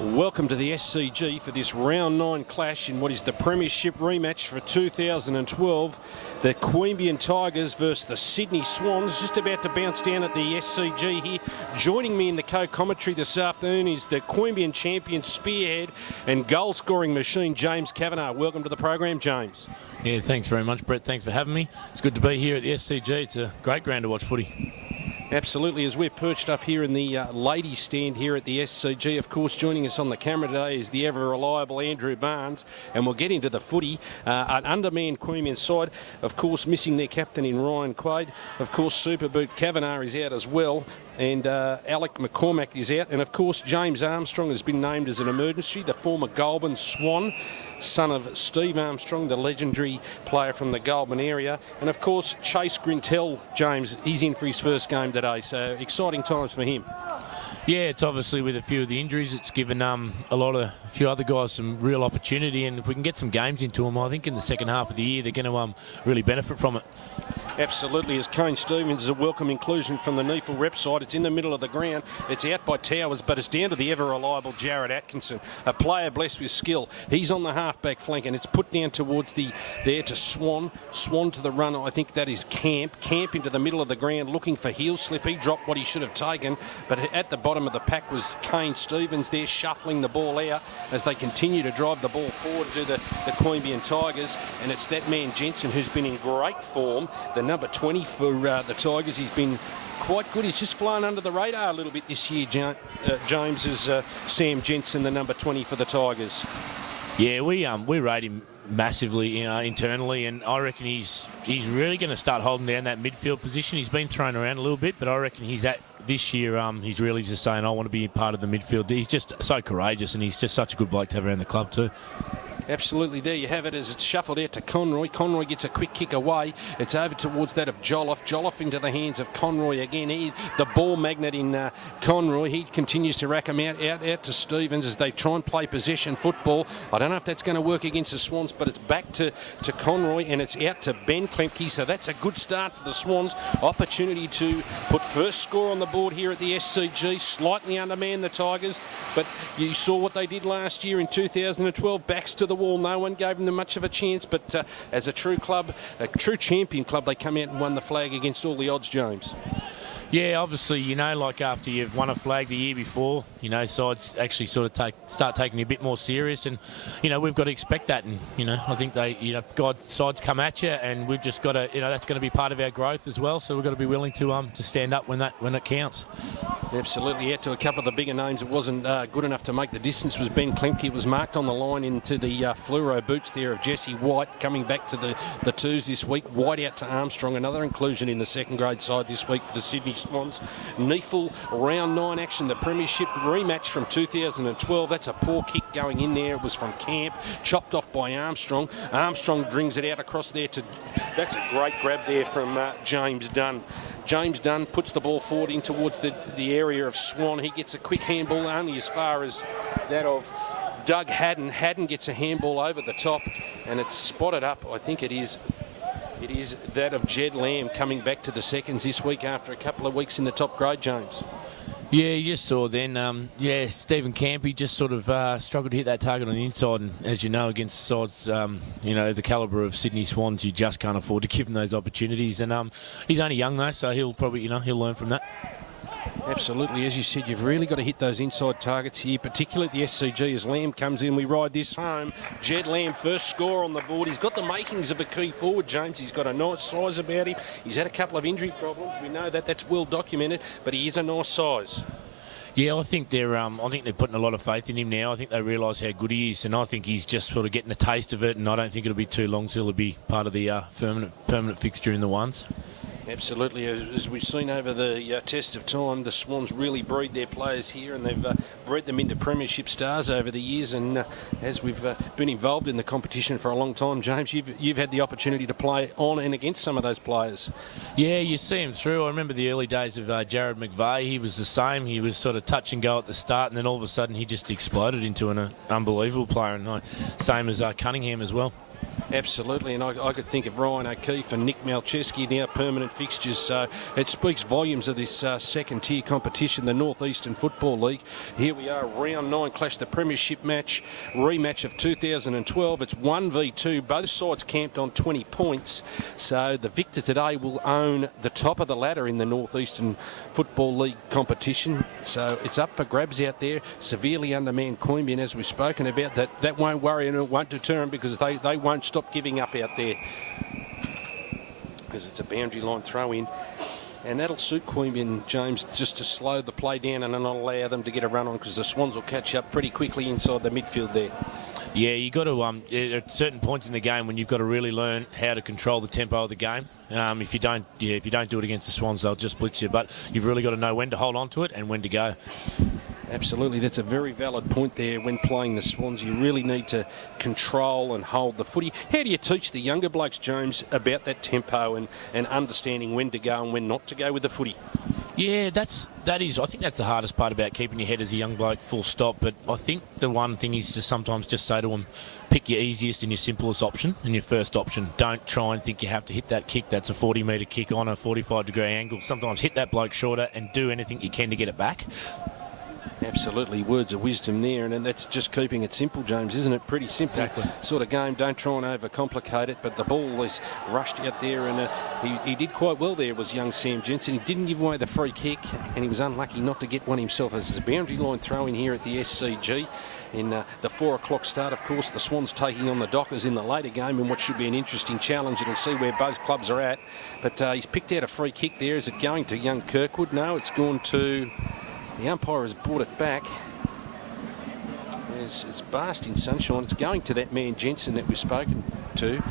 Welcome to the SCG for this round 9 clash in what is the premiership rematch for 2012. The Queanbeyan Tigers versus the Sydney Swans. Just about to bounce down at the SCG here. Joining me in the co-commentary this afternoon is the Queanbeyan champion spearhead and goal-scoring machine, James Kavanagh. Welcome to the program, James. Yeah, thanks very much, Brett. Thanks for having me. It's good to be here at the SCG. It's a great ground to watch footy. Absolutely, as we're perched up here in the ladies' stand here at the SCG. Of course, joining us on the camera today is the ever-reliable Andrew Barnes, and we'll get into the footy. An undermanned Queanbeyan side, of course, missing their captain in Ryan Quaid. Of course, Superboot Kavanagh is out as well, and Alec McCormack is out. And, of course, James Armstrong has been named as an emergency, the former Goulburn Swan, son of Steve Armstrong, the legendary player from the Goulburn area. And, of course, Chase Grintel, James, he's in for his first game today, so exciting times for him. Yeah, it's obviously with a few of the injuries, it's given a few other guys some real opportunity, and if we can get some games into them, I think in the second half of the year they're going to really benefit from it. Absolutely, as Kane Stevens is a welcome inclusion from the NEAFL rep side. It's in the middle of the ground. It's out by Towers, but it's down to the ever-reliable Jared Atkinson, a player blessed with skill. He's on the half-back flank, and it's put down towards there to Swan. Swan to the run, I think that is Camp. Camp into the middle of the ground looking for heel slip. He dropped what he should have taken, but at the bottom of the pack was Kane Stevens there shuffling the ball out as they continue to drive the ball forward to the Queanbeyan Tigers, and it's that man Jensen who's been in great form, the number 20 for the Tigers. He's been quite good. He's just flown under the radar a little bit this year, James, is Sam Jensen, the number 20 for the Tigers. Yeah, we rate him massively, internally, and I reckon he's really going to start holding down that midfield position. He's been thrown around a little bit, but I reckon this year he's really just saying, I want to be part of the midfield. He's just so courageous, and he's just such a good bloke to have around the club too. Absolutely, there you have it as it's shuffled out to Conroy. Conroy gets a quick kick away. It's over towards that of Jolliffe. Jolliffe into the hands of Conroy again. The ball magnet in Conroy. He continues to rack him out to Stevens as they try and play possession football. I don't know if that's going to work against the Swans, but it's back to Conroy, and it's out to Ben Klemke. So that's a good start for the Swans. Opportunity to put first score on the board here at the SCG. Slightly undermanned the Tigers, but you saw what they did last year in 2012. Backs to the wall. No one gave them much of a chance, but as a true club, a true champion club, they come out and won the flag against all the odds, James. Yeah, obviously, like after you've won a flag the year before, sides actually sort of start taking it a bit more serious, and we've got to expect that, and I think sides come at you, and we've just got to, that's going to be part of our growth as well. So we've got to be willing to stand up when it counts. Absolutely, out to a couple of the bigger names. It wasn't good enough to make the distance. Was Ben Klemke. It was marked on the line into the fluoro boots there of Jesse White, coming back to the twos this week. White out to Armstrong, another inclusion in the second grade side this week for the Sydney Swans. NEAFL round 9 action, the premiership rematch from 2012. That's a poor kick going in there. It was from Camp, chopped off by Armstrong. Armstrong brings it out across there that's a great grab there from James Dunn. James Dunn puts the ball forward in towards the area of Swan. He gets a quick handball only as far as that of Doug Haddon. Haddon gets a handball over the top, and it's spotted up. I think it is that of Jed Lamb coming back to the seconds this week after a couple of weeks in the top grade, James. Yeah, you just saw then, Stephen Camp, he just sort of struggled to hit that target on the inside, and as you know, against sides, the calibre of Sydney Swans, you just can't afford to give him those opportunities, and he's only young though, so he'll probably, he'll learn from that. Absolutely, as you said, you've really got to hit those inside targets here, particularly at the SCG as Lamb comes in. We ride this home. Jed Lamb, first score on the board. He's got the makings of a key forward, James. He's got a nice size about him. He's had a couple of injury problems. We know that's well documented, but he is a nice size. Yeah, I think they're putting a lot of faith in him now. I think they realise how good he is, and I think he's just sort of getting a taste of it, and I don't think it'll be too long till he'll be part of the permanent fixture in the ones. Absolutely, as we've seen over the test of time, the Swans really breed their players here, and they've bred them into premiership stars over the years. And as we've been involved in the competition for a long time, James, you've had the opportunity to play on and against some of those players. Yeah, you see him through. I remember the early days of Jared McVeigh. He was the same. He was sort of touch and go at the start, and then all of a sudden he just exploded into an unbelievable player. And same as Cunningham as well. Absolutely, and I could think of Ryan O'Keefe and Nick Malcheski now permanent fixtures, so it speaks volumes of this second-tier competition, the North Eastern Football League. Here we are, round 9, clash the premiership match, rematch of 2012. It's 1v2, both sides camped on 20 points, so the victor today will own the top of the ladder in the North Eastern Football League competition, so it's up for grabs out there. Severely undermanned Queanbeyan, as we've spoken about. That won't worry and it won't deter them, because they won't stop giving up out there, because it's a boundary line throw in, and that'll suit Queanbeyan, James, just to slow the play down and not allow them to get a run on, because the Swans will catch up pretty quickly inside the midfield there. Yeah, you got to at certain points in the game when you've got to really learn how to control the tempo of the game. If you don't do it against the Swans, they'll just blitz you. But you've really got to know when to hold on to it and when to go. Absolutely, that's a very valid point there. When playing the Swans, you really need to control and hold the footy. How do you teach the younger blokes, James, about that tempo and understanding when to go and when not to go with the footy? Yeah, I think that's the hardest part about keeping your head as a young bloke, full stop. But I think the one thing is to sometimes just say to them, pick your easiest and your simplest option and your first option. Don't try and think you have to hit that kick. That's a 40-metre kick on a 45-degree angle. Sometimes hit that bloke shorter and do anything you can to get it back. Absolutely, words of wisdom there, and that's just keeping it simple, James, isn't it? Pretty simple sort of game. Don't try and overcomplicate it, but the ball is rushed out there, and he did quite well there, was young Sam Jensen. He didn't give away the free kick, and he was unlucky not to get one himself. As a boundary line throw in here at the SCG. In the 4 o'clock start, of course, the Swans taking on the Dockers in the later game in what should be an interesting challenge. It'll see where both clubs are at, but he's picked out a free kick there. Is it going to young Kirkwood? No, it's gone to... The umpire has brought it back. It's basked in sunshine. It's going to that man Jensen that we've spoken to.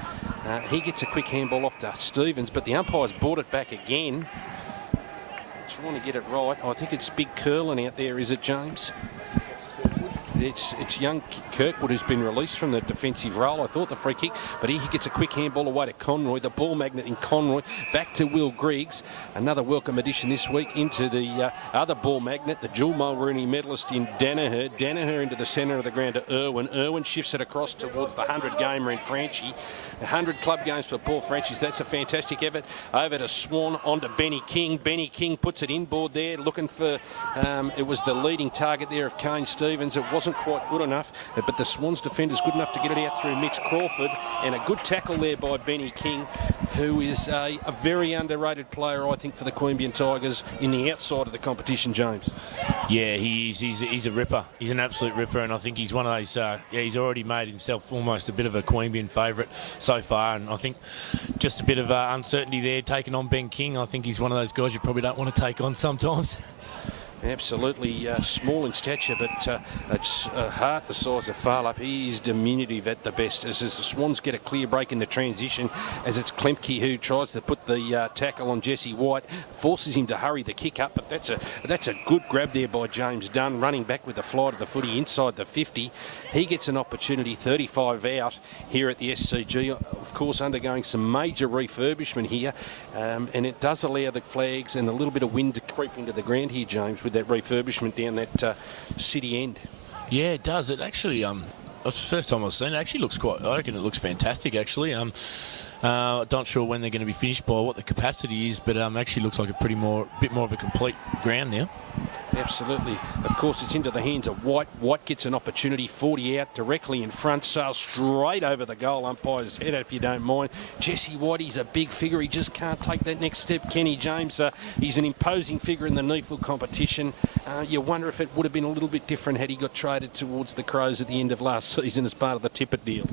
He gets a quick handball off to Stevens, but the umpire's brought it back again. Trying to get it right. I think it's Big Curlin out there, is it, James? It's young Kirkwood who's been released from the defensive role. I thought the free kick, but he gets a quick handball away to Conroy. The ball magnet in Conroy. Back to Will Griggs. Another welcome addition this week into the other ball magnet, the Jewel Mulrooney medalist in Danaher. Danaher into the centre of the ground to Irwin. Irwin shifts it across towards the 100-gamer in Franchi. 100 club games for Paul Franchis. That's a fantastic effort. Over to Swan, on to Benny King. Benny King puts it inboard there, looking for... it was the leading target there of Kane Stevens. It wasn't quite good enough, but the Swans defender's good enough to get it out through Mitch Crawford, and a good tackle there by Benny King, who is a very underrated player, I think, for the Queanbeyan Tigers in the outside of the competition, James. Yeah, he's a ripper. He's an absolute ripper, and I think he's one of those... he's already made himself almost a bit of a Queanbeyan favourite so far, and I think just a bit of uncertainty there taking on Ben King. I think he's one of those guys you probably don't want to take on sometimes. Absolutely small in stature, but it's a heart the size of Farlap. He is diminutive at the best. As the Swans get a clear break in the transition, as it's Klemke who tries to put the tackle on Jesse White, forces him to hurry the kick up, but that's a good grab there by James Dunn, running back with the flight of the footy inside the 50. He gets an opportunity, 35 out here at the SCG, of course undergoing some major refurbishment here, and it does allow the flags and a little bit of wind to creep into the ground here, James, with that refurbishment down that city end. Yeah, it does. It actually, that's the first time I've seen it. It actually looks I reckon it looks fantastic, actually. Not sure when they're going to be finished by, what the capacity is, but actually looks like a bit more of a complete ground now. Absolutely. Of course, it's into the hands of White. White gets an opportunity, 40 out, directly in front, sails straight over the goal umpire's head, if you don't mind. Jesse White, he's a big figure. He just can't take that next step. Kenny James, he's an imposing figure in the NEAFL competition. You wonder if it would have been a little bit different had he got traded towards the Crows at the end of last season as part of the Tippett deal.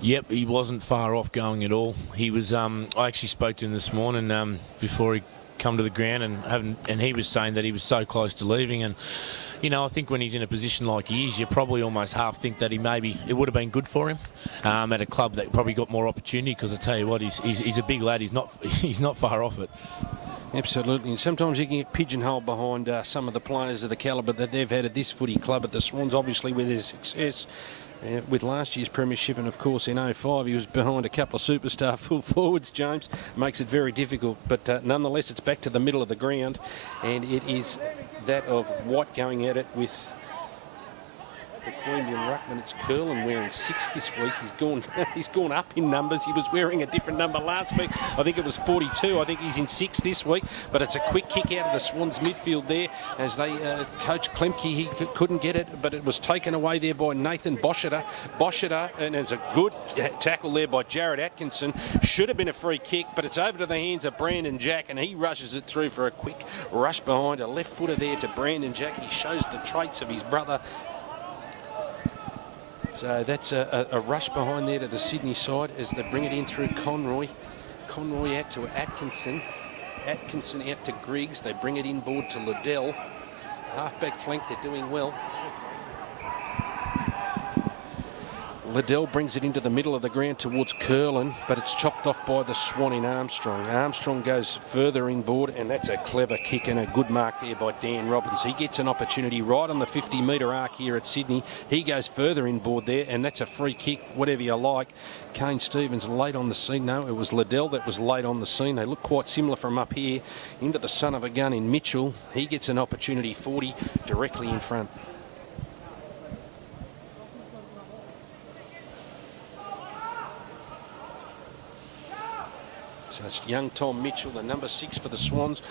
Yep, he wasn't far off going at all. He was. I actually spoke to him this morning before he come to the ground, and he was saying that he was so close to leaving. And I think when he's in a position like he is, you probably almost half think that it would have been good for him at a club that probably got more opportunity. Because I tell you what, he's a big lad. He's not far off it. Absolutely, and sometimes you can get pigeonholed behind some of the players of the calibre that they've had at this footy club. At the Swans, obviously, with their success with last year's premiership, and of course in 05 he was behind a couple of superstar full forwards, James. Makes it very difficult, but nonetheless it's back to the middle of the ground, and it is that of White going at it with the Queanbeyan ruckman. It's Curlin wearing 6 this week. He's gone up in numbers. He was wearing a different number last week. I think it was 42. I think he's in 6 this week. But it's a quick kick out of the Swans midfield there as they coach Klemke. He couldn't get it, but it was taken away there by Nathan Boscheta, and it's a good tackle there by Jared Atkinson. Should have been a free kick, but it's over to the hands of Brandon Jack, and he rushes it through for a quick rush behind. A left footer there to Brandon Jack. He shows the traits of his brother. So that's a rush behind there to the Sydney side as they bring it in through Conroy. Conroy out to Atkinson. Atkinson out to Griggs. They bring it inboard to Liddell. Halfback flank, they're doing well. Liddell brings it into the middle of the ground towards Curlin, but it's chopped off by the Swan in Armstrong. Armstrong goes further inboard, and that's a clever kick and a good mark there by Dan Robbins. He gets an opportunity right on the 50-metre arc here at Sydney. He goes further inboard there, and that's a free kick, whatever you like. Kane Stevens late on the scene. No, it was Liddell that was late on the scene. They look quite similar from up here into the son of a gun in Mitchell. He gets an opportunity 40 directly in front. So it's young Tom Mitchell, the number 6 for the Swans.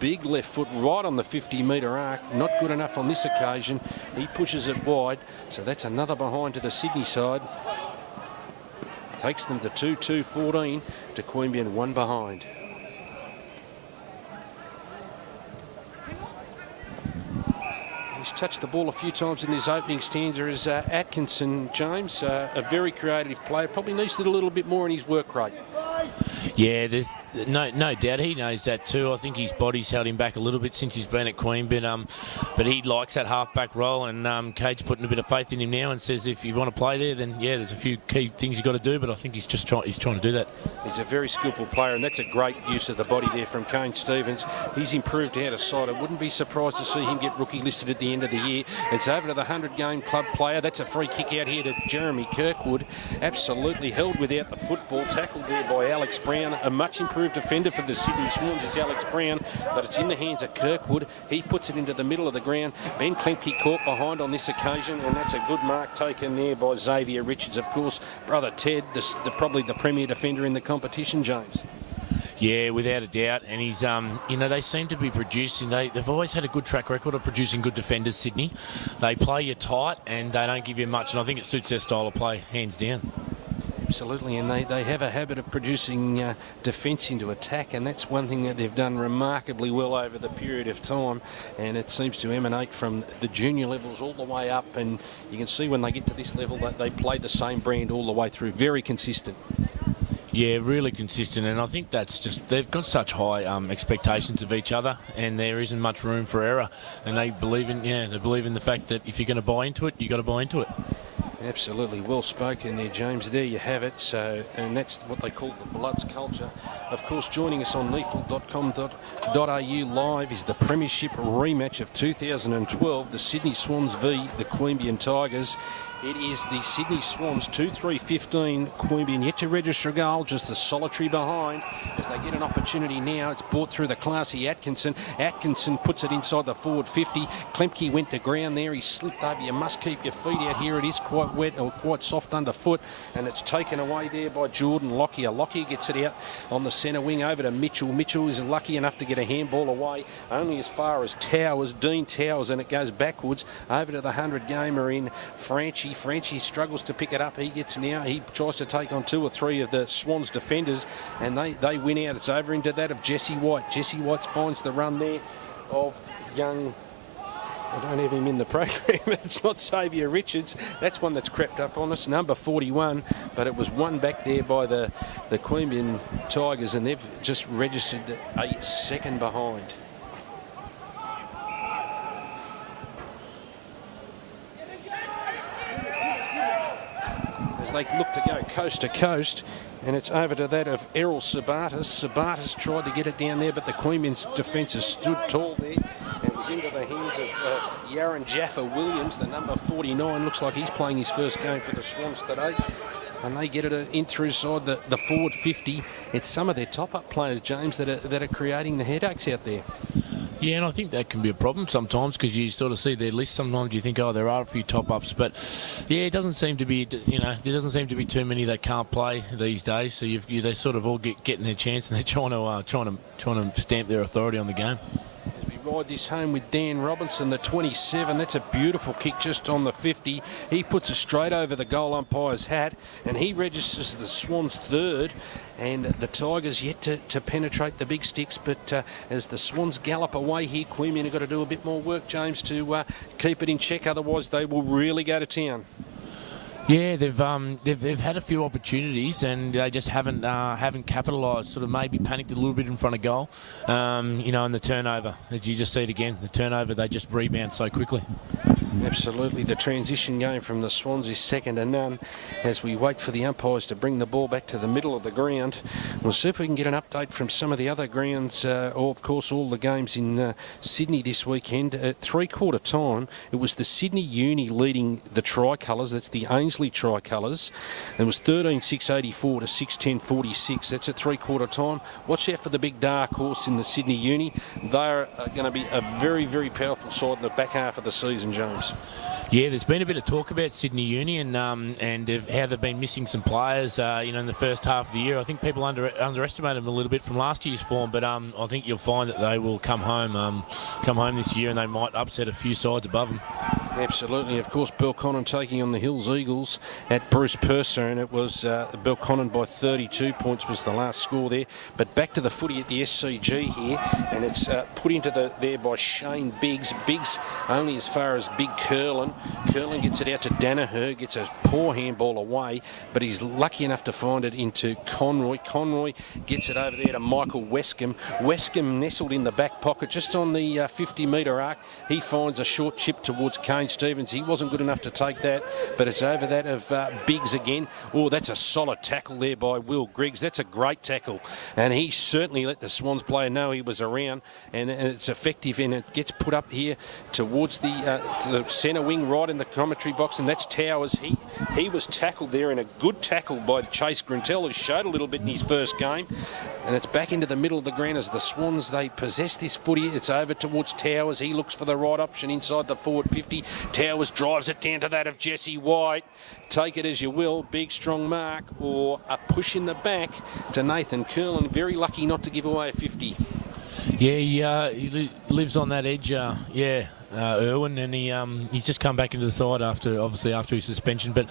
Big left foot right on the 50-metre arc. Not good enough on this occasion. He pushes it wide. So that's another behind to the Sydney side. Takes them to 2-2-14 to Queanbeyan 1 behind. He's touched the ball a few times in this opening stanza as Atkinson, James, a very creative player. Probably needs to do a little bit more in his work rate. Yeah, there's no doubt he knows that too. I think his body's held him back a little bit since he's been at Queanbeyan, but he likes that halfback role, and Cade's putting a bit of faith in him now and says if you want to play there, then yeah, there's a few key things you've got to do, but I think he's trying to do that. He's a very skillful player, and that's a great use of the body there from Kane Stevens. He's improved out of sight. I wouldn't be surprised to see him get rookie listed at the end of the year. It's over to the 100-game club player. That's a free kick out here to Jeremy Kirkwood. Absolutely held without the football. Tackled there by Alex Brown. A much improved defender for the Sydney Swans is Alex Brown, but it's in the hands of Kirkwood. He puts it into the middle of the ground. Ben Klemke caught behind on this occasion, and that's a good mark taken there by Xavier Richards. Of course, brother Ted, probably the premier defender in the competition, James. Yeah, without a doubt. And he's, they seem to be producing. They've always had a good track record of producing good defenders, Sydney. They play you tight and they don't give you much, and I think it suits their style of play, hands down. Absolutely, and they have a habit of producing defence into attack, and that's one thing that they've done remarkably well over the period of time, and it seems to emanate from the junior levels all the way up, and you can see when they get to this level that they play the same brand all the way through. Very consistent. Yeah, really consistent, and I think that's just, they've got such high expectations of each other, and there isn't much room for error, and they believe in the fact that if you're going to buy into it, you've got to buy into it. Absolutely, well spoken there, James. There you have it. So, and that's what they call the Bloods culture. Of course, joining us on NEAFL.com.au live is the Premiership rematch of 2012, the Sydney Swans v the Queanbeyan Tigers. It is the Sydney Swans 2-3-15. Queanbeyan yet to register a goal, just the solitary behind as they get an opportunity now. It's brought through the classy Atkinson. Atkinson puts it inside the forward 50. Klemke went to ground there. He slipped over. You must keep your feet out here. It is quite wet or quite soft underfoot, and it's taken away there by Jordan Lockyer. Lockyer gets it out on the centre wing over to Mitchell. Mitchell is lucky enough to get a handball away only as far as Towers, Dean Towers, and it goes backwards over to the 100-gamer in Franchi. Franchi struggles to pick it up. He tries to take on 2 or 3 of the Swans defenders, and they win out. It's over into that of Jesse White. Jesse White finds the run there of young, I don't have him in the program, it's not Xavier Richards. That's one that's crept up on us, number 41, but it was won back there by the Queanbeyan Tigers, and they've just registered a second behind. They look to go coast to coast, and it's over to that of Errol Sabatis. Sabatis tried to get it down there, but the Queanbeyan defence has stood tall there, and it was into the hands of Yaron Jaffa Williams, the number 49. Looks like he's playing his first game for the Swans today, and they get it in through side the forward 50. It's some of their top-up players, James, that are creating the headaches out there. Yeah, and I think that can be a problem sometimes because you sort of see their list. Sometimes you think, oh, there are a few top-ups, but yeah, it doesn't seem to be, there doesn't seem to be too many that can't play these days. So they sort of all getting their chance, and they're trying to stamp their authority on the game. Ride this home with Dan Robinson, the 27. That's a beautiful kick just on the 50. He puts it straight over the goal umpire's hat, and he registers the Swans third. And the Tigers yet to penetrate the big sticks, but as the Swans gallop away here, Queanbeyan have got to do a bit more work, James, to keep it in check. Otherwise, they will really go to town. Yeah, they've had a few opportunities and they just haven't capitalised. Sort of maybe panicked a little bit in front of goal, and the turnover. Did you just see it again? The turnover, they just rebound so quickly. Absolutely. The transition game from the Swans is second to none as we wait for the umpires to bring the ball back to the middle of the ground. We'll see if we can get an update from some of the other grounds, or of course all the games in Sydney this weekend. At three-quarter time, it was the Sydney Uni leading the Tricolours. That's the Ainsley Tricolours. It was 13-6-84 to 6-10-46. That's at three-quarter time. Watch out for the big dark horse in the Sydney Uni. They're going to be a very, very powerful side in the back half of the season, James. Yeah, there's been a bit of talk about Sydney Uni and how they've been missing some players, in the first half of the year. I think people underestimated them a little bit from last year's form, but I think you'll find that they will come home this year, and they might upset a few sides above them. Absolutely. Of course, Belconnen taking on the Hills Eagles at Bruce Purser, and it was Belconnen by 32 points was the last score there. But back to the footy at the SCG here, and it's put into there by Shane Biggs. Biggs only as far as Big Curlin. Curlin gets it out to Danaher, gets a poor handball away, but he's lucky enough to find it into Conroy. Conroy gets it over there to Michael Wescombe. Wescombe nestled in the back pocket just on the 50-metre arc. He finds a short chip towards Kane Stevens. He wasn't good enough to take that, but it's over that of Biggs again. Oh, that's a solid tackle there by Will Griggs. That's a great tackle, and he certainly let the Swans player know he was around, and it's effective, and it gets put up here towards the centre wing right in the commentary box, and that's Towers. He was tackled there, and a good tackle by Chase Grintel, who showed a little bit in his first game, and it's back into the middle of the ground as the Swans, they possess this footy. It's over towards Towers. He looks for the right option inside the forward 50. Towers drives it down to that of Jesse White. Take it as you will, big strong mark, or a push in the back to Nathan Curlin. Very lucky not to give away a 50. Yeah, he lives on that edge. Irwin, and he's just come back into the side after his suspension. But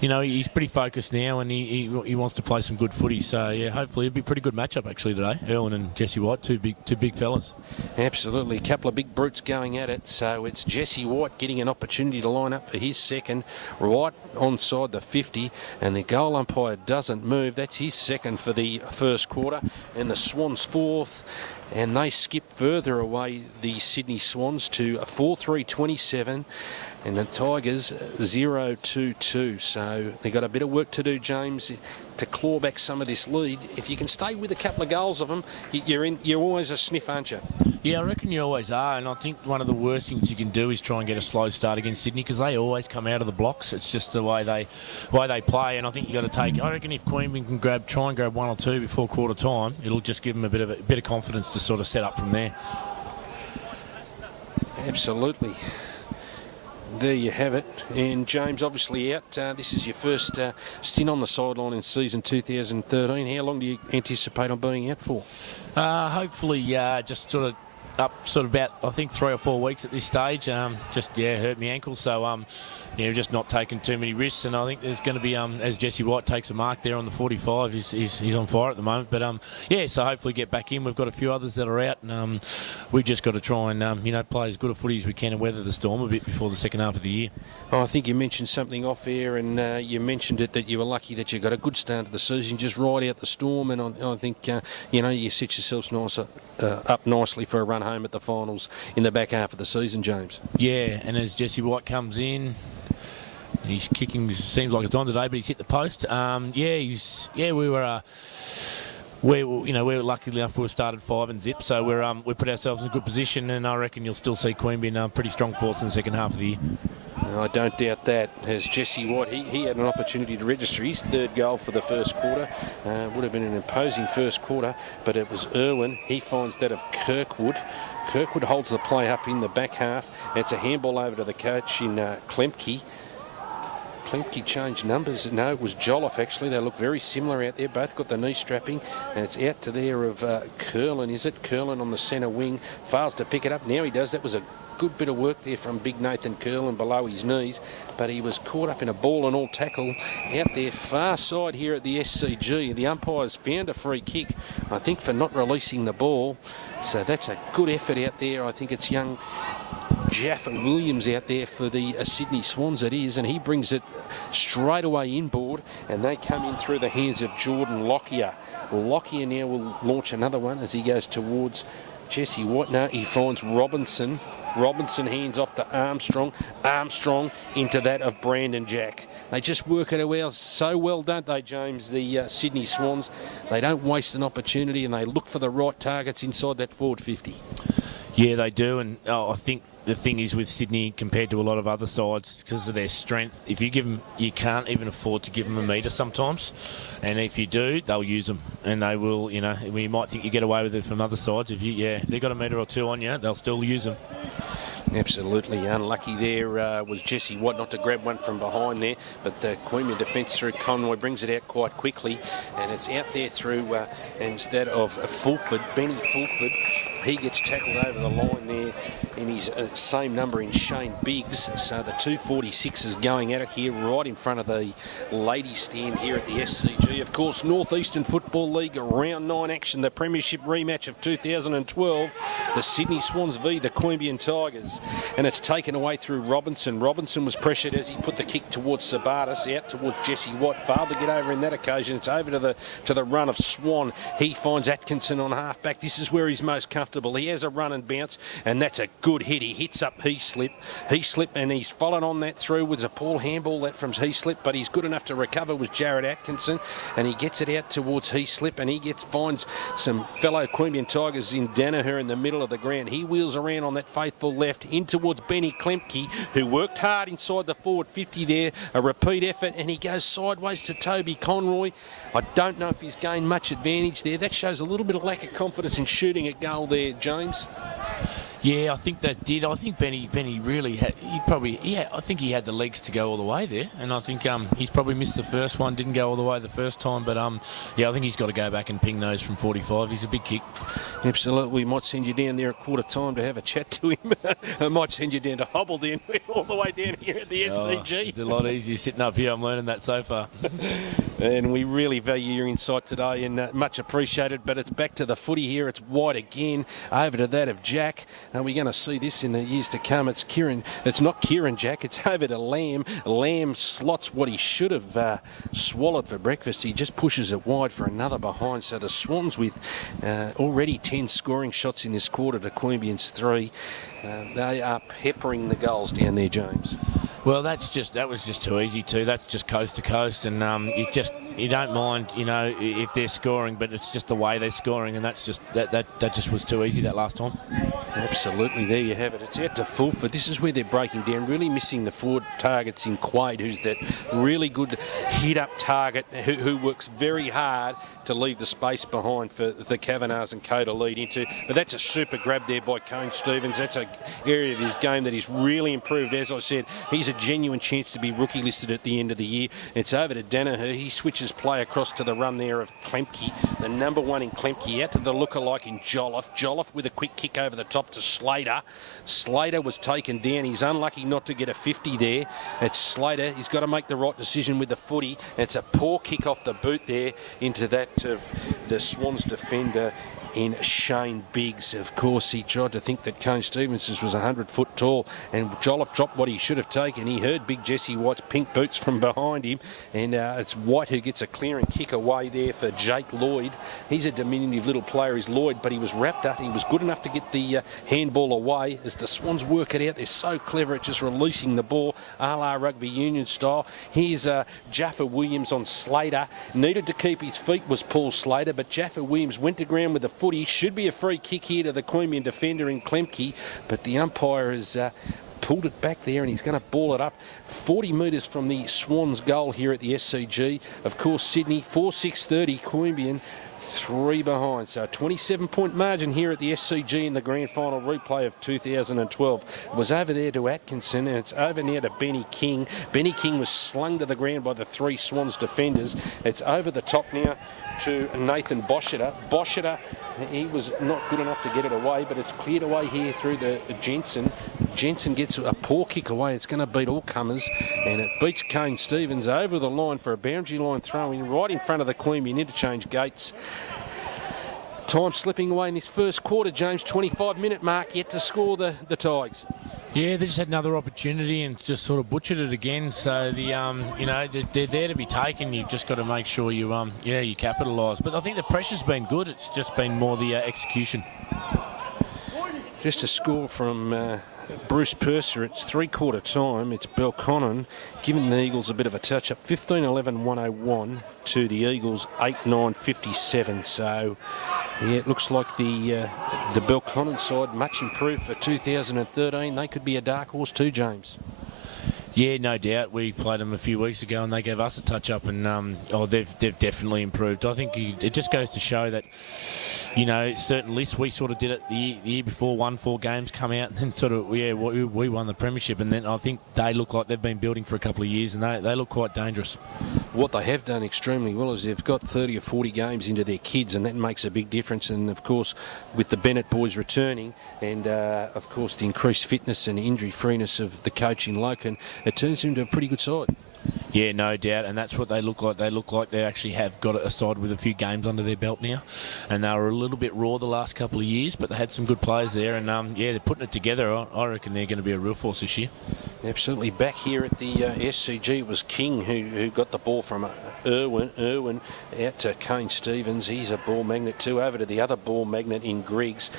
he's pretty focused now, and he wants to play some good footy. So yeah, hopefully it'll be a pretty good matchup actually today. Irwin and Jesse White, two big fellas. Absolutely, a couple of big brutes going at it. So it's Jesse White getting an opportunity to line up for his second, right onside the 50, and the goal umpire doesn't move. That's his second for the first quarter, and the Swans fourth. And they skip further away, the Sydney Swans, to 4-3-27, and the Tigers 0-2-2. So they've got a bit of work to do, James, to claw back some of this lead. If you can stay with a couple of goals of them, you're always a sniff, aren't you? Yeah, I reckon you always are, and I think one of the worst things you can do is try and get a slow start against Sydney, because they always come out of the blocks. It's just the way they play, and I think you got to take. I reckon if Queanbeyan can try and grab one or two before quarter time, it'll just give them a bit of confidence to sort of set up from there. Absolutely. There you have it. And James, obviously out. This is your first stint on the sideline in season 2013. How long do you anticipate on being out for? Hopefully, just sort of about, I think, 3 or 4 weeks at this stage. Hurt my ankle, so just not taking too many risks. And I think there's going to be, as Jesse White takes a mark there on the 45, he's on fire at the moment. But so hopefully get back in. We've got a few others that are out, and we've just got to try and play as good a footy as we can and weather the storm a bit before the second half of the year. Oh, I think you mentioned something off air, and you mentioned it, that you were lucky that you got a good start to the season, just ride out the storm, and I think you set yourselves up nicely for a run home at the finals in the back half of the season, James. Yeah, and as Jesse White comes in, he's kicking. Seems like it's on today, but he's hit the post. We were lucky enough to have started 5-0, so we put ourselves in a good position, and I reckon you'll still see Queanbeyan pretty strong force in the second half of the year. I don't doubt that. As Jesse White, he had an opportunity to register his third goal for the first quarter. Would have been an imposing first quarter, but it was Irwin. He finds that of Kirkwood. Kirkwood holds the play up in the back half. It's a handball over to the coach in Klemke. Klemke changed numbers. No, it was Jolliffe actually. They look very similar out there. Both got the knee strapping, and it's out to there of Curlin, is it? Curlin on the centre wing. Fails to pick it up. Now he does. That was a good bit of work there from big Nathan Curlin below his knees, but he was caught up in a ball and all tackle out there far side here at the SCG. The umpires found a free kick, I think, for not releasing the ball. So that's a good effort out there. I think it's young Jaffa Williams out there for the Sydney Swans, it is, and he brings it straight away inboard, and they come in through the hands of Jordan Lockyer. Lockyer now will launch another one as he goes towards Jesse White. No, he finds Robinson. Robinson hands off to Armstrong. Armstrong into that of Brandon Jack. They just work it so well, don't they, James? The Sydney Swans. They don't waste an opportunity, and they look for the right targets inside that forward 50. Yeah, they do, and I think the thing is with Sydney compared to a lot of other sides, because of their strength, if you give them, you can't even afford to give them a metre sometimes, and if you do, they'll use them, and they will. You know, you might think you get away with it from other sides. If they've got a metre or two on you, they'll still use them. Absolutely unlucky there was Jesse Watt not to grab one from behind there, but the Queanbeyan defence through Conroy brings it out quite quickly, and it's out there through instead of Fulford, Benny Fulford. He gets tackled over the line there in his same number in Shane Biggs. So the 246 is going at it here right in front of the ladies stand here at the SCG. Of course, Northeastern Football League round 9 action, the premiership rematch of 2012. The Sydney Swans v the Queanbeyan Tigers. And it's taken away through Robinson. Robinson was pressured as he put the kick towards Sabatis, out towards Jesse Watt. Failed to get over in that occasion. It's over to the run of Swan. He finds Atkinson on half-back. This is where he's most comfortable. He has a run and bounce, and that's a good hit. He hits up Heaslip, and he's followed on that through with a Paul handball that from Heaslip, but he's good enough to recover with Jared Atkinson, and he gets it out towards Heaslip, and he finds some fellow Queanbeyan Tigers in Danaher in the middle of the ground. He wheels around on that faithful left in towards Benny Klemke, who worked hard inside the forward 50 there, a repeat effort, and he goes sideways to Toby Conroy. I don't know if he's gained much advantage there. That shows a little bit of lack of confidence in shooting at goal there, James. Yeah, I think that did. I think Benny really had. I think he had the legs to go all the way there, and I think he's probably missed the first one. Didn't go all the way the first time, but I think he's got to go back and ping those from 45. He's a big kick. Absolutely. We might send you down there at quarter time to have a chat to him. I might send you down to Hobbledown all the way down here at the SCG. It's a lot easier sitting up here. I'm learning that so far. And we really value your insight today, and much appreciated. But it's back to the footy here. It's White again, over to that of Jack. And we're going to see this in the years to come. It's Kieran. It's not Kieran Jack. It's over to Lamb. Lamb slots what he should have swallowed for breakfast. He just pushes it wide for another behind. So the Swans with already 10 scoring shots in this quarter to Queanbeyan's 3. They are peppering the goals down there, James. Well, that was just too easy too. That's just coast to coast, and you don't mind, if they're scoring, but it's just the way they're scoring, and that's just that just was too easy that last time. Absolutely, there you have it. It's out to Fulford. This is where they're breaking down, really missing the forward targets in Quaid, who's that really good hit-up target who works very hard to leave the space behind for the Kavanaghs and Co to lead into. But that's a super grab there by Cone Stevens. That's an area of his game that he's really improved. As I said, he's a genuine chance to be rookie listed at the end of the year. It's over to Danaher. He switches play across to the run there of Klemke, the number 1 in Klemke, out to the lookalike in Jolliffe. Jolliffe with a quick kick over the top to Slater. Slater was taken down. He's unlucky not to get a 50 there. It's Slater. He's got to make the right decision with the footy. It's a poor kick off the boot there into that of the Swans defender in Shane Biggs. Of course, he tried to think that Cone Stevens was 100 foot tall, and Jolliffe dropped what he should have taken. He heard big Jesse White's pink boots from behind him, and it's White who gets a clearing kick away there for Jake Lloyd. He's a diminutive little player, is Lloyd, but he was wrapped up. He was good enough to get the handball away. As the Swans work it out, they're so clever at just releasing the ball, a la rugby union style. Here's Jaffa Williams on Slater. Needed to keep his feet was Paul Slater, but Jaffa Williams went to ground with the footy. Should be a free kick here to the Queanbeyan defender in Klemke, but the umpire has pulled it back there, and he's going to ball it up 40 metres from the Swans goal here at the SCG. Of course, Sydney 4-6-30, Queanbeyan 3 behind. So a 27-point margin here at the SCG in the grand final replay of 2012. It was over there to Atkinson, and it's over now to Benny King. Benny King was slung to the ground by the 3 Swans defenders. It's over the top now to Nathan Boschiter. Boschiter, he was not good enough to get it away, but it's cleared away here through the Jensen. Jensen gets a poor kick away. It's going to beat all comers, and it beats Kane Stevens over the line for a boundary line throw-in right in front of the Queanbeyan interchange gates. Time slipping away in this first quarter, James. 25-minute mark yet to score the Tigers. Yeah, they just had another opportunity and just sort of butchered it again. So the they're there to be taken. You've just got to make sure you you capitalise. But I think the pressure's been good. It's just been more the execution. Just a score from Bruce Purser. It's three-quarter time. It's Belconnen giving the Eagles a bit of a touch-up. 15-11-101 to the Eagles 8-9-57. So, yeah, it looks like the Belconnen side much improved for 2013. They could be a dark horse too, James. Yeah, no doubt. We played them a few weeks ago and they gave us a touch-up, and they've definitely improved. I think it just goes to show that, certain lists, we sort of did it the year before, won 4 games, come out, and then sort of, we won the premiership, and then I think they look like they've been building for a couple of years, and they look quite dangerous. What they have done extremely well is they've got 30 or 40 games into their kids, and that makes a big difference. And, of course, with the Bennett boys returning and, of course, the increased fitness and injury-freeness of the coach in Loken, it turns into a pretty good side. Yeah, no doubt, and that's what they look like. They look like they actually have got a side with a few games under their belt now, and they were a little bit raw the last couple of years, but they had some good players there, and they're putting it together. I reckon they're going to be a real force this year. Absolutely. Back here at the SCG, it was King who got the ball from Irwin. Irwin out to Kane Stevens. He's a ball magnet too. Over to the other ball magnet in Griggs.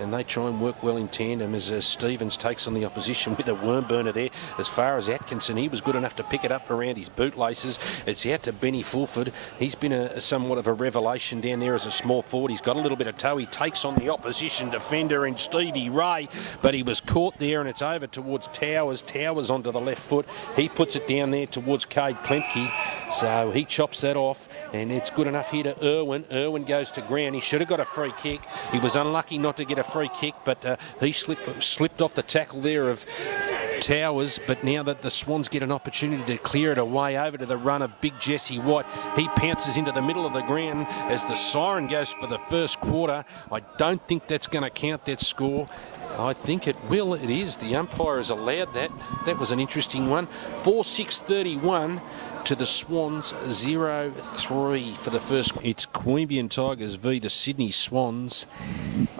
And they try and work well in tandem as Stevens takes on the opposition with a worm burner there. As far as Atkinson, he was good enough to pick it up around his bootlaces. It's out to Benny Fulford. He's been somewhat of a revelation down there as a small forward. He's got a little bit of toe. He takes on the opposition defender in Stevie Ray, but he was caught there, and it's over towards Towers. Towers onto the left foot. He puts it down there towards Cade Plemke. So he chops that off, and it's good enough here to Irwin. Irwin goes to ground. He should have got a free kick. He was unlucky not to get a free kick, but he slipped off the tackle there of Towers. But now that the Swans get an opportunity to clear it away over to the run of big Jesse White, he pounces into the middle of the ground as the siren goes for the first quarter. I don't think that's going to count that score. I think it will. It is. The umpire has allowed that. That was an interesting one. 4-6-31 to the Swans, 0-3 for the first. It's Queanbeyan Tigers v the Sydney Swans,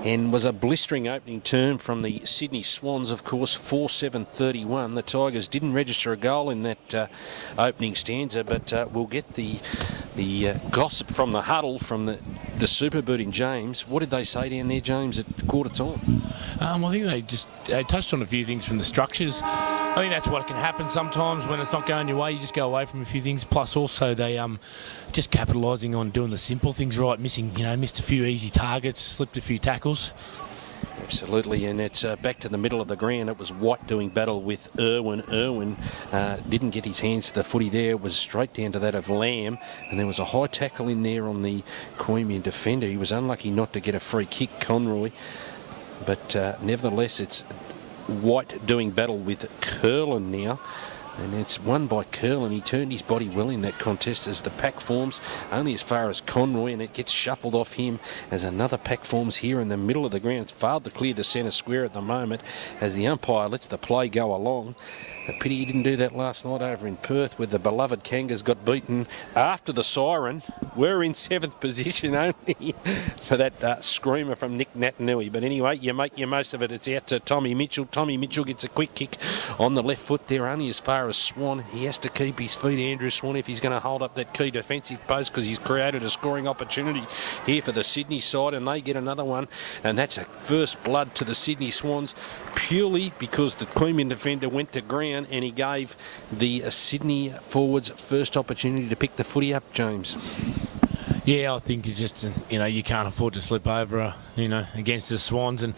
and was a blistering opening term from the Sydney Swans, of course. 4-7-31. The Tigers didn't register a goal in that opening stanza, but we'll get the gossip from the huddle from the Super Boot in James. What did they say down there, James, at quarter time? I think they touched on a few things from the structures. I think that's what can happen sometimes when it's not going your way. You just go away from a few things. Plus, also they just capitalising on doing the simple things right. Missed a few easy targets, slipped a few tackles. Absolutely, and it's back to the middle of the ground. It was Watt doing battle with Irwin. Irwin didn't get his hands to the footy there. It was straight down to that of Lamb, and there was a high tackle in there on the Queanbeyan defender. He was unlucky not to get a free kick, Conroy. But nevertheless, it's White doing battle with Curlin now. And it's won by Curlin. He turned his body well in that contest as the pack forms only as far as Conroy, and it gets shuffled off him as another pack forms here in the middle of the ground. It's failed to clear the centre square at the moment as the umpire lets the play go along. A pity he didn't do that last night over in Perth, where the beloved Kangas got beaten after the siren. We're in 7th position only for that screamer from Nick Natanui. But anyway, you make your most of it. It's out to Tommy Mitchell. Tommy Mitchell gets a quick kick on the left foot there, only as far as Swan. He has to keep his feet, Andrew Swan, if he's going to hold up that key defensive post, because he's created a scoring opportunity here for the Sydney side, and they get another one. And that's a first blood to the Sydney Swans, purely because the Queanbeyan defender went to ground and he gave the Sydney forwards first opportunity to pick the footy up, James. Yeah, I think you just, you can't afford to slip over, against the Swans. And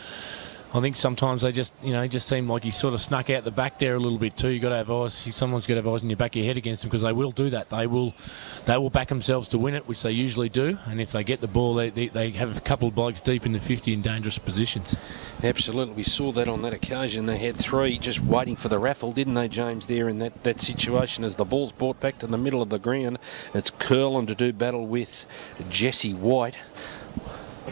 I think sometimes they just, just seem like he sort of snuck out the back there a little bit too. You've got to have eyes. Someone's got to have eyes in your back of your head against them, because they will do that. They will back themselves to win it, which they usually do. And if they get the ball, they have a couple of blokes deep in the 50 in dangerous positions. Absolutely. We saw that on that occasion. They had three just waiting for the raffle, didn't they, James, there in that situation as the ball's brought back to the middle of the ground. It's Curlin to do battle with Jesse White.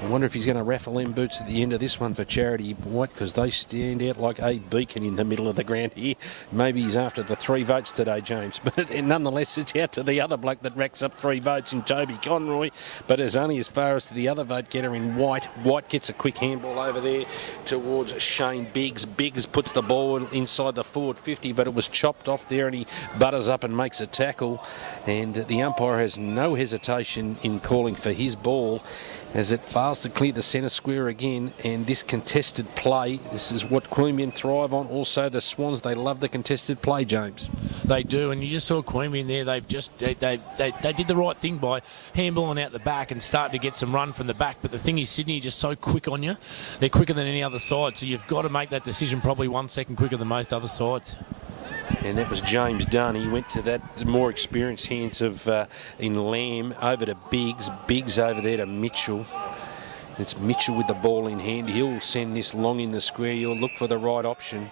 I wonder if he's going to raffle them boots at the end of this one for Charity White, because they stand out like a beacon in the middle of the ground here. Maybe he's after the 3 votes today, James. But nonetheless, it's out to the other bloke that racks up 3 votes in Toby Conroy. But it's only as far as to the other vote getter in White. White gets a quick handball over there towards Shane Biggs. Biggs puts the ball inside the forward 50, but it was chopped off there, and he butters up and makes a tackle. And the umpire has no hesitation in calling for his ball, as it fails to clear the centre square again. And this contested play, this is what Queanbeyan thrive on. Also the Swans, they love the contested play, James. They do, and you just saw Queanbeyan there. They did the right thing by handballing out the back and starting to get some run from the back. But the thing is, Sydney are just so quick on you. They're quicker than any other side, so you've got to make that decision probably 1 second quicker than most other sides. And that was James Dunn. He went to that more experienced hands of in Lamb, over to Biggs. Biggs over there to Mitchell. It's Mitchell with the ball in hand. He'll send this long in the square. He'll look for the right option.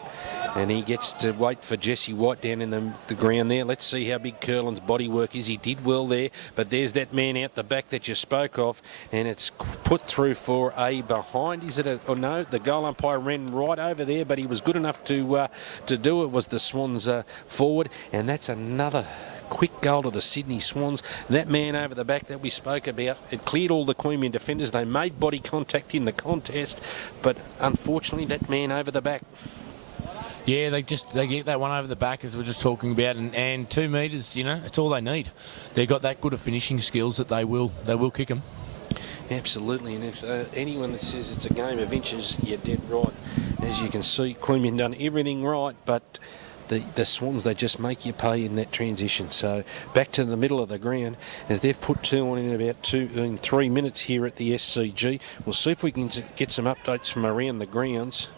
And he gets to wait for Jesse White down in the ground there. Let's see how big Curlin's body work is. He did well there, but there's that man out the back that you spoke of, and it's put through for a behind. Is it or no? The goal umpire ran right over there, but he was good enough to do it. Was the Swans forward, and that's another quick goal to the Sydney Swans. That man over the back that we spoke about, it cleared all the Queanbeyan defenders. They made body contact in the contest, but unfortunately that man over the back. Yeah, they get that one over the back, as we we're just talking about, and 2 metres, it's all they need. They've got that good of finishing skills that they will kick them. Absolutely, and if anyone that says it's a game of inches, you're dead right. As you can see, Queanbeyan done everything right, but the Swans, they just make you pay in that transition. So back to the middle of the ground, as they've put 2 on in about 3 minutes here at the SCG. We'll see if we can get some updates from around the grounds.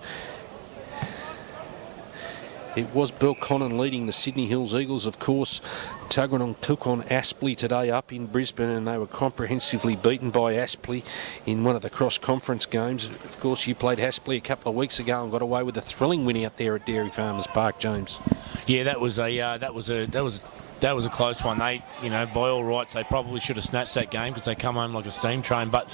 It was Belconnen leading the Sydney Hills Eagles. Of course, Tuggeranong took on Aspley today up in Brisbane, and they were comprehensively beaten by Aspley in one of the cross-conference games. Of course, you played Aspley a couple of weeks ago and got away with a thrilling win out there at Dairy Farmers Park, James. Yeah, that was a close one. They, by all rights, they probably should have snatched that game because they come home like a steam train, but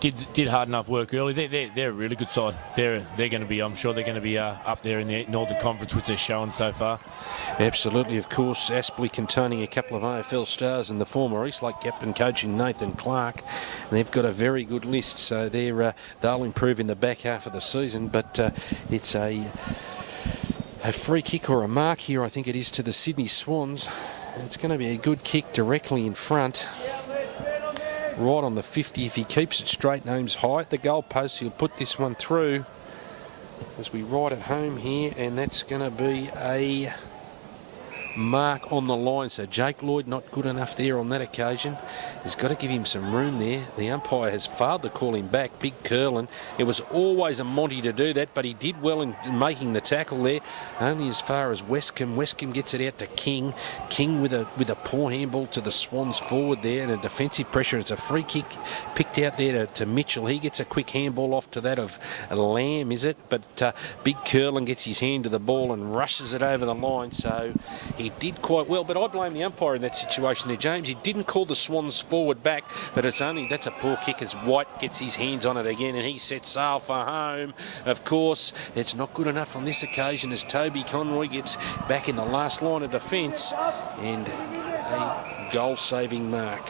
did hard enough work early. They're a really good side. They're going to be, I'm sure they're going to be up there in the Northern Conference, which they're showing so far. Absolutely, of course. Aspley containing a couple of AFL stars and the former Eastlake captain coaching Nathan Clark. And they've got a very good list, so they'll improve in the back half of the season, but it's a free kick or a mark here, I think it is, to the Sydney Swans. It's going to be a good kick directly in front, right on the 50. If he keeps it straight and aims high at the goal post, he'll put this one through as we ride it home here, and that's going to be a mark on the line. So Jake Lloyd not good enough there on that occasion. He's got to give him some room there. The umpire has failed to call him back. Big Curlin. It was always a Monty to do that, but he did well in making the tackle there. Only as far as Westcombe. Westcombe gets it out to King. King with a poor handball to the Swans forward there, and a defensive pressure. It's a free kick picked out there to Mitchell. He gets a quick handball off to that of Lamb, is it? But Big Curlin gets his hand to the ball and rushes it over the line. So he did quite well, but I blame the umpire in that situation there, James. He didn't call the Swans forward back, but that's a poor kick as White gets his hands on it again, and he sets sail for home. Of course, it's not good enough on this occasion as Toby Conroy gets back in the last line of defence, and a goal-saving mark.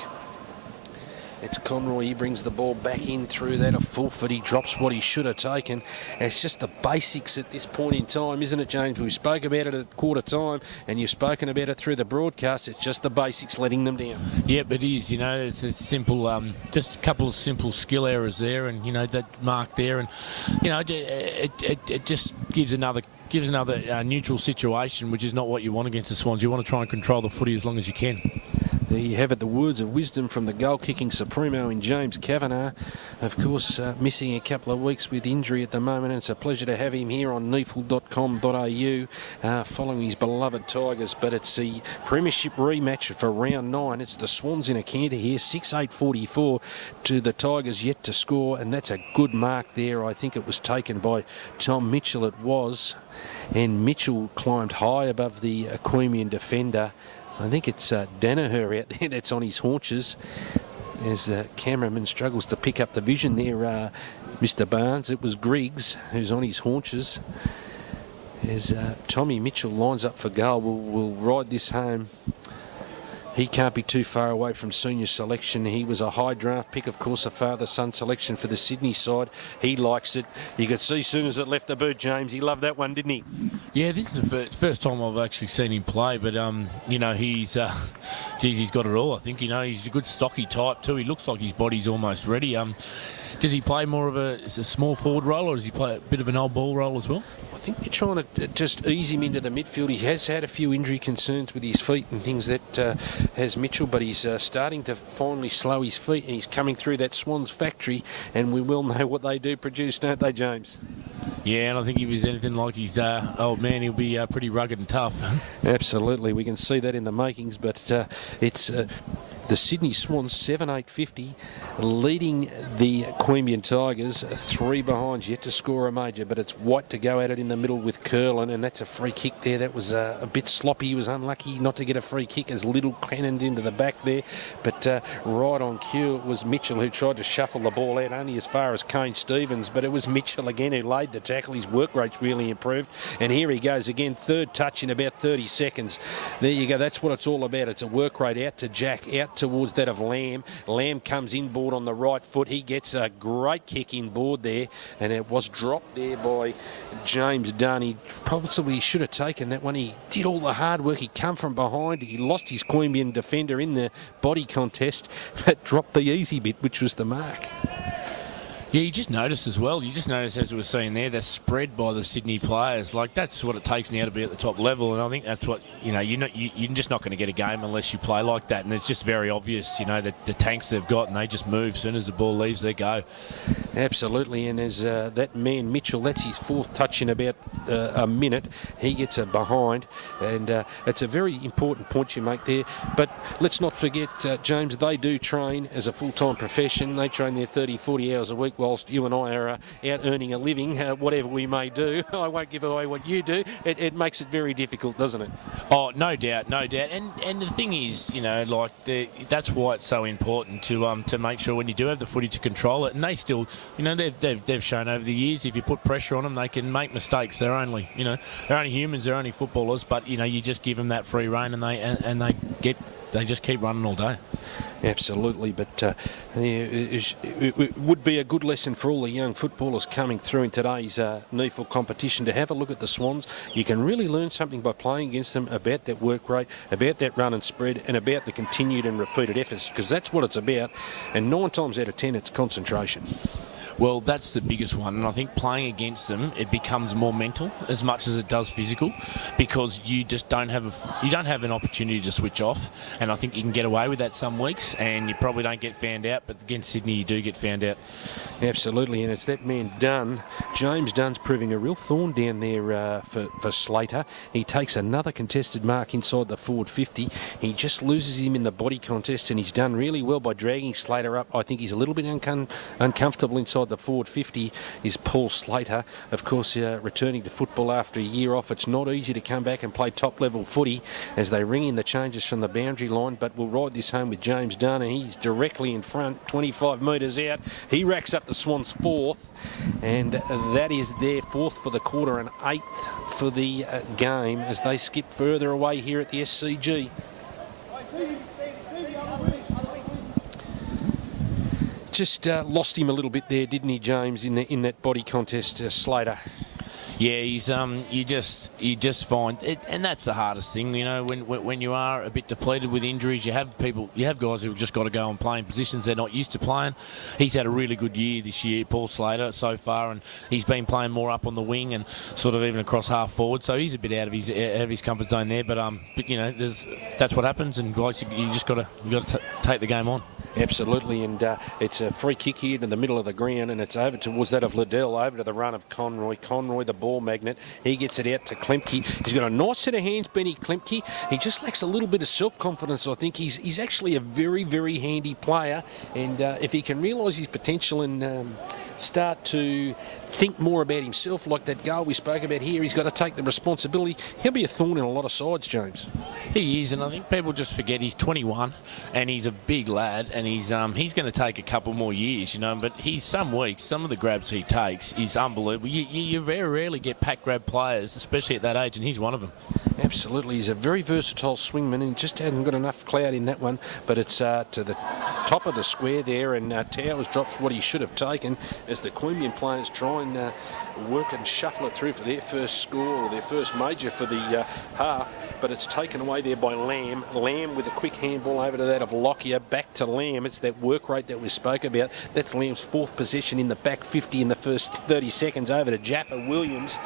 It's Conroy. He brings the ball back in through that. A full foot. He drops what he should have taken. It's just the basics at this point in time, isn't it, James? We spoke about it at quarter time, and you've spoken about it through the broadcast. It's just the basics letting them down. Yeah, it is. It's a simple, just a couple of simple skill errors there, and that mark there, and it just gives another neutral situation, which is not what you want against the Swans. You want to try and control the footy as long as you can. There you have it, the words of wisdom from the goal-kicking supremo in James Kavanagh. Of course, missing a couple of weeks with injury at the moment, and it's a pleasure to have him here on NEAFL.com.au following his beloved Tigers. But it's the premiership rematch for round 9. It's the Swans in a canter here, 6-8-44 to the Tigers yet to score, and that's a good mark there. I think it was taken by Tom Mitchell, it was. And Mitchell climbed high above the Queanbeyan defender. I think it's Danaher out there that's on his haunches as the cameraman struggles to pick up the vision there, Mr. Barnes. It was Griggs who's on his haunches as Tommy Mitchell lines up for goal. We'll ride this home. He can't be too far away from senior selection. He was a high draft pick, of course, a father-son selection for the Sydney side. He likes it. You could see as soon as it left the boot, James, he loved that one, didn't he? Yeah, this is the first time I've actually seen him play, but, you know, he's got it all, I think. You know, he's a good stocky type too. He looks like his body's almost ready. Does he play more of a small forward role, or does he play a bit of an old ball role as well? I think they're trying to just ease him into the midfield. He has had a few injury concerns with his feet and things that has Mitchell, but he's starting to finally slow his feet, and he's coming through that Swans factory, and we will know what they do produce, don't they, James? Yeah, and I think if he's anything like his old man, he'll be pretty rugged and tough. Absolutely, we can see that in the makings, but it's... the Sydney Swans 7-8-50 leading the Queanbeyan Tigers, 3 behind, yet to score a major, but it's White to go at it in the middle with Curlin, and that's a free kick there. That was a bit sloppy. He was unlucky not to get a free kick as Little cannoned into the back there, but right on cue it was Mitchell who tried to shuffle the ball out only as far as Kane Stevens, but it was Mitchell again who laid the tackle. His work rate's really improved, and here he goes again, third touch in about 30 seconds. There you go, that's what it's all about. It's a work rate out to Jack, out towards that of Lamb. Lamb comes inboard on the right foot. He gets a great kick inboard there, and it was dropped there by James Dunn. He probably should have taken that one. He did all the hard work. He come from behind. He lost his Queanbeyan defender in the body contest, but dropped the easy bit, which was the mark. Yeah, you just noticed as well. You just noticed, as we were seeing there, they're spread by the Sydney players. Like, that's what it takes now to be at the top level, and I think that's what, you know, you're just not going to get a game unless you play like that, and it's just very obvious, you know, the tanks they've got, and they just move as soon as the ball leaves, they go. Absolutely, and as that man Mitchell, that's his 4th touch in about a minute. He gets a behind, and it's a very important point you make there. But let's not forget, James, they do train as a full-time profession. They train there 30, 40 hours a week, whilst you and I are out earning a living, whatever we may do. I won't give away what you do. It makes it very difficult, doesn't it? Oh, no doubt, no doubt. And the thing is, you know, like, that's why it's so important to make sure when you do have the footy to control it. And they still, you know, they've shown over the years, if you put pressure on them, they can make mistakes. They're only humans, they're only footballers. But, you know, you just give them that free rein, and they just keep running all day. Absolutely, but it would be a good lesson for all the young footballers coming through in today's NEAFL competition to have a look at the Swans. You can really learn something by playing against them about that work rate, about that run and spread, and about the continued and repeated efforts, because that's what it's about. And 9 times out of 10, it's concentration. Well, that's the biggest one, and I think playing against them, it becomes more mental as much as it does physical, because you just don't have an opportunity to switch off, and I think you can get away with that some weeks, and you probably don't get found out, but against Sydney you do get found out. Absolutely, and it's that man Dunn. James Dunn's proving a real thorn down there for Slater. He takes another contested mark inside the forward 50. He just loses him in the body contest, and he's done really well by dragging Slater up. I think he's a little bit uncomfortable inside the forward 50 is Paul Slater. Of course, returning to football after a year off, it's not easy to come back and play top-level footy as they ring in the changes from the boundary line, but we'll ride this home with James Dunn, and he's directly in front, 25 metres out. He racks up the Swans 4th, and that is their 4th for the quarter and 8th for the game as they skip further away here at the SCG. Just lost him a little bit there, didn't he, James, in that body contest, Slater? Yeah, he's you just find it, and that's the hardest thing, you know, when you are a bit depleted with injuries, you have guys who've just got to go and play in positions they're not used to playing. He's had a really good year this year, Paul Slater, so far, and he's been playing more up on the wing and sort of even across half forward, so he's a bit out of his comfort zone there. But you know, that's what happens, and guys, you just got to take the game on. Absolutely, and it's a free kick here in the middle of the ground, and it's over towards that of Liddell, over to the run of Conroy. Conroy, the ball magnet, he gets it out to Klemke. He's got a nice set of hands, Benny Klemke. He just lacks a little bit of self-confidence, I think. He's actually a very, very handy player, and if he can realise his potential and start to think more about himself, like that goal we spoke about here, he's got to take the responsibility. He'll be a thorn in a lot of sides, James. He is, and I think people just forget he's 21 and he's a big lad, and he's going to take a couple more years, you know, but some weeks, some of the grabs he takes is unbelievable. You very rarely get pack grab players, especially at that age, and he's one of them. Absolutely, he's a very versatile swingman, and just hadn't got enough cloud in that one, but it's to the top of the square there, and Towers drops what he should have taken as the Queanbeyan players try and work and shuffle it through for their first score, or their first major for the half, but it's taken away there by Lamb. Lamb with a quick handball over to that of Lockyer, back to Lamb. It's that work rate that we spoke about. That's Lamb's fourth possession in the back 50 in the first 30 seconds, over to Jaffa Williams.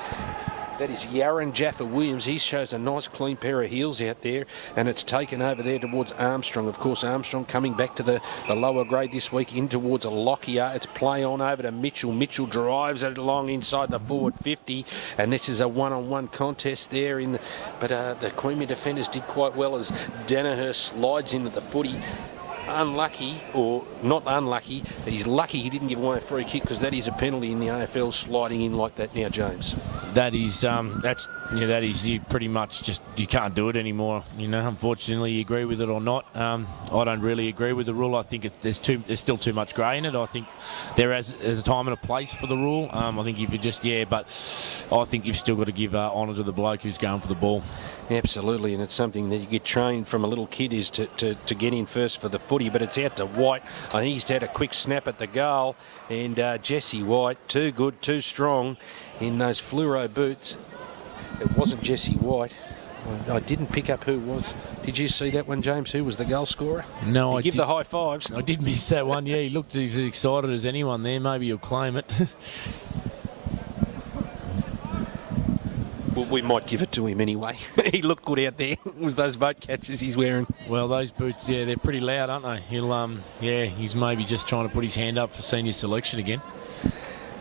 That is Yaron Jaffa-Williams. He shows a nice clean pair of heels out there, and it's taken over there towards Armstrong. Of course, Armstrong coming back to the lower grade this week in towards Lockyer. It's play on over to Mitchell. Mitchell drives it along inside the forward 50, and this is a one-on-one contest there. But the Queanbeyan defenders did quite well as Danaher slides into the footy. Unlucky, or not unlucky, he's lucky he didn't give away a free kick, because that is a penalty in the AFL, sliding in like that now, James. That is you pretty much just, you can't do it anymore, you know. Unfortunately, you agree with it or not. I don't really agree with the rule. I think there's still too much grey in it. I think there's a time and a place for the rule. I think if you just but I think you've still got to give honour to the bloke who's going for the ball. Absolutely, and it's something that you get trained from a little kid, is to get in first for the footy, but it's out to White. I think he's had a quick snap at the goal, and Jesse White, too good, too strong in those fluoro boots. It wasn't Jesse White. I didn't pick up who it was. Did you see that one, James? Who was the goal scorer? No, Give the high fives. I did miss that one, yeah. He looked as excited as anyone there. Maybe he'll claim it. Well, we might give it to him anyway. He looked good out there. It was those vote catchers he's wearing. Well, those boots, yeah, they're pretty loud, aren't they? He's maybe just trying to put his hand up for senior selection again.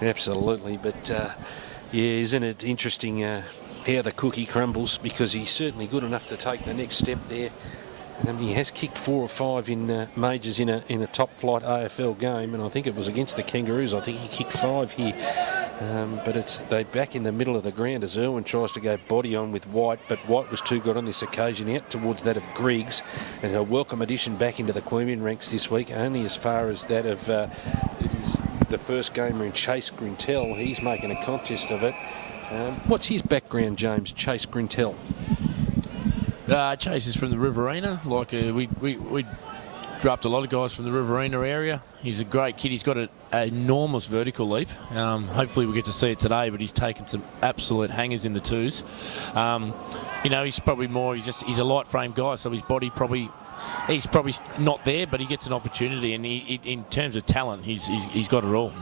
Absolutely, but isn't it interesting how the cookie crumbles, because he's certainly good enough to take the next step there. And he has kicked 4 or 5 in majors in a top-flight AFL game, and I think it was against the Kangaroos. I think he kicked 5 here. But they're back in the middle of the ground as Irwin tries to go body on with White, but White was too good on this occasion, out towards that of Griggs, and a welcome addition back into the Queanbeyan ranks this week, only as far as that of the first gamer in Chase Grintel. He's making a contest of it. What's his background, James, Chase Grintel? Chase is from the Riverina. We draft a lot of guys from the Riverina area. He's a great kid. He's got an enormous vertical leap. Hopefully we get to see it today, but he's taken some absolute hangers in the twos. He's probably more, he's a light frame guy, so his body he's probably not there, but he gets an opportunity, and in terms of talent, he's got it all.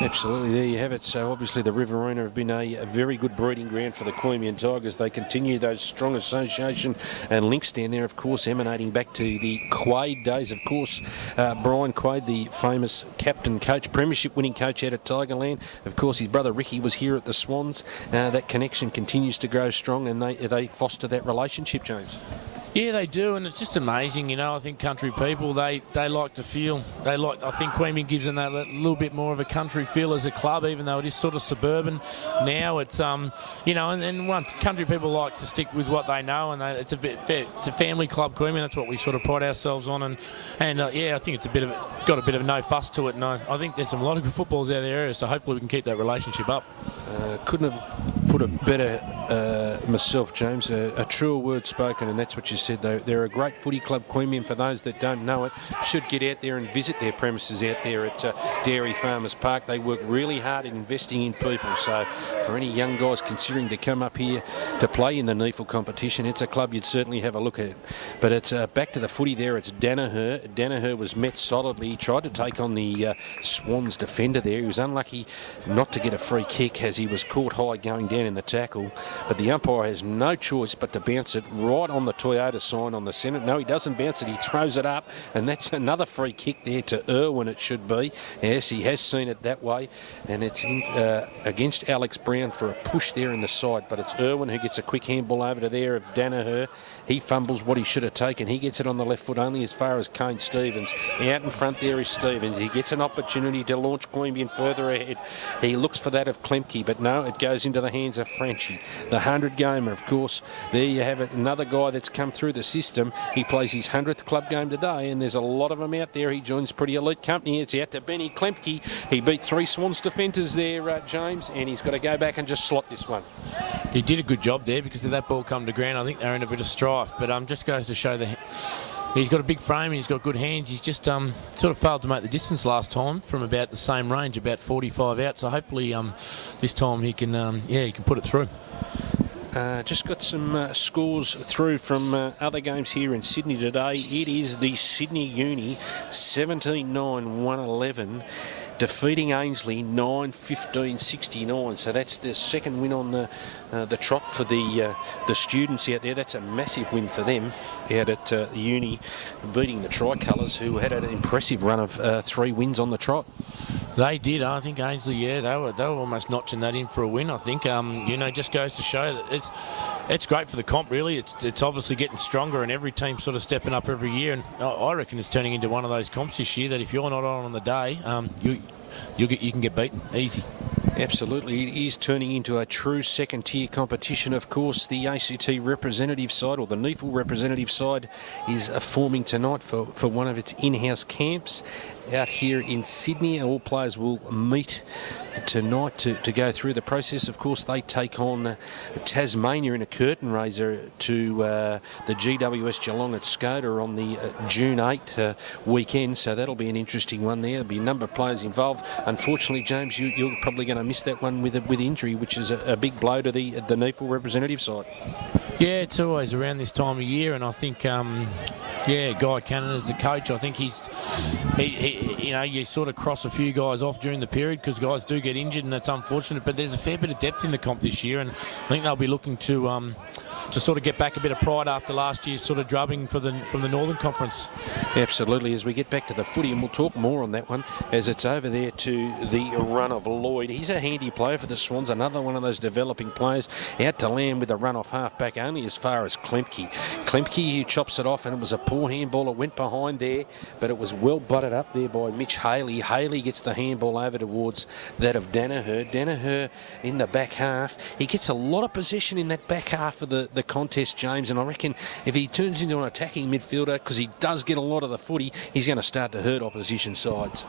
Absolutely, there you have it. So obviously the Riverina have been a very good breeding ground for the Queanbeyan Tigers. They continue those strong association and links down there, of course, emanating back to the Quaid days. Of course, Brian Quaid, the famous captain coach, premiership winning coach out at Tigerland. Of course, his brother Ricky was here at the Swans. That connection continues to grow strong, and they foster that relationship, James. Yeah, they do, and it's just amazing, I think country people, they like to feel, I think Queanbeyan gives them that little bit more of a country feel as a club, even though it is sort of suburban now. It's, and once country people like to stick with what they know, and it's a family club, Queanbeyan. That's what we sort of pride ourselves on, and I think it's got a bit of no fuss to it, and I think there's a lot of good footballers out there, so hopefully we can keep that relationship up. Couldn't have put a better myself, James, a truer word spoken, and that's what you said. They're a great footy club, Queanbeyan. For those that don't know it, should get out there and visit their premises out there at Dairy Farmers Park. They work really hard at investing in people. So for any young guys considering to come up here to play in the NEAFL competition, it's a club you'd certainly have a look at. But it's back to the footy there. It's Danaher. Danaher was met solidly. He tried to take on the Swans defender there. He was unlucky not to get a free kick as he was caught high going down in the tackle. But the umpire has no choice but to bounce it right on the Toyota sign on the centre. No, he doesn't bounce it. He throws it up, and that's another free kick there to Irwin, it should be. Yes, he has seen it that way, and it's against Alex Brown for a push there in the side. But it's Irwin who gets a quick handball over to there of Danaher. He fumbles what he should have taken. He gets it on the left foot only as far as Kane Stevens. Out in front there is Stevens. He gets an opportunity to launch Queanbeyan further ahead. He looks for that of Klemke, but no, it goes into the hands of Frenchie. The 100-gamer, of course. There you have it. Another guy that's come through the system. He plays his 100th club game today, and there's a lot of them out there. He joins pretty elite company. It's out to Benny Klemke. He beat 3 Swans defenders there, James, and he's got to go back and just slot this one. He did a good job there because of that ball come to ground. I think they're in a bit of strife, but just goes to show that he's got a big frame and he's got good hands. He's just sort of failed to make the distance last time from about the same range, about 45 out. So hopefully this time he can, he can put it through. Just got some scores through from other games here in Sydney today. It is the Sydney Uni 17-9-111. Defeating Ainsley 9-15-69, so that's the second win on the trot for the students out there. That's a massive win for them out at the Uni, beating the Tricolours, who had an impressive run of 3 wins on the trot. They did. I think Ainsley, they were almost notching that in for a win. I think just goes to show that it's great for the comp. Really, it's obviously getting stronger, and every team sort of stepping up every year. And I reckon it's turning into one of those comps this year that if you're not on the day, you can get beaten easy. Absolutely. It is turning into a true second-tier competition. Of course, the ACT representative side, or the NEAFL representative side, is forming tonight for one of its in-house camps out here in Sydney. All players will meet tonight to go through the process. Of course, they take on Tasmania in a curtain raiser to the GWS Geelong at Skoda on the June 8 weekend, so that'll be an interesting one there. There'll be a number of players involved. Unfortunately, James, you're probably going to miss that one with injury, which is a big blow to the NEAFL representative side. Yeah, it's always around this time of year, and I think, Guy Cannon is the coach. I think he you sort of cross a few guys off during the period because guys do get injured, and that's unfortunate. But there's a fair bit of depth in the comp this year, and I think they'll be looking to sort of get back a bit of pride after last year's sort of drubbing from the Northern Conference. Absolutely. As we get back to the footy, and we'll talk more on that one as it's over there to the run of Lloyd. He's a handy player for the Swans, another one of those developing players out to land with a run off half-back only as far as Klemke. Klemke, who chops it off, and it was a poor handball. It went behind there, but it was well butted up there by Mitch Haley. Haley gets the handball over towards that of Danaher. Danaher in the back half. He gets a lot of possession in that back half of the contest, James, and I reckon if he turns into an attacking midfielder, because he does get a lot of the footy, he's going to start to hurt opposition sides.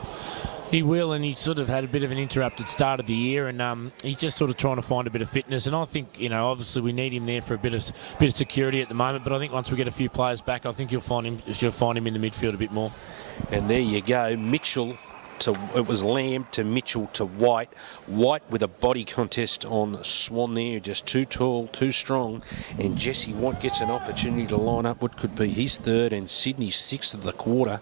He will, and he's sort of had a bit of an interrupted start of the year, and he's just sort of trying to find a bit of fitness. And I think, obviously we need him there for a bit of security at the moment. But I think once we get a few players back, I think you'll find him in the midfield a bit more. And there you go, Mitchell. It was Lamb to Mitchell to White. White with a body contest on Swan there, just too tall, too strong. And Jesse White gets an opportunity to line up what could be his third and Sydney's sixth of the quarter.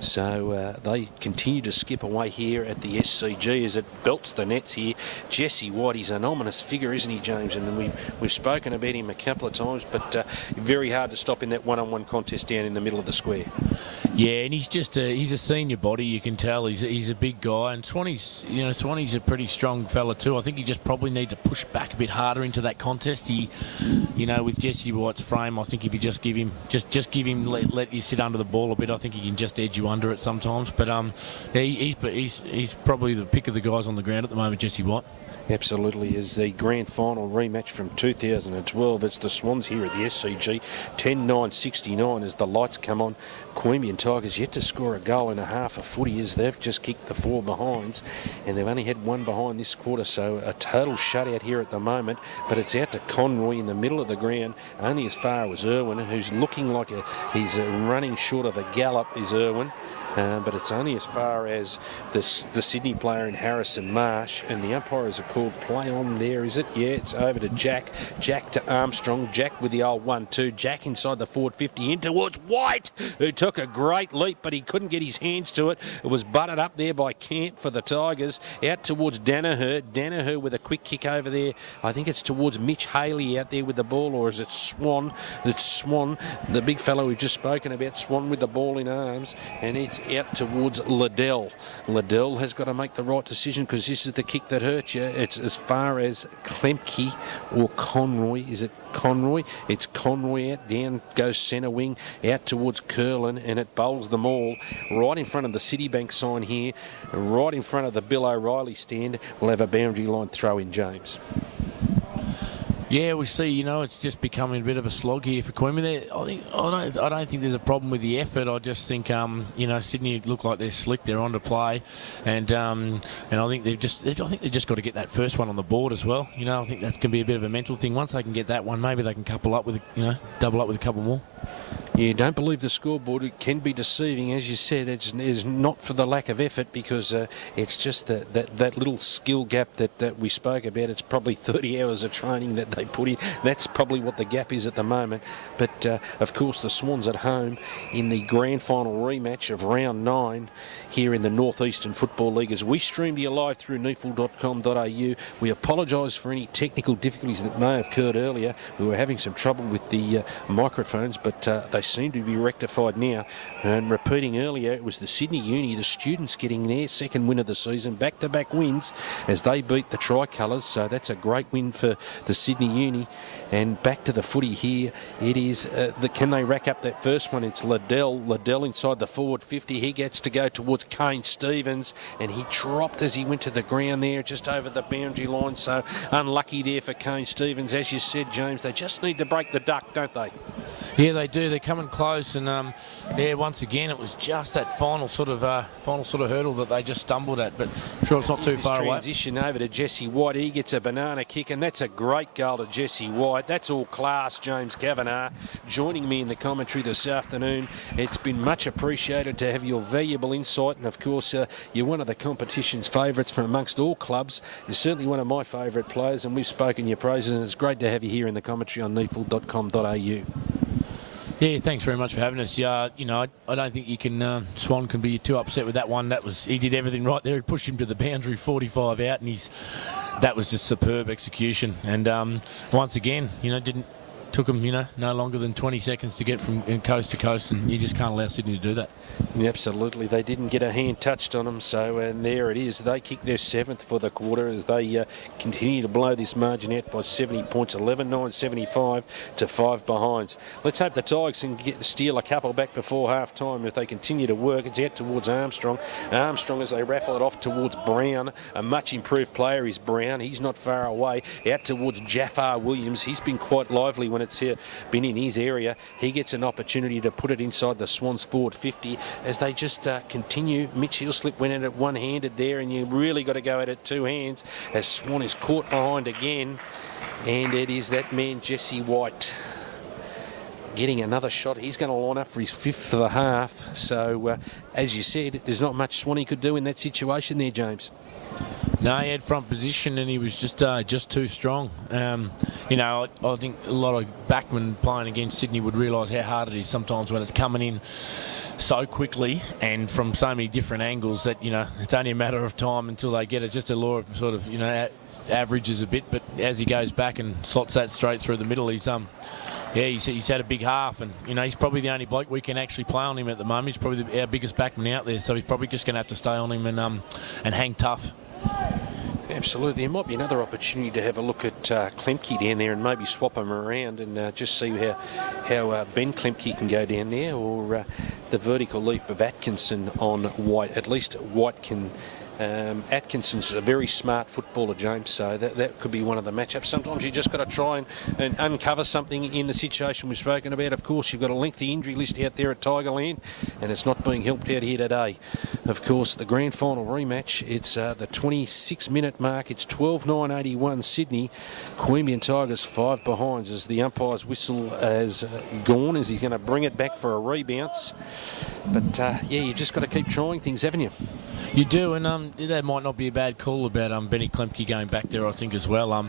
So they continue to skip away here at the SCG as it belts the nets here. Jesse White, he's an ominous figure, isn't he, James? And we've spoken about him a couple of times, but very hard to stop in that one-on-one contest down in the middle of the square. Yeah, and he's just he's a senior body. You can tell he's a big guy, and Swanee's a pretty strong fella too. I think he just probably need to push back a bit harder into that contest. He, with Jesse White's frame, I think if you just give him let you sit under the ball a bit, I think he can just edge you under it sometimes. But he's probably the pick of the guys on the ground at the moment, Jesse White. Absolutely, is the grand final rematch from 2012. It's the Swans here at the SCG. 10-9-69 as the lights come on. Queanbeyan Tigers yet to score a goal in a half a footy as they've just kicked the 4 behinds, and they've only had 1 behind this quarter, so a total shutout here at the moment. But it's out to Conroy in the middle of the ground, only as far as Irwin, who's looking like he's running short of a gallop, is Irwin. But it's only as far as the Sydney player in Harrison Marsh, and the umpires are called play on there, is it? Yeah, it's over to Jack. Jack to Armstrong. Jack with the old 1-2. Jack inside the forward 50 in towards White, who took a great leap, but he couldn't get his hands to it. It was butted up there by Camp for the Tigers. Out towards Danaher. Danaher with a quick kick over there. I think it's towards Mitch Haley out there with the ball, or is it Swan? It's Swan, the big fellow we've just spoken about, Swan with the ball in arms, and it's out towards Liddell. Liddell has got to make the right decision because this is the kick that hurts you. It's as far as Klemke or Conroy. Is it Conroy? It's Conroy out, down goes centre wing, out towards Curlin, and it bowls them all right in front of the Citibank sign here, right in front of the Bill O'Reilly stand. We'll have a boundary line throw in, James. Yeah, we see, it's just becoming a bit of a slog here for Queanbeyan. I don't think there's a problem with the effort. I just think, Sydney look like they're slick, they're on to play, and I think they've just got to get that first one on the board as well. I think that can be a bit of a mental thing. Once they can get that one, maybe they can double up with a couple more. Yeah, don't believe the scoreboard. It can be deceiving, as you said. It's not for the lack of effort, because it's just that little skill gap that we spoke about. It's probably 30 hours of training that they put in. That's probably what the gap is at the moment. But, of course, the Swans at home in the grand final rematch of round 9 here in the North Eastern Football League. As we stream to you live through NEAFL.com.au, we apologise for any technical difficulties that may have occurred earlier. We were having some trouble with the microphones, but they seem to be rectified now. And repeating earlier, it was the Sydney Uni, the students, getting their second win of the season, back-to-back wins as they beat the Tricolours. So that's a great win for the Sydney Uni. And back to the footy here, it is, can they rack up that first one? It's Liddell. Liddell inside the forward 50. He gets to go towards Kane Stevens, and he dropped as he went to the ground there, just over the boundary line. So unlucky there for Kane Stevens. As you said, James, they just need to break the duck, don't they? Yeah, they do. They're coming close, and once again, it was just that final sort of hurdle that they just stumbled at. But I'm sure it's not too far away. Transition over to Jesse White. He gets a banana kick, and that's a great goal to Jesse White. That's all class. James Kavanagh joining me in the commentary this afternoon. It's been much appreciated to have your valuable insight, and of course, you're one of the competition's favourites from amongst all clubs. You're certainly one of my favourite players, and we've spoken your praises, and it's great to have you here in the commentary on NEAFL.com.au. Yeah, thanks very much for having us. I don't think you can. Swan can be too upset with that one. He did everything right there. He pushed him to the boundary, 45 out, and that was just superb execution. And once again, took him, no longer than 20 seconds to get from coast to coast, and you just can't allow Sydney to do that. Yeah, absolutely. They didn't get a hand touched on them, so and there it is. They kick their 7th for the quarter as they continue to blow this margin out by 70 points, 11-9-75 to 5 behinds. Let's hope the Tigers can steal a couple back before half-time. If they continue to work, it's out towards Armstrong. Armstrong, as they raffle it off towards Brown, a much improved player is Brown. He's not far away. Out towards Jafar Williams. He's been quite lively when it's been in his area. He gets an opportunity to put it inside the Swans forward 50 as they just continue. Mitch Hillslip went at it one-handed there, and you really got to go at it two hands as Swan is caught behind again, and it is that man Jesse White getting another shot. He's going to line up for his 5th for the half. So as you said, there's not much Swanee could do in that situation there, James. No, he had front position, and he was just too strong. I think a lot of backmen playing against Sydney would realise how hard it is sometimes when it's coming in so quickly and from so many different angles that it's only a matter of time until they get it. Just a law of sort of averages a bit, but as he goes back and slots that straight through the middle, he's had a big half, and he's probably the only bloke we can actually play on him at the moment. He's probably our biggest backman out there, so he's probably just going to have to stay on him and hang tough. Absolutely. There might be another opportunity to have a look at Klemke down there and maybe swap him around and just see how Ben Klemke can go down there, or the vertical leap of Atkinson on White. At least White can Atkinson's a very smart footballer, James, so that could be one of the matchups. Sometimes you just got to try and uncover something in the situation we've spoken about. Of course, you've got a lengthy injury list out there at Tigerland, and it's not being helped out here today. Of course, the grand final rematch, it's the 26-minute mark. It's 12-9-81 Sydney. Queanbeyan Tigers 5 behinds as the umpire's whistle has gone. Is he going to bring it back for a rebounce? But, yeah, you've just got to keep trying things, haven't you? You do, and that might not be a bad call about Benny Klemke going back there, I think, as well. I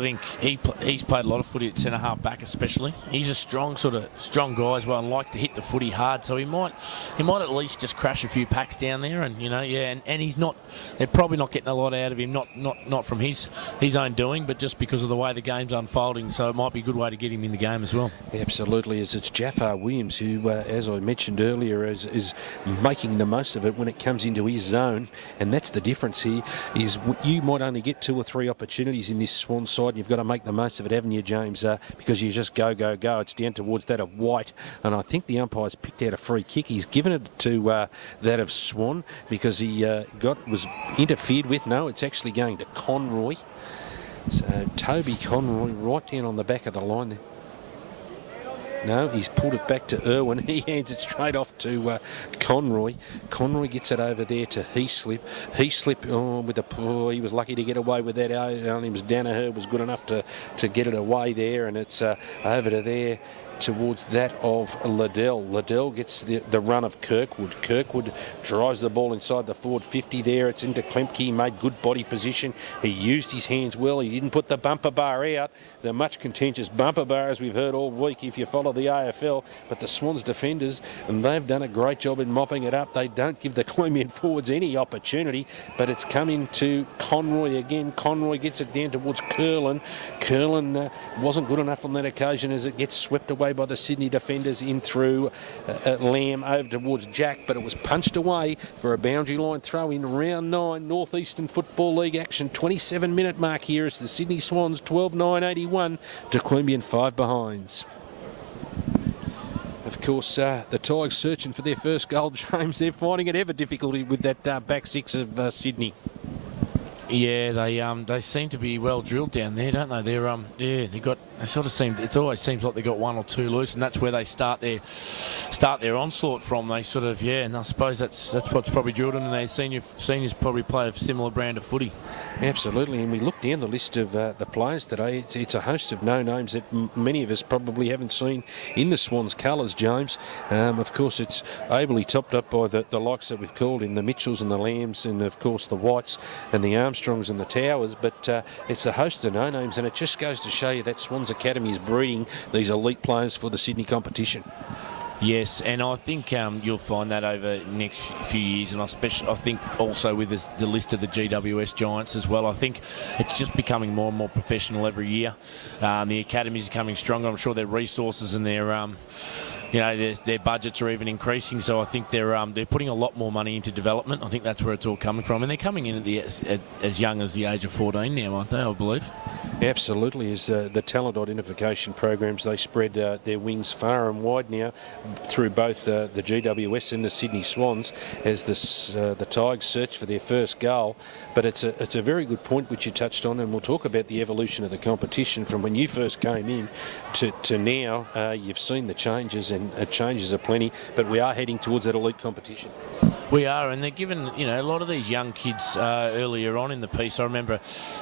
think he's played a lot of footy at centre-half back especially. He's a strong guy as well and likes to hit the footy hard, so he might at least just crash a few packs down there, and, you know, yeah, and he's not, they're probably not getting a lot out of him, not from his own doing, but just because of the way the game's unfolding, so it might be a good way to get him in the game as well. Absolutely, as it's Jafar Williams who, as I mentioned earlier, is making the most of it when it comes into his zone, and that's the difference here. Is you might only get 2 or 3 opportunities in this Swan side, and you've got to make the most of it, haven't you, James? Because you just go. It's down towards that of White, and I think the umpire's picked out a free kick. He's given it to that of Swan because he was interfered with. No, it's actually going to Conroy. So Toby Conroy right down on the back of the line there. No, he's pulled it back to Irwin. He hands it straight off to Conroy. Conroy gets it over there to Heaslip. Heaslip, he was lucky to get away with that. Only was Danaher was good enough to get it away there, and it's over to there towards that of Liddell. Liddell gets the run of Kirkwood. Kirkwood drives the ball inside the forward 50 there. It's into Klemke. He made good body position. He used his hands well. He didn't put the bumper bar out. The much contentious bumper bar, as we've heard all week, if you follow the AFL. But the Swans defenders, and they've done a great job in mopping it up. They don't give the Queanbeyan forwards any opportunity, but it's come into Conroy again. Conroy gets it down towards Curlin. Curlin wasn't good enough on that occasion as it gets swept away by the Sydney defenders in through Lamb over towards Jack, but it was punched away for a boundary line throw in round 9 Northeastern Football League action. 27-minute mark here as the Sydney Swans 12-9-81 to Queanbeyan 5 behinds. Of course, the Tigers searching for their first goal, James. They're finding it ever difficult with that back six of Sydney. Yeah, they seem to be well drilled down there, don't they? It always seems like they've got 1 or 2 loose, and that's where they start their onslaught from. They sort of, and I suppose that's what's probably drilled them, and their seniors probably play a similar brand of footy. Absolutely, and we look down the list of the players today. It's a host of no names that many of us probably haven't seen in the Swans colours, James. Of course, it's ably topped up by the likes that we've called in the Mitchells and the Lambs, and of course the Whites and the Armstrongs and the Towers. But it's a host of no names, and it just goes to show you that Swans Academy is breeding these elite players for the Sydney competition. Yes, and I think you'll find that over the next few years, and I think also with the list of the GWS Giants as well. I think it's just becoming more and more professional every year. The academies are becoming stronger. I'm sure their resources and their budgets are even increasing. So I think they're putting a lot more money into development. I think that's where it's all coming from, and they're coming in at as young as the age of 14 now, aren't they? I believe. Absolutely, as the talent identification programs, they spread their wings far and wide now through both the GWS and the Sydney Swans as the Tigers search for their first goal. But it's a very good point which you touched on, and we'll talk about the evolution of the competition from when you first came in to now. You've seen the changes, and changes are plenty, but we are heading towards that elite competition. We are, and they're given, a lot of these young kids earlier on in the piece. I remember,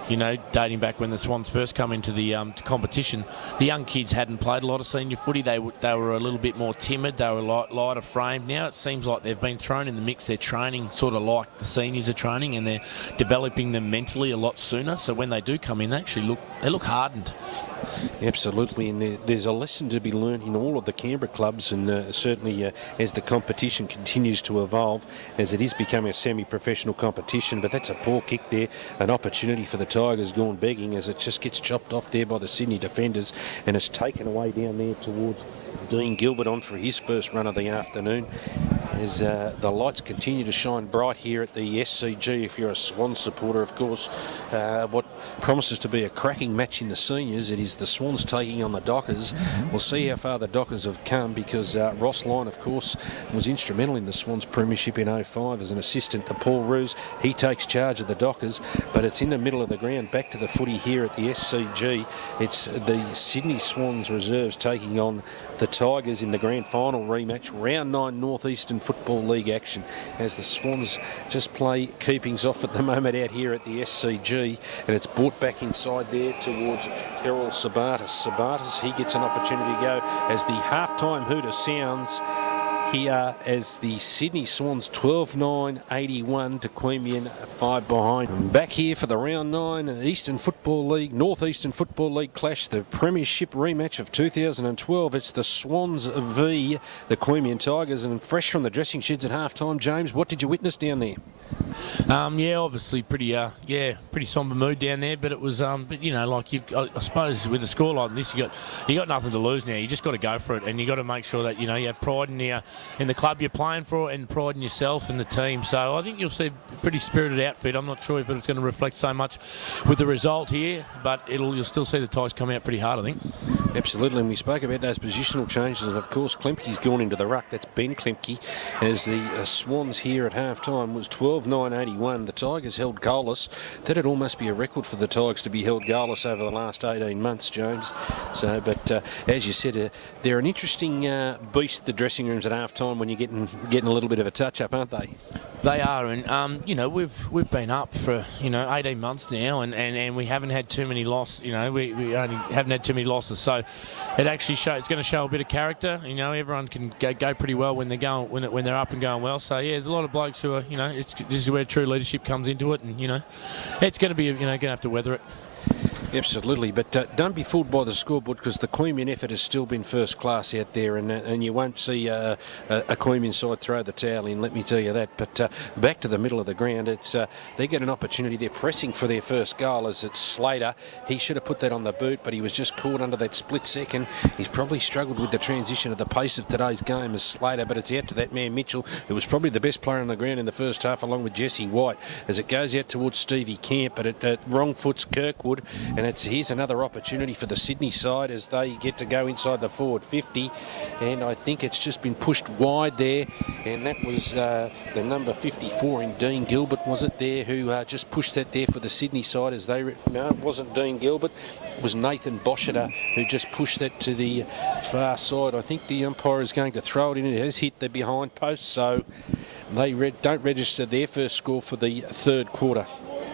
dating back when the Swans first come into the competition, the young kids hadn't played a lot of senior footy. They were a little bit more timid. They were lighter framed. Now it seems like they've been thrown in the mix. They're training sort of like the seniors are training, and they're developing them mentally a lot sooner. So when they do come in, they look hardened. Absolutely, and there's a lesson to be learned in all of the Canberra clubs, and certainly as the competition continues to evolve, as it is becoming a semi-professional competition. But that's a poor kick there, an opportunity for the Tigers gone begging, as it just gets chopped off there by the Sydney defenders, and it's taken away down there towards Dean Gilbert on for his first run of the afternoon. As the lights continue to shine bright here at the SCG. If you're a Swan supporter, of course, what promises to be a cracking match in the seniors. It is the Swans taking on the Dockers. We'll see how far the Dockers have come, because Ross Lyon, of course, was instrumental in the Swans premiership in 05 as an assistant to Paul Roos. He takes charge of the Dockers, but it's in the middle of the ground. Back to the footy here at the SCG. It's the Sydney Swans reserves taking on the Tigers in the grand final rematch, round 9 Northeastern Football League action, as the Swans just play keepings off at the moment out here at the SCG, and it's brought back inside there towards Errol Sabatis. Sabatis, he gets an opportunity to go as the half-time hooter sounds here as the Sydney Swans 12-9-81 to Queanbeyan 5 behind. Back here for the round 9 Eastern Football League, Northeastern Football League clash, the premiership rematch of 2012. It's the Swans v the Queanbeyan Tigers, and fresh from the dressing sheds at half-time. James, what did you witness down there? Yeah, obviously pretty somber mood down there, but it was but you know, like I suppose with a score like this, you got nothing to lose now. You just got to go for it, and you got to make sure that you have pride in the club you're playing for, and pride in yourself and the team. So I think you'll see a pretty spirited outfit. I'm not sure if it's going to reflect so much with the result here, but you'll still see the Tigers come out pretty hard, I think. Absolutely, and we spoke about those positional changes, and of course Klemke's gone into the ruck. That's Ben Klemke, as the Swans here at half-time was 12-9-81. The Tigers held goalless. That'd almost be a record for the Tigers to be held goalless over the last 18 months, James. So, but as you said, they're an interesting beast, the dressing rooms at half-time, when you're getting a little bit of a touch-up, aren't they? They are, and we've been up for 18 months now, and we haven't had too many losses. We only haven't had too many losses, so it actually it's going to show a bit of character. Everyone can go pretty well when they're going when they're up and going well. So yeah, there's a lot of blokes who are this is where true leadership comes into it, and it's going to be going to have to weather it. Absolutely, but don't be fooled by the scoreboard, because the Queanbeyan effort has still been first class out there, and you won't see a Queanbeyan side throw the towel in, let me tell you that. But back to the middle of the ground, it's they get an opportunity. They're pressing for their first goal, as it's Slater. He should have put that on the boot, but he was just caught under that split second. He's probably struggled with the transition of the pace of today's game as Slater, but it's out to that man Mitchell, who was probably the best player on the ground in the first half, along with Jesse White, as it goes out towards Stevie Camp, but it wrong foot's Kirkwood. And here's another opportunity for the Sydney side as they get to go inside the forward 50, and I think it's just been pushed wide there, and that was the number 54 in Dean Gilbert, was it there, who just pushed that there for the Sydney side as they... No, it wasn't Dean Gilbert. It was Nathan Boscheder who just pushed that to the far side. I think the umpire is going to throw it in. It has hit the behind post, so they don't register their first score for the third quarter.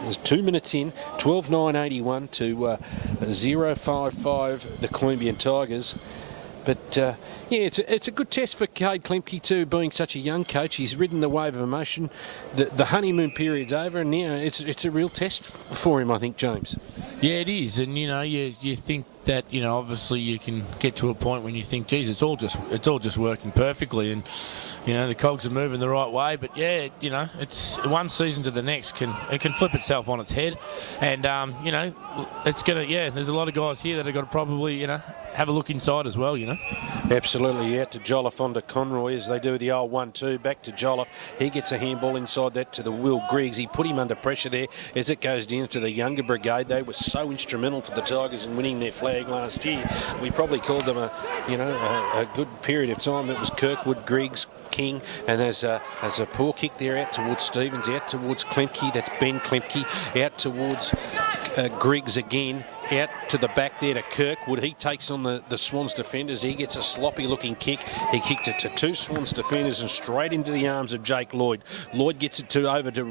There's 2 minutes in, 12-9-81 to 0-5-5 the Queanbeyan Tigers. But, yeah, it's a good test for Cade Klemke too, being such a young coach. He's ridden the wave of emotion. The honeymoon period's over, and now it's a real test for him, I think, James. Yeah, it is. And, you think that, obviously you can get to a point when you think, geez, it's all just working perfectly, and the cogs are moving the right way. But yeah, it's one season to the next it can flip itself on its head, and it's gonna there's a lot of guys here that have got to probably have a look inside as well. Absolutely, out to Jolliffe onto Conroy as they do the old 1-2. Back to Jolliffe. He gets a handball inside that to the Will Griggs. He put him under pressure there as it goes down to the younger brigade. They were so instrumental for the Tigers in winning their flag last year. We probably called them a good period of time. It was Kirkwood, Griggs, King, and there's a poor kick there out towards Stevens, out towards Klemke. That's Ben Klemke. Out towards Griggs again. Out to the back there to Kirkwood. He takes on the Swans defenders. He gets a sloppy looking kick. He kicked it to two Swans defenders and straight into the arms of Jake Lloyd. Lloyd gets it over to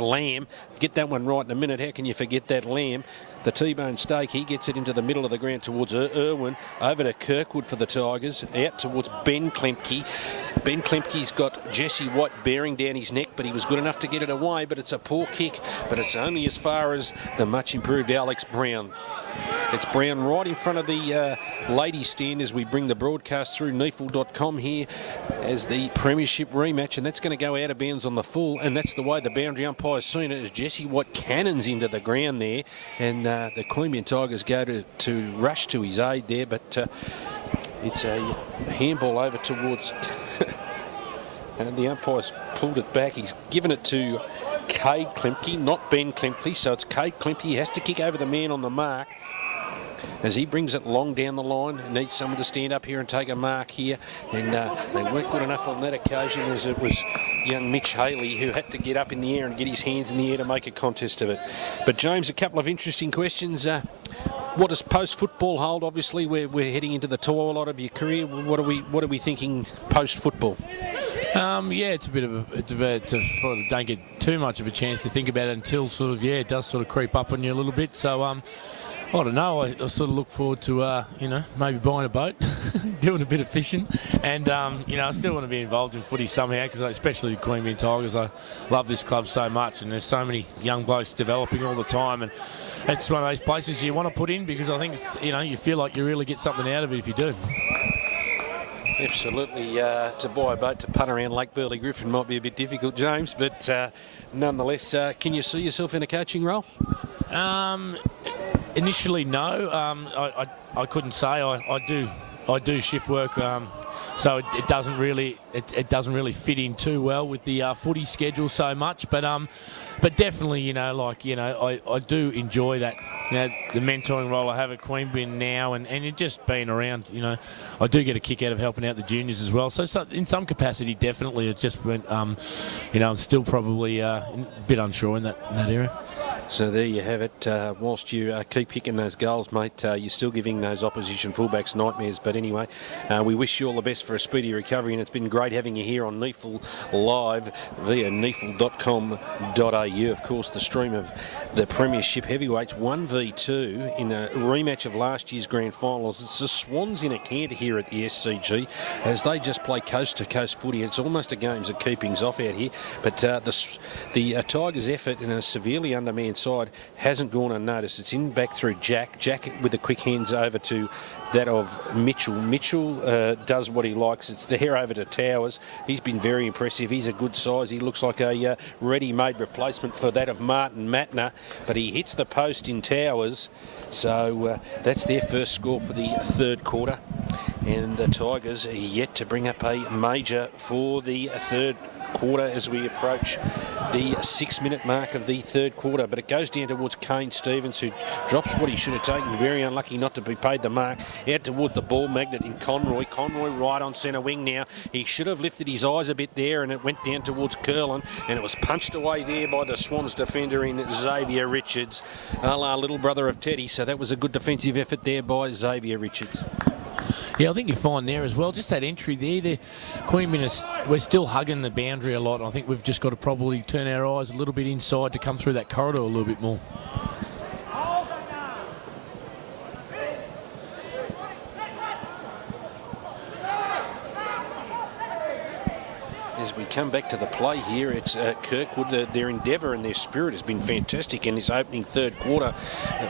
Lamb. Get that one right in a minute. How can you forget that, Lamb? The T-bone stake, he gets it into the middle of the ground towards Irwin. Over to Kirkwood for the Tigers. Out towards Ben Klemke. Ben Klemke's got Jesse White bearing down his neck, but he was good enough to get it away. But it's a poor kick, but it's only as far as the much improved Alex Brown. It's Brown right in front of the ladies stand as we bring the broadcast through NEAFL.com here as the premiership rematch, and that's going to go out of bounds on the full, and that's the way the boundary umpire's seen it, as Jesse White cannons into the ground there, and the Queanbeyan Tigers go to rush to his aid there, but it's a handball over towards And the umpire's pulled it back. He's given it to Cade Klimke, not Ben Klimke. So it's Cade Klimke. He has to kick over the man on the mark. As he brings it long down the line, needs someone to stand up here and take a mark here. And they weren't good enough on that occasion, as it was young Mitch Haley who had to get up in the air and get his hands in the air to make a contest of it. But James, a couple of interesting questions. What does post-football hold? Obviously, we're heading into the twilight of your career. What are we thinking post-football? Yeah, it's a bit of don't get too much of a chance to think about it until it does sort of creep up on you a little bit. So I don't know. I sort of look forward to maybe buying a boat, doing a bit of fishing, and I still want to be involved in footy somehow, because especially the Queanbeyan Tigers, I love this club so much, and there's so many young blokes developing all the time, and it's one of those places you want to put in, because I think you feel like you really get something out of it if you do. Absolutely. To buy a boat to putt around Lake Burley Griffin might be a bit difficult, James, but nonetheless, can you see yourself in a coaching role? Initially, no. I couldn't say. I do shift work, so it doesn't really fit in too well with the footy schedule so much. But definitely, I do enjoy that. The mentoring role I have at Queanbeyan now, and it just being around. I do get a kick out of helping out the juniors as well. So in some capacity, definitely, it's just went. I'm still probably a bit unsure in that area. So there you have it. Whilst you keep kicking those goals, mate, you're still giving those opposition fullbacks nightmares. But anyway, we wish you all the best for a speedy recovery, and it's been great having you here on NEAFL Live via neafl.com.au. Of course, the stream of the Premiership Heavyweights 1v2 in a rematch of last year's grand finals. It's the Swans in a canter here at the SCG, as they just play coast-to-coast footy. It's almost a games of keepings off out here. But the Tigers' effort in a severely undermanned side hasn't gone unnoticed. It's in back through Jack with the quick hands over to that of Mitchell. Mitchell does what he likes. It's the hair over to Towers. He's been very impressive. He's a good size. He looks like a ready-made replacement for that of Martin Matner, but he hits the post in Towers. So that's their first score for the third quarter, and the Tigers are yet to bring up a major for the third quarter as we approach the 6-minute mark of the third quarter. But it goes down towards Kane Stevens, who drops what he should have taken. Very unlucky not to be paid the mark. Out toward the ball magnet in Conroy. Conroy right on centre wing now. He should have lifted his eyes a bit there, and it went down towards Curlin, and it was punched away there by the Swans defender in Xavier Richards, a la little brother of Teddy. So that was a good defensive effort there by Xavier Richards. Yeah, I think you find there as well, just that entry there. Queanbeyan, we're still hugging the boundary a lot. I think we've just got to probably turn our eyes a little bit inside to come through that corridor a little bit more. As we come back to the play here, it's Kirkwood. Their endeavour and their spirit has been fantastic in this opening third quarter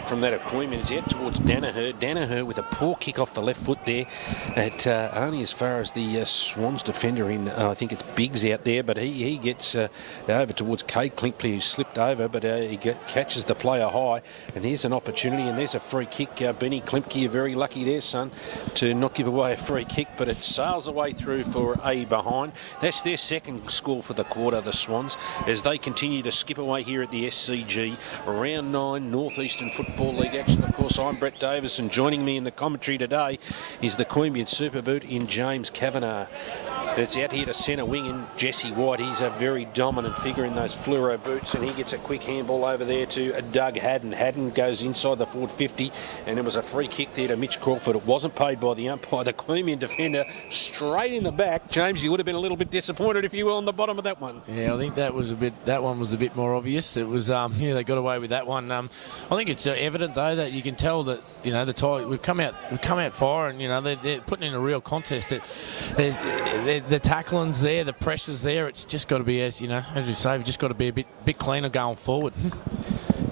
from that of Queanbeyan. It's out towards Danaher. Danaher with a poor kick off the left foot there at only as far as the Swans defender in, I think it's Biggs out there, but he gets over towards Cade Klimke, who slipped over, but he catches the player high, and here's an opportunity, and there's a free kick. Benny Klimke, you're very lucky there, son, to not give away a free kick, but it sails away through for a behind. That's their second score for the quarter, the Swans, as they continue to skip away here at the SCG. Round 9 Northeastern Football League action. Of course, I'm Brett Davis, and joining me in the commentary today is the Queanbeyan Super Boot in James Kavanagh. It's out here to centre wing in Jesse White. He's a very dominant figure in those fluoro boots, and he gets a quick handball over there to Doug Haddon. Haddon goes inside the forward 50, and it was a free kick there to Mitch Crawford. It wasn't paid by the umpire. The Queanbeyan defender straight in the back. James, you would have been a little bit disappointed if you were on the bottom of that one. Yeah, I think that one was a bit more obvious. It was they got away with that one. I think it's evident though that you can tell that the Tigers we've come out fire, and they're putting in a real contest. The tackling's there, the pressure's there. It's just got to be, as you say, we've just got to be a bit cleaner going forward.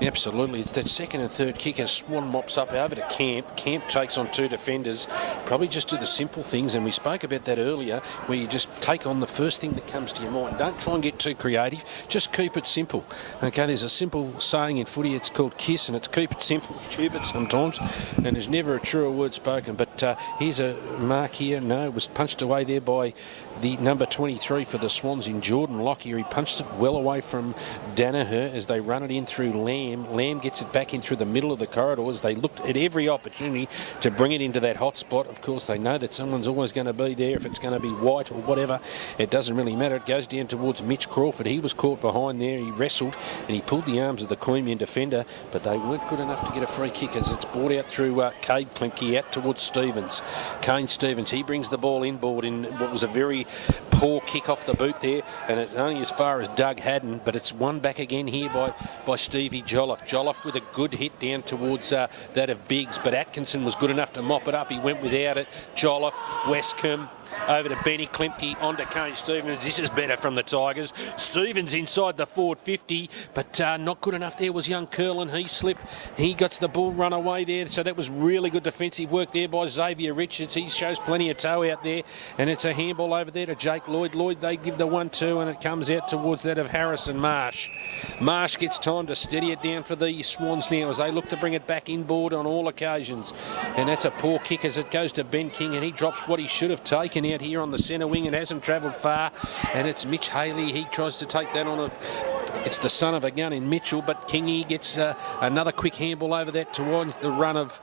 Absolutely. It's that second and third kick as Swan mops up over to Camp. Camp takes on 2 defenders. Probably just do the simple things, and we spoke about that earlier, where you just take on the first thing that comes to your mind. Don't try and get too creative. Just keep it simple. Okay, there's a simple saying in footy. It's called KISS, and it's keep it simple, stupid sometimes. And there's never a truer word spoken. But here's a mark here. No, it was punched away there by the number 23 for the Swans in Jordan Lockyer. He punched it well away from Danaher as they run it in through Lamb. Lamb gets it back in through the middle of the corridor as they looked at every opportunity to bring it into that hot spot. Of course, they know that someone's always going to be there. If it's going to be White or whatever, it doesn't really matter. It goes down towards Mitch Crawford. He was caught behind there. He wrestled and he pulled the arms of the Queanbeyan defender, but they weren't good enough to get a free kick as it's brought out through Cade Klimke out towards Stevens. Kane Stevens, he brings the ball inboard in what was a very poor kick off the boot there, and it's only as far as Doug Haddon, but it's won back again here by Stevie Jolliffe. Jolliffe with a good hit down towards that of Biggs, but Atkinson was good enough to mop it up. He went without it. Jolliffe, Westcombe, over to Benny Klimke, on to Kane Stevens. This is better from the Tigers. Stevens inside the forward 50, but not good enough there was young Curlin. He slipped. He got the ball run away there, so that was really good defensive work there by Xavier Richards. He shows plenty of toe out there, and it's a handball over there to Jake Lloyd. Lloyd, they give the 1-2, and it comes out towards that of Harrison Marsh. Marsh gets time to steady it down for the Swans now as they look to bring it back inboard on all occasions, and that's a poor kick as it goes to Ben King, and he drops what he should have taken out here on the centre wing. It hasn't travelled far, and it's Mitch Haley. He tries to take that on. It's the son of a gun in Mitchell, but Kingy gets another quick handball over that towards the run of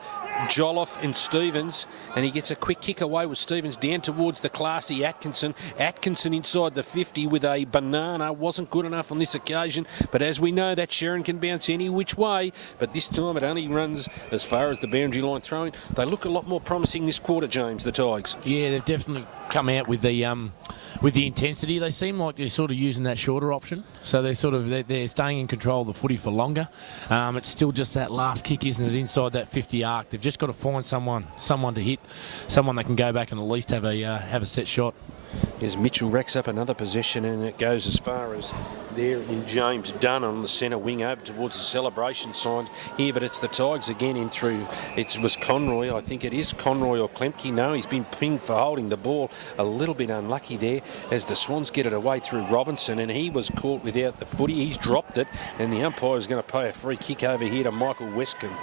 Jolliffe and Stevens, and he gets a quick kick away with Stevens down towards the classy Atkinson. Atkinson inside the 50 with a banana. Wasn't good enough on this occasion, but as we know, that Sharon can bounce any which way, but this time it only runs as far as the boundary line throwing. They look a lot more promising this quarter, James, the Tigers. Yeah, they've definitely come out with the intensity. They seem like they're sort of using that shorter option, so they're staying in control of the footy for longer. It's still just that last kick, isn't it, inside that 50 arc. They've just got to find someone to hit, someone that can go back and at least have a set shot. As Mitchell racks up another possession, and it goes as far as there in James Dunn on the centre wing over towards the celebration sign here, but it's the Tigers again in through. It was Conroy, I think it is Conroy or Klemke. No, he's been pinged for holding the ball. A little bit unlucky there as the Swans get it away through Robinson, and he was caught without the footy. He's dropped it, and the umpire is going to pay a free kick over here to Michael Westcombe.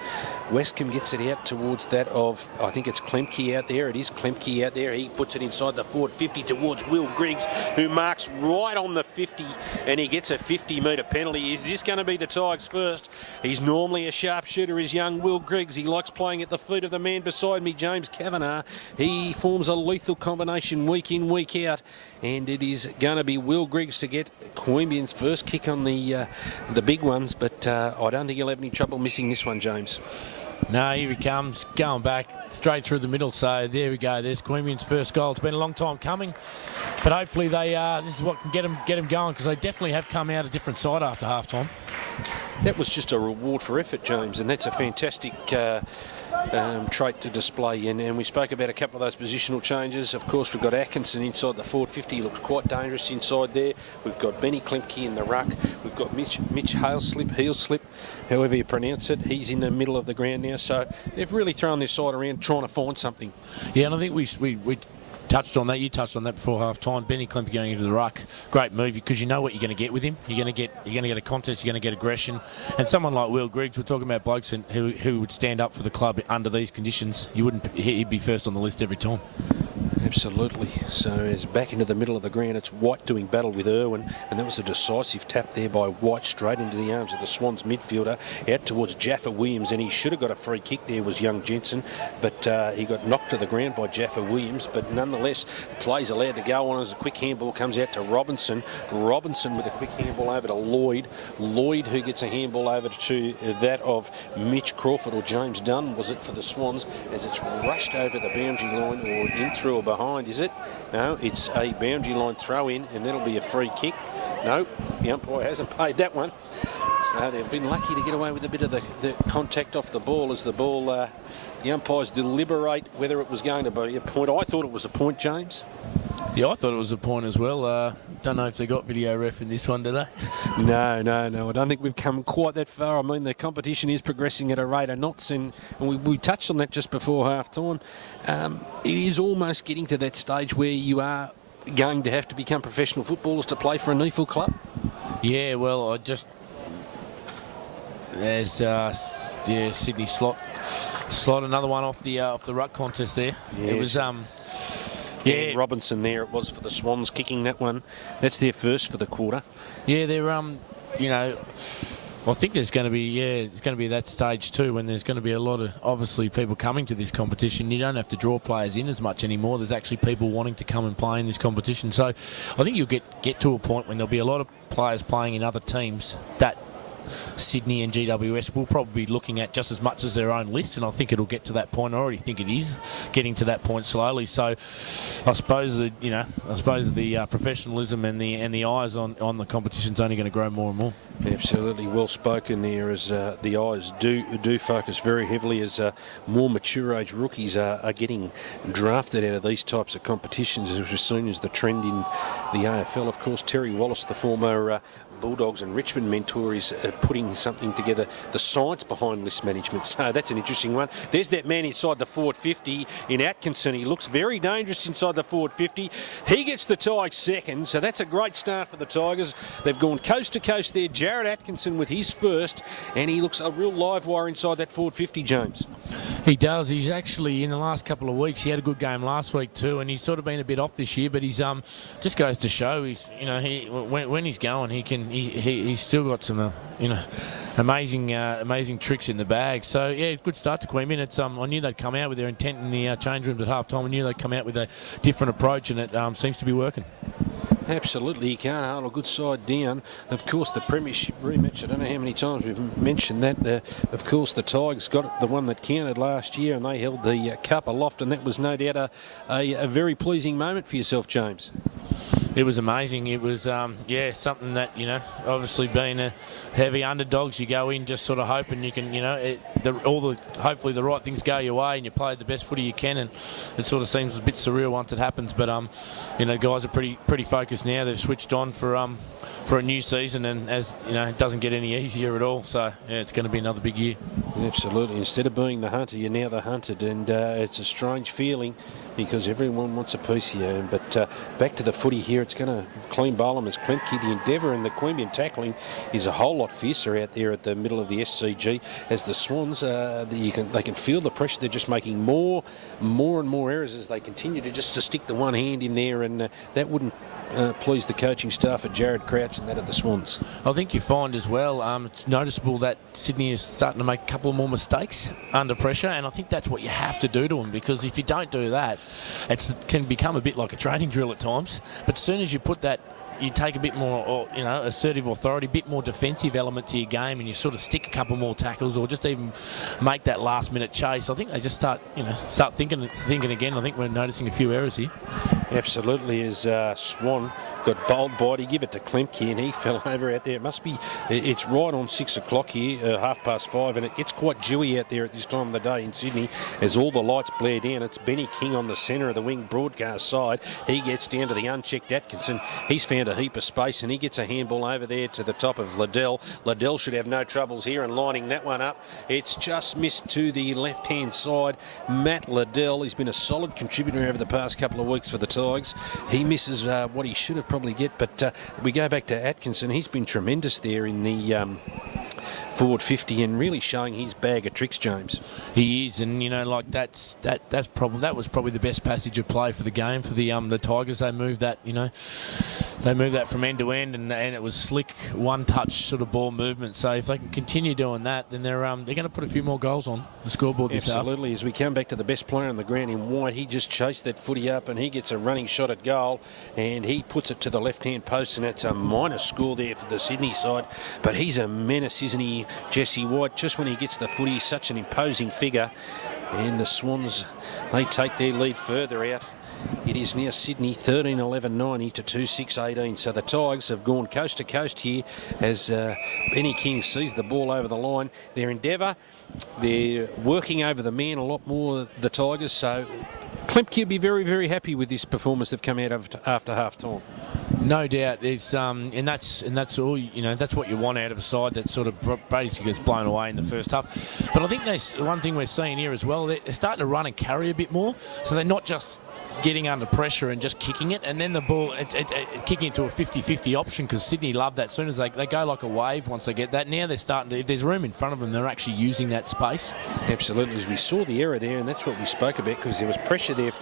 Westcombe gets it out towards that of, I think it's Klemke out there. It is Klemke out there. He puts it inside the forward 50 towards Will Griggs, who marks right on the 50, and he gets a 50-metre penalty. Is this going to be the Tigers first? He's normally a sharpshooter, is young Will Griggs. He likes playing at the feet of the man beside me, James Kavanagh. He forms a lethal combination week in, week out, and it is going to be Will Griggs to get Queanbeyan's first kick on the big ones, but I don't think he'll have any trouble missing this one, James. No, here he comes, going back straight through the middle. So there we go. There's Queanbeyan's first goal. It's been a long time coming, but hopefully this is what can get them going, because they definitely have come out a different side after half time. That was just a reward for effort, James, and that's a fantastic trait to display. And we spoke about a couple of those positional changes. Of course, we've got Atkinson inside the forward 50. He looked quite dangerous inside there. We've got Benny Klimke in the ruck. We've got Mitch heel slip, however you pronounce it. He's in the middle of the ground now. So they've really thrown their side around trying to find something. Yeah, and I think we touched on that. You touched on that before half time. Benny Klimke going into the ruck, great move, because you know what you're going to get with him. You're going to get a contest. You're going to get aggression, and someone like Will Griggs. We're talking about blokes who would stand up for the club under these conditions. He'd be first on the list every time. Absolutely. So it's back into the middle of the ground. It's White doing battle with Irwin, and that was a decisive tap there by White straight into the arms of the Swans midfielder out towards Jaffa Williams, and he should have got a free kick there, was young Jensen, but he got knocked to the ground by Jaffa Williams. But nonetheless, play's allowed to go on as a quick handball comes out to Robinson. Robinson with a quick handball over to Lloyd. Lloyd, who gets a handball over to that of Mitch Crawford or James Dunn, was it, for the Swans, as it's rushed over the boundary line or in through or behind, is it? No, it's a boundary line throw in, and that'll be a free kick. No, the umpire hasn't paid that one. So they've been lucky to get away with a bit of the contact off the ball as the ball, the umpires deliberate whether it was going to be a point. I thought it was a point, James. Yeah, I thought it was a point as well. Don't know if they got video ref in this one, do they? No. I don't think we've come quite that far. I mean, the competition is progressing at a rate of knots, and we touched on that just before half-time. It is almost getting to that stage where you are going to have to become professional footballers to play for a NEAFL club. Yeah, well, there's Sydney slot another one off the ruck contest there. Yes. It was Dan Robinson there it was for the Swans kicking that one. That's their first for the quarter. Yeah, they're I think there's going to be it's going to be that stage too when there's going to be a lot of obviously people coming to this competition. You don't have to draw players in as much anymore. There's actually people wanting to come and play in this competition. So I think you'll get to a point when there'll be a lot of players playing in other teams that Sydney and GWS will probably be looking at just as much as their own list, and I think it'll get to that point. I already think it is getting to that point slowly. So I suppose the professionalism and the eyes on the competition is only going to grow more and more. Absolutely well spoken there, as the eyes do focus very heavily as more mature age rookies are getting drafted out of these types of competitions, as we've seen as the trend in the AFL. Of course, Terry Wallace, the former Bulldogs and Richmond mentor, is putting something together, the science behind list management. So that's an interesting one. There's that man inside the forward 50 in Atkinson. He looks very dangerous inside the forward 50. He gets the tie second, so that's a great start for the Tigers. They've gone coast to coast there. Jared Atkinson with his first, and he looks a real live wire inside that forward 50, James. He does. He's actually, in the last couple of weeks, he had a good game last week too, and he's sort of been a bit off this year, but he's just goes to show when he's going, he's still got some amazing tricks in the bag. So yeah, good start to Queanbeyan. It's I knew they'd come out with their intent in the change rooms at half time. I knew they'd come out with a different approach, and it seems to be working. Absolutely, you can't hold a good side down. Of course, the premiership rematch, I don't know how many times we've mentioned that. Of course, the Tigers got the one that counted last year, and they held the cup aloft, and that was no doubt a very pleasing moment for yourself, James. It was amazing. It was, something that, obviously being a heavy underdogs, you go in just sort of hoping you can, hopefully the right things go your way and you play the best footy you can, and it sort of seems a bit surreal once it happens. But, guys are pretty focused now. They've switched on for a new season, and as it doesn't get any easier at all. So, yeah, it's going to be another big year. Absolutely. Instead of being the hunter, you're now the hunted, and it's a strange feeling, because everyone wants a piece here. But back to the footy here, it's going to clean bowl them as Klemke. The endeavour and the Queanbeyan tackling is a whole lot fiercer out there at the middle of the SCG, as the Swans, they can feel the pressure. They're just making more and more errors as they continue to stick the one hand in there, and that wouldn't please the coaching staff at Jared Crouch and that of the Swans. I think you find as well, it's noticeable that Sydney is starting to make a couple more mistakes under pressure, and I think that's what you have to do to them, because if you don't do that, it can become a bit like a training drill at times. But as soon as you put that, you take a bit more, assertive authority, a bit more defensive element to your game, and you sort of stick a couple more tackles, or just even make that last-minute chase. I think they just start thinking again. I think we're noticing a few errors here. Absolutely, as Swan got bowled by it. He give it to Klemke, and he fell over out there. It's right on 6 o'clock here, 5:30, and it gets quite dewy out there at this time of the day in Sydney as all the lights blare down. It's Benny King on the centre of the wing broadcast side. He gets down to the unchecked Atkinson. He's found a heap of space, and he gets a handball over there to the top of Liddell. Liddell should have no troubles here in lining that one up. It's just missed to the left-hand side. Matt Liddell, he's been a solid contributor over the past couple of weeks for the Tigers. He misses what he should have probably get, but we go back to Atkinson. He's been tremendous there in the forward 50 and really showing his bag of tricks, James. He is, and that was probably the best passage of play for the game for the Tigers. They moved that from end to end, and it was slick, one touch sort of ball movement. So if they can continue doing that, then they're going to put a few more goals on the scoreboard this half. Absolutely. As we come back to the best player on the ground in White, he just chased that footy up and he gets a running shot at goal, and he puts it to the left-hand post, and it's a minor score there for the Sydney side. But he's a menace, isn't he, Jesse White? Just when he gets the footy, he's such an imposing figure. And the Swans, they take their lead further out. It is now Sydney 13-11-90 to 2-6-18. So the Tigers have gone coast to coast here as Benny King sees the ball over the line. Their endeavour, they're working over the man a lot more, the Tigers. So Klemke will be very, very happy with this performance they've come out of after half-time. No doubt, it's and that's all that's what you want out of a side that sort of basically gets blown away in the first half. But I think there's one thing we're seeing here as well. They're starting to run and carry a bit more, so they're not just getting under pressure and just kicking it, and then the ball kicking into a 50-50 option, because Sydney love that. As soon as they go like a wave once they get that. Now they're starting to, if there's room in front of them, they're actually using that space. Absolutely, as we saw the error there, and that's what we spoke about, because there was pressure there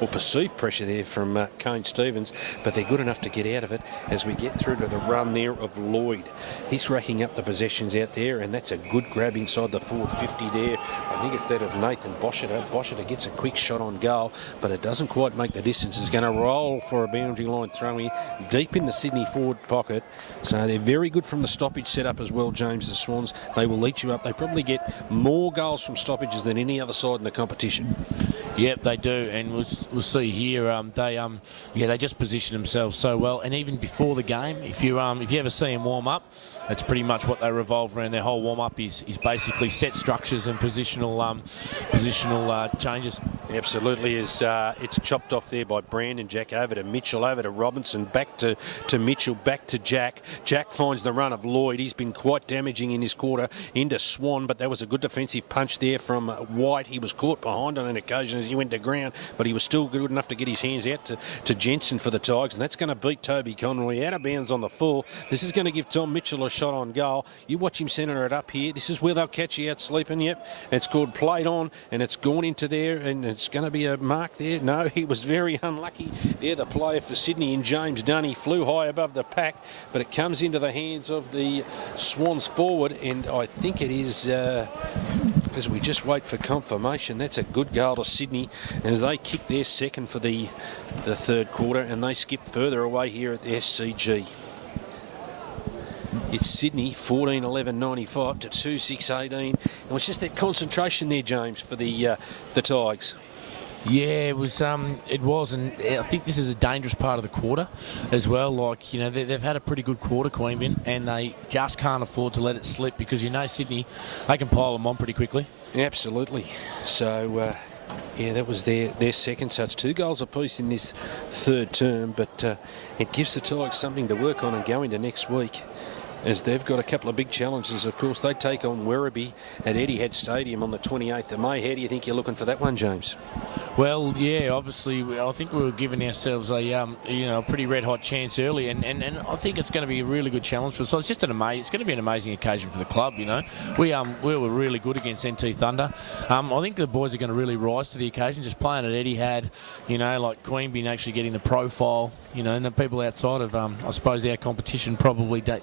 or perceived pressure there from Kane Stevens, but they're good enough to get out of it as we get through to the run there of Lloyd. He's racking up the possessions out there, and that's a good grab inside the forward 50 there. I think it's that of Nathan Boschiter. Boschiter gets a quick shot on goal, but it doesn't quite make the distance. Is going to roll for a boundary line throw in deep in the Sydney forward pocket. So they're very good from the stoppage setup as well, James, the Swans. They will eat you up. They probably get more goals from stoppages than any other side in the competition. Yep, they do, and we'll see here. They just position themselves so well, and even before the game, if you ever see them warm up, that's pretty much what they revolve around. Their whole warm up is basically set structures and positional changes. Absolutely, it's chopped off there by Brandon Jack over to Mitchell, over to Robinson, back to Mitchell, back to Jack. Jack finds the run of Lloyd. He's been quite damaging in this quarter into Swan, but that was a good defensive punch there from White. He was caught behind on an occasion as he went to ground, but he was still good enough to get his hands out to Jensen for the Tigers, and that's going to beat Toby Conroy out of bounds on the full. This is going to give Tom Mitchell a shot on goal. You watch him centre it up here. This is where they'll catch you out sleeping. Yep, it's called played on, and it's gone into there, and it's going to be a mark there. No, he was very unlucky there, the player for Sydney, and James Dunn. He flew high above the pack, but it comes into the hands of the Swans forward, and I think it is, as we just wait for confirmation, that's a good goal to Sydney as they kick their second for the third quarter, and they skip further away here at the SCG. It's Sydney 14-11-95 to 2-6-18. And it's just that concentration there, James, for the Tigers. Yeah, it was, and I think this is a dangerous part of the quarter as well. Like, they've had a pretty good quarter, Queanbeyan, and they just can't afford to let it slip, because Sydney, they can pile them on pretty quickly. Absolutely. So, that was their second. So it's 2 goals apiece in this third term, but it gives the Tigers something to work on and go into next week, as they've got a couple of big challenges. Of course, they take on Werribee at Etihad Stadium on the 28th of May. How do you think you're looking for that one, James? Well, yeah, obviously, I think we were giving ourselves a pretty red-hot chance early, and I think it's going to be a really good challenge for us. So it's just it's going to be an amazing occasion for the club. We were really good against NT Thunder. I think the boys are going to really rise to the occasion, just playing at Etihad. Like Queanbeyan actually getting the profile. And the people outside of I suppose our competition probably don't.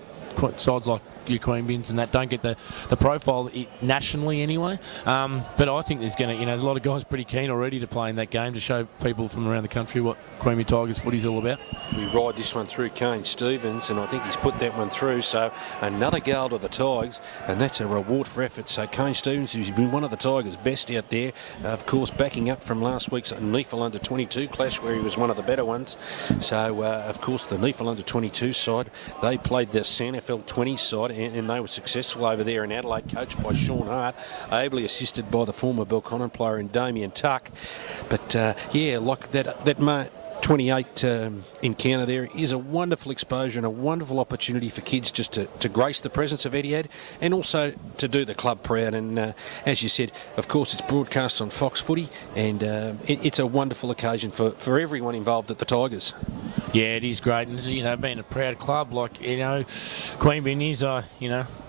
Sides like your Queanbeyans and that don't get the profile nationally anyway. But I think there's going to, a lot of guys pretty keen already to play in that game, to show people from around the country what Queanbeyan Tigers footy's all about. We ride this one through Kane Stevens, and I think he's put that one through. So another goal to the Tigers, and that's a reward for effort. So Kane Stevens, who's been one of the Tigers' best out there, of course, backing up from last week's NEAFL under-22 clash, where he was one of the better ones. So, of course, the NEAFL under-22 side, they played the SANFL 20 side, and they were successful over there in Adelaide, coached by Sean Hart, ably assisted by the former Belconnen player in Damien Tuck. But, like that 28 encounter there is a wonderful exposure and a wonderful opportunity for kids just to grace the presence of Etihad, and also to do the club proud. And as you said, of course, it's broadcast on Fox Footy, and it's a wonderful occasion for everyone involved at the Tigers. Yeah, it is great, and being a proud club like Queanbeyan is,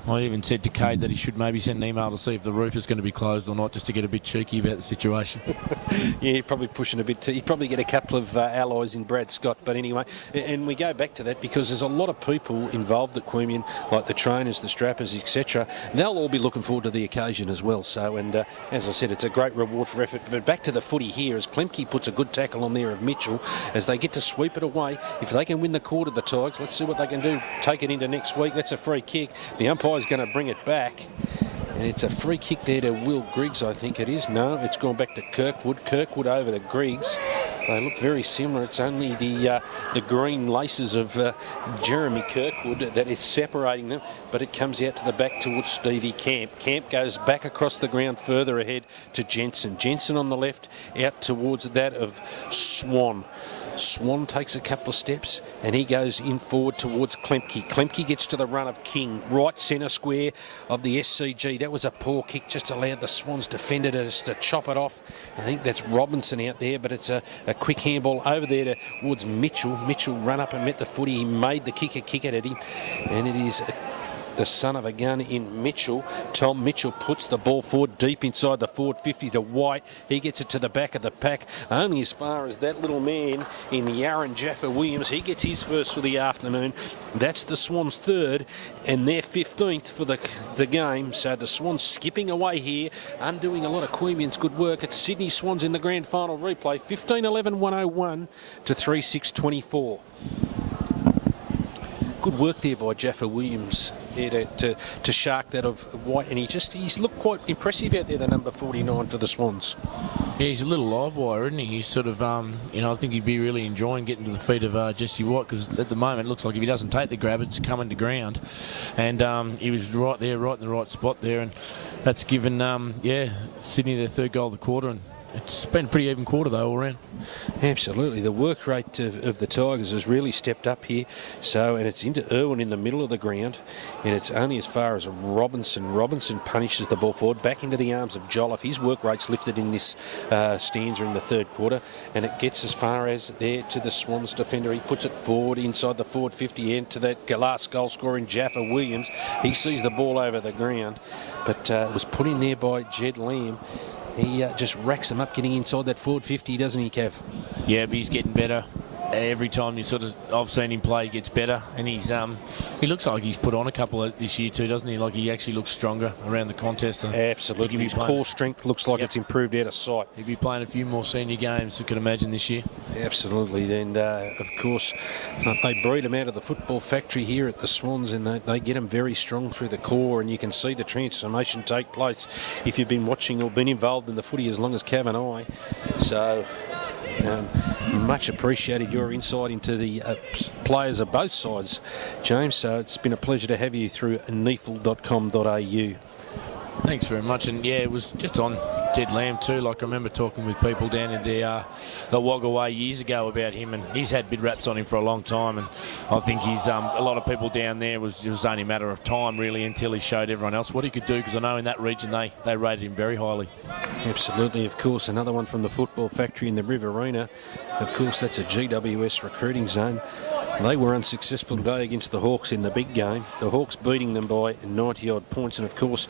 I even said to Cade that he should maybe send an email to see if the roof is going to be closed or not, just to get a bit cheeky about the situation. Yeah, probably pushing a bit. He'd probably get a couple of allies in Brad Scott. But anyway, and we go back to that because there's a lot of people involved at Queanbeyan, like the trainers, the strappers, etc. They'll all be looking forward to the occasion as well. So, and as I said, it's a great reward for effort. But back to the footy here, as Klemke puts a good tackle on there of Mitchell, as they get to sweep it away. If they can win the quarter, the Tigers, let's see what they can do. Take it into next week. That's a free kick. The umpire's going to bring it back. And it's a free kick there to Will Griggs, I think it is. No, it's gone back to Kirkwood. Kirkwood over to Griggs. They look very similar. It's only the green laces of Jeremy Kirkwood that is separating them, but it comes out to the back towards Stevie Camp. Camp goes back across the ground further ahead to Jensen. Jensen on the left out towards that of Swan. Swan takes a couple of steps and he goes in forward towards Klemke. Klemke gets to the run of King, right centre square of the SCG. That was a poor kick, just allowed the Swans defender to chop it off. I think that's Robinson out there, but it's a quick handball over there towards Mitchell. Mitchell run up and met the footy. He made the kicker kick it at him, and it is the son of a gun in Mitchell. Tom Mitchell puts the ball forward deep inside the forward 50 to White. He gets it to the back of the pack, only as far as that little man in Yaron Jaffa Williams. He gets his first for the afternoon. That's the Swans' third and their 15th for the game. So the Swans skipping away here, undoing a lot of Queanbeyan's good work. It's Sydney Swans in the grand final replay, 15-11-101 to 3-6-24. Good work there by Jaffa Williams there to shark that of White, and he's looked quite impressive out there, the number 49 for the Swans. Yeah, he's a little live wire, isn't he? He's sort of, I think he'd be really enjoying getting to the feet of Jesse White, because at the moment it looks like if he doesn't take the grab, it's coming to ground. And he was right there, right in the right spot there, and that's given, Sydney their third goal of the quarter, and it's been a pretty even quarter, though, all round. Absolutely. The work rate of the Tigers has really stepped up here. And it's into Irwin in the middle of the ground, and it's only as far as Robinson. Robinson punishes the ball forward, back into the arms of Jolliffe. His work rate's lifted in this stanza in the third quarter, and it gets as far as there to the Swans defender. He puts it forward inside the forward 50 end to that last goal scorer in Jaffa Williams. He sees the ball over the ground, but it was put in there by Jed Lamb. He just racks him up getting inside that forward 50, doesn't he, Kev? Yeah, but he's getting better. Every time I've seen him play, he gets better, and he looks like he's put on a couple this year too, doesn't he? Like he actually looks stronger around the contest. Absolutely, his core strength looks like it's improved out of sight. He'll be playing a few more senior games, I could imagine, this year. Absolutely, and of course they breed him out of the football factory here at the Swans, and they get him very strong through the core, and you can see the transformation take place if you've been watching or been involved in the footy as long as Cav and I. So much appreciated your insight into the players of both sides, James. So it's been a pleasure to have you through NEAFL.com.au. Thanks very much. And yeah, it was just on Jed Lamb too. Like I remember talking with people down in the Wagga Way years ago about him, and he's had bid raps on him for a long time. And I think he's a lot of people down there it was only a matter of time really until he showed everyone else what he could do. Because I know in that region they rated him very highly. Absolutely, of course. Another one from the football factory in the Riverina. Of course, that's a GWS recruiting zone. They were unsuccessful today against the Hawks in the big game. The Hawks beating them by 90-odd points. And, of course,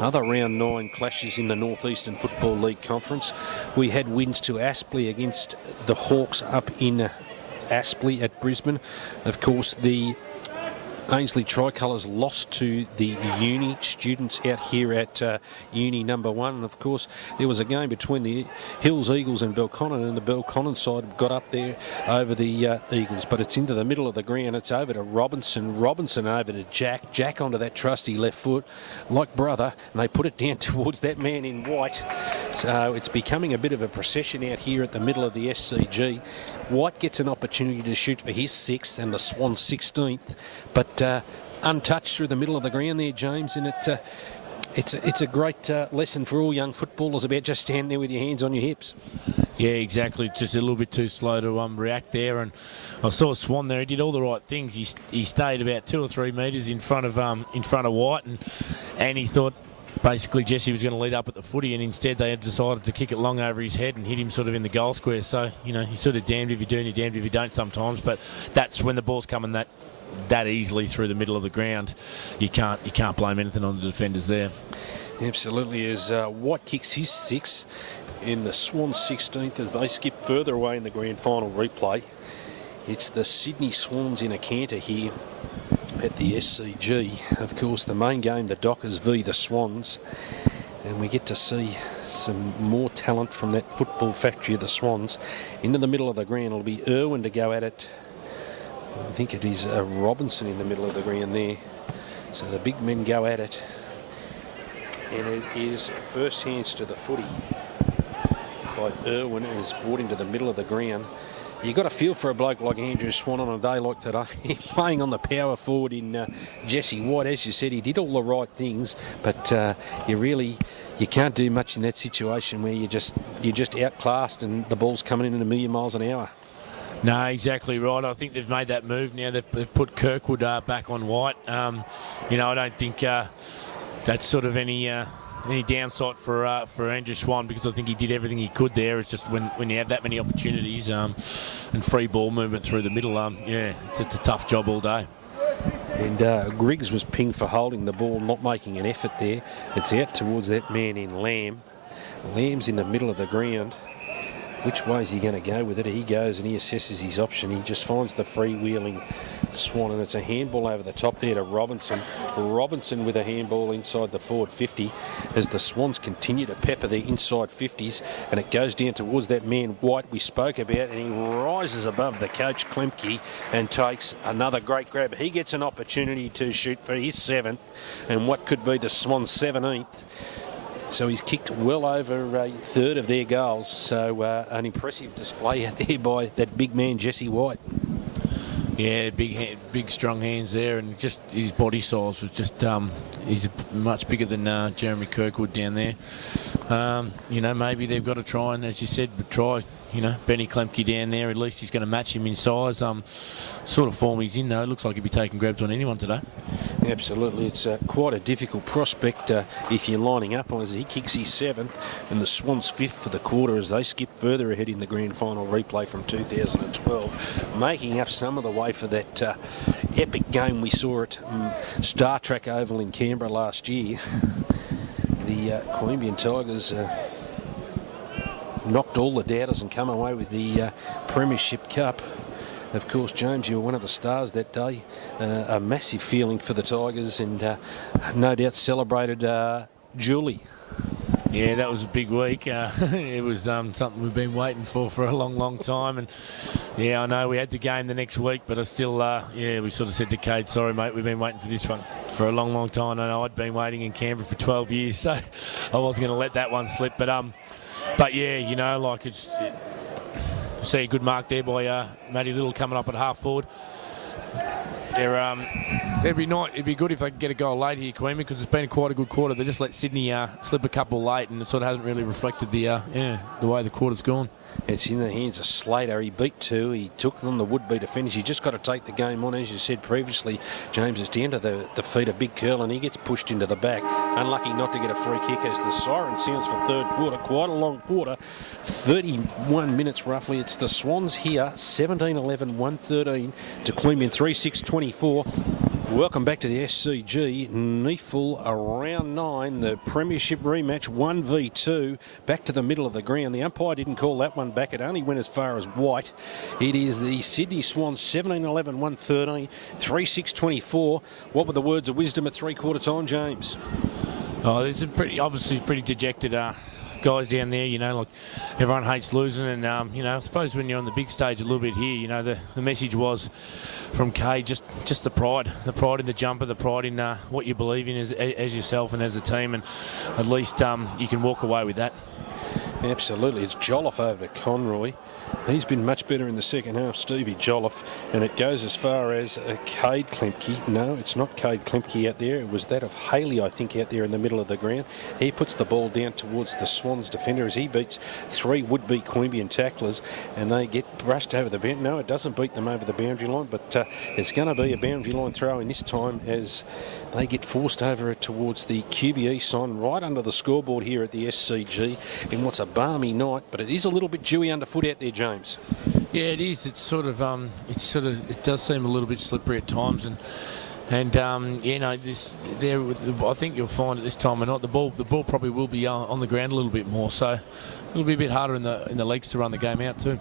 other round 9 clashes in the North Eastern Football League Conference. We had wins to Aspley against the Hawks up in Aspley at Brisbane. Of course, the Ainsley Tricolours lost to the Uni students out here at Uni number 1. And of course, there was a game between the Hills Eagles and Belconnen, and the Belconnen side got up there over the Eagles. But it's into the middle of the ground. It's over to Robinson. Robinson over to Jack. Jack onto that trusty left foot, like brother, and they put it down towards that man in white. So it's becoming a bit of a procession out here at the middle of the SCG. White gets an opportunity to shoot for his 6th and the Swans 16th, but untouched through the middle of the ground there, James, and it's a great lesson for all young footballers about just standing there with your hands on your hips. Yeah, exactly. Just a little bit too slow to react there, and I saw Swan there. He did all the right things. He stayed about 2 or 3 metres in front of White, and he thought basically Jesse was going to lead up at the footy, and instead they had decided to kick it long over his head and hit him sort of in the goal square. So, he's sort of damned if you do and you're damned if you don't sometimes, but that's when the ball's coming that easily through the middle of the ground. You can't blame anything on the defenders there. Absolutely, as White kicks his 6th in the Swans 16th as they skip further away in the grand final replay. It's the Sydney Swans in a canter here at the SCG. Of course, the main game, the Dockers v the Swans, and we get to see some more talent from that football factory of the Swans. Into the middle of the ground, it'll be Irwin to go at it. I think it is Robinson in the middle of the ground there. So the big men go at it, and it is first hands to the footy by Irwin and is brought into the middle of the ground. You got to feel for a bloke like Andrew Swan on a day like today. He's playing on the power forward in Jesse White. As you said, he did all the right things, but you can't do much in that situation where you're just outclassed and the ball's coming in at 1,000,000 miles an hour. No, exactly right. I think they've made that move now. They've put Kirkwood back on White. I don't think that's sort of any downside for Andrew Swan, because I think he did everything he could there. It's just when you have that many opportunities and free ball movement through the middle, it's a tough job all day. And Griggs was pinged for holding the ball, not making an effort there. It's out towards that man in Lamb. Lamb's in the middle of the ground. Which way is he going to go with it? He goes and he assesses his option. He just finds the freewheeling Swan, and it's a handball over the top there to Robinson. Robinson with a handball inside the forward 50 as the Swans continue to pepper the inside 50s, and it goes down towards that man White we spoke about, and he rises above the coach Klemke and takes another great grab. He gets an opportunity to shoot for his 7th and what could be the Swans' 17th. So he's kicked well over a third of their goals. So an impressive display out there by that big man, Jesse White. Yeah, big strong hands there, and just his body size was just, he's much bigger than Jeremy Kirkwood down there. Maybe they've got to try, and as you said, Benny Klemke down there. At least he's going to match him in size. Sort of form he's in, though. Looks like he'll be taking grabs on anyone today. Absolutely. It's quite a difficult prospect if you're lining up on as he kicks his 7th and the Swans 5th for the quarter as they skip further ahead in the grand final replay from 2012, making up some of the way for that epic game we saw at Star Trek Oval in Canberra last year. The Queanbeyan Tigers knocked all the doubters and come away with the Premiership Cup. Of course, James, you were one of the stars that day. A massive feeling for the Tigers, and no doubt celebrated Julie. Yeah, that was a big week. It was something we've been waiting for a long, long time. And yeah, I know we had the game the next week, but I still, we sort of said to Cade, sorry, mate, we've been waiting for this one for a long, long time. I know I'd been waiting in Canberra for 12 years, so I wasn't going to let that one slip. But yeah, see a good mark there by Matty Little coming up at half forward. It'd be good if they could get a goal late here, Queanbeyan, because it's been quite a good quarter. They just let Sydney slip a couple late, and it sort of hasn't really reflected the way the quarter's gone. It's in the hands of Slater. He beat 2. He took on the would-be defenders. You just got to take the game on. As you said previously, James, is down to the feet of Big Curl, and he gets pushed into the back. Unlucky not to get a free kick as the siren sounds for third quarter. Quite a long quarter. 31 minutes roughly. It's the Swans here. 17-11, 1-13 to Queanbeyan 3-6-24. Welcome back to the SCG. NEAFL round 9, the Premiership rematch, 1v2, back to the middle of the ground. The umpire didn't call that one back. It only went as far as White. It is the Sydney Swans, 17-11, 1-13, 3-6-24. What were the words of wisdom at three-quarter time, James? Oh, this is pretty dejected guys down there, like everyone hates losing, and I suppose when you're on the big stage a little bit here, the message was from Kay just the pride in the jumper, the pride in what you believe in as yourself and as a team, and at least you can walk away with that. Absolutely. It's Jolliffe over to Conroy. He's been much better in the second half, Stevie Jolliffe, and it goes as far as Cade Klemke. No, it's not Cade Klemke out there. It was that of Haley, I think, out there in the middle of the ground. He puts the ball down towards the Swans defender as he beats 3 would-be Queanbeyan tacklers, and they get brushed over the boundary. No, it doesn't beat them over the boundary line, but it's going to be a boundary line throw in this time as they get forced over towards the QBE sign right under the scoreboard here at the SCG in what's a balmy night, but it is a little bit dewy underfoot out there, James. Yeah, it is. It does seem a little bit slippery at times, I think you'll find at this time of night the ball probably will be on the ground a little bit more, so it'll be a bit harder in the legs to run the game out too.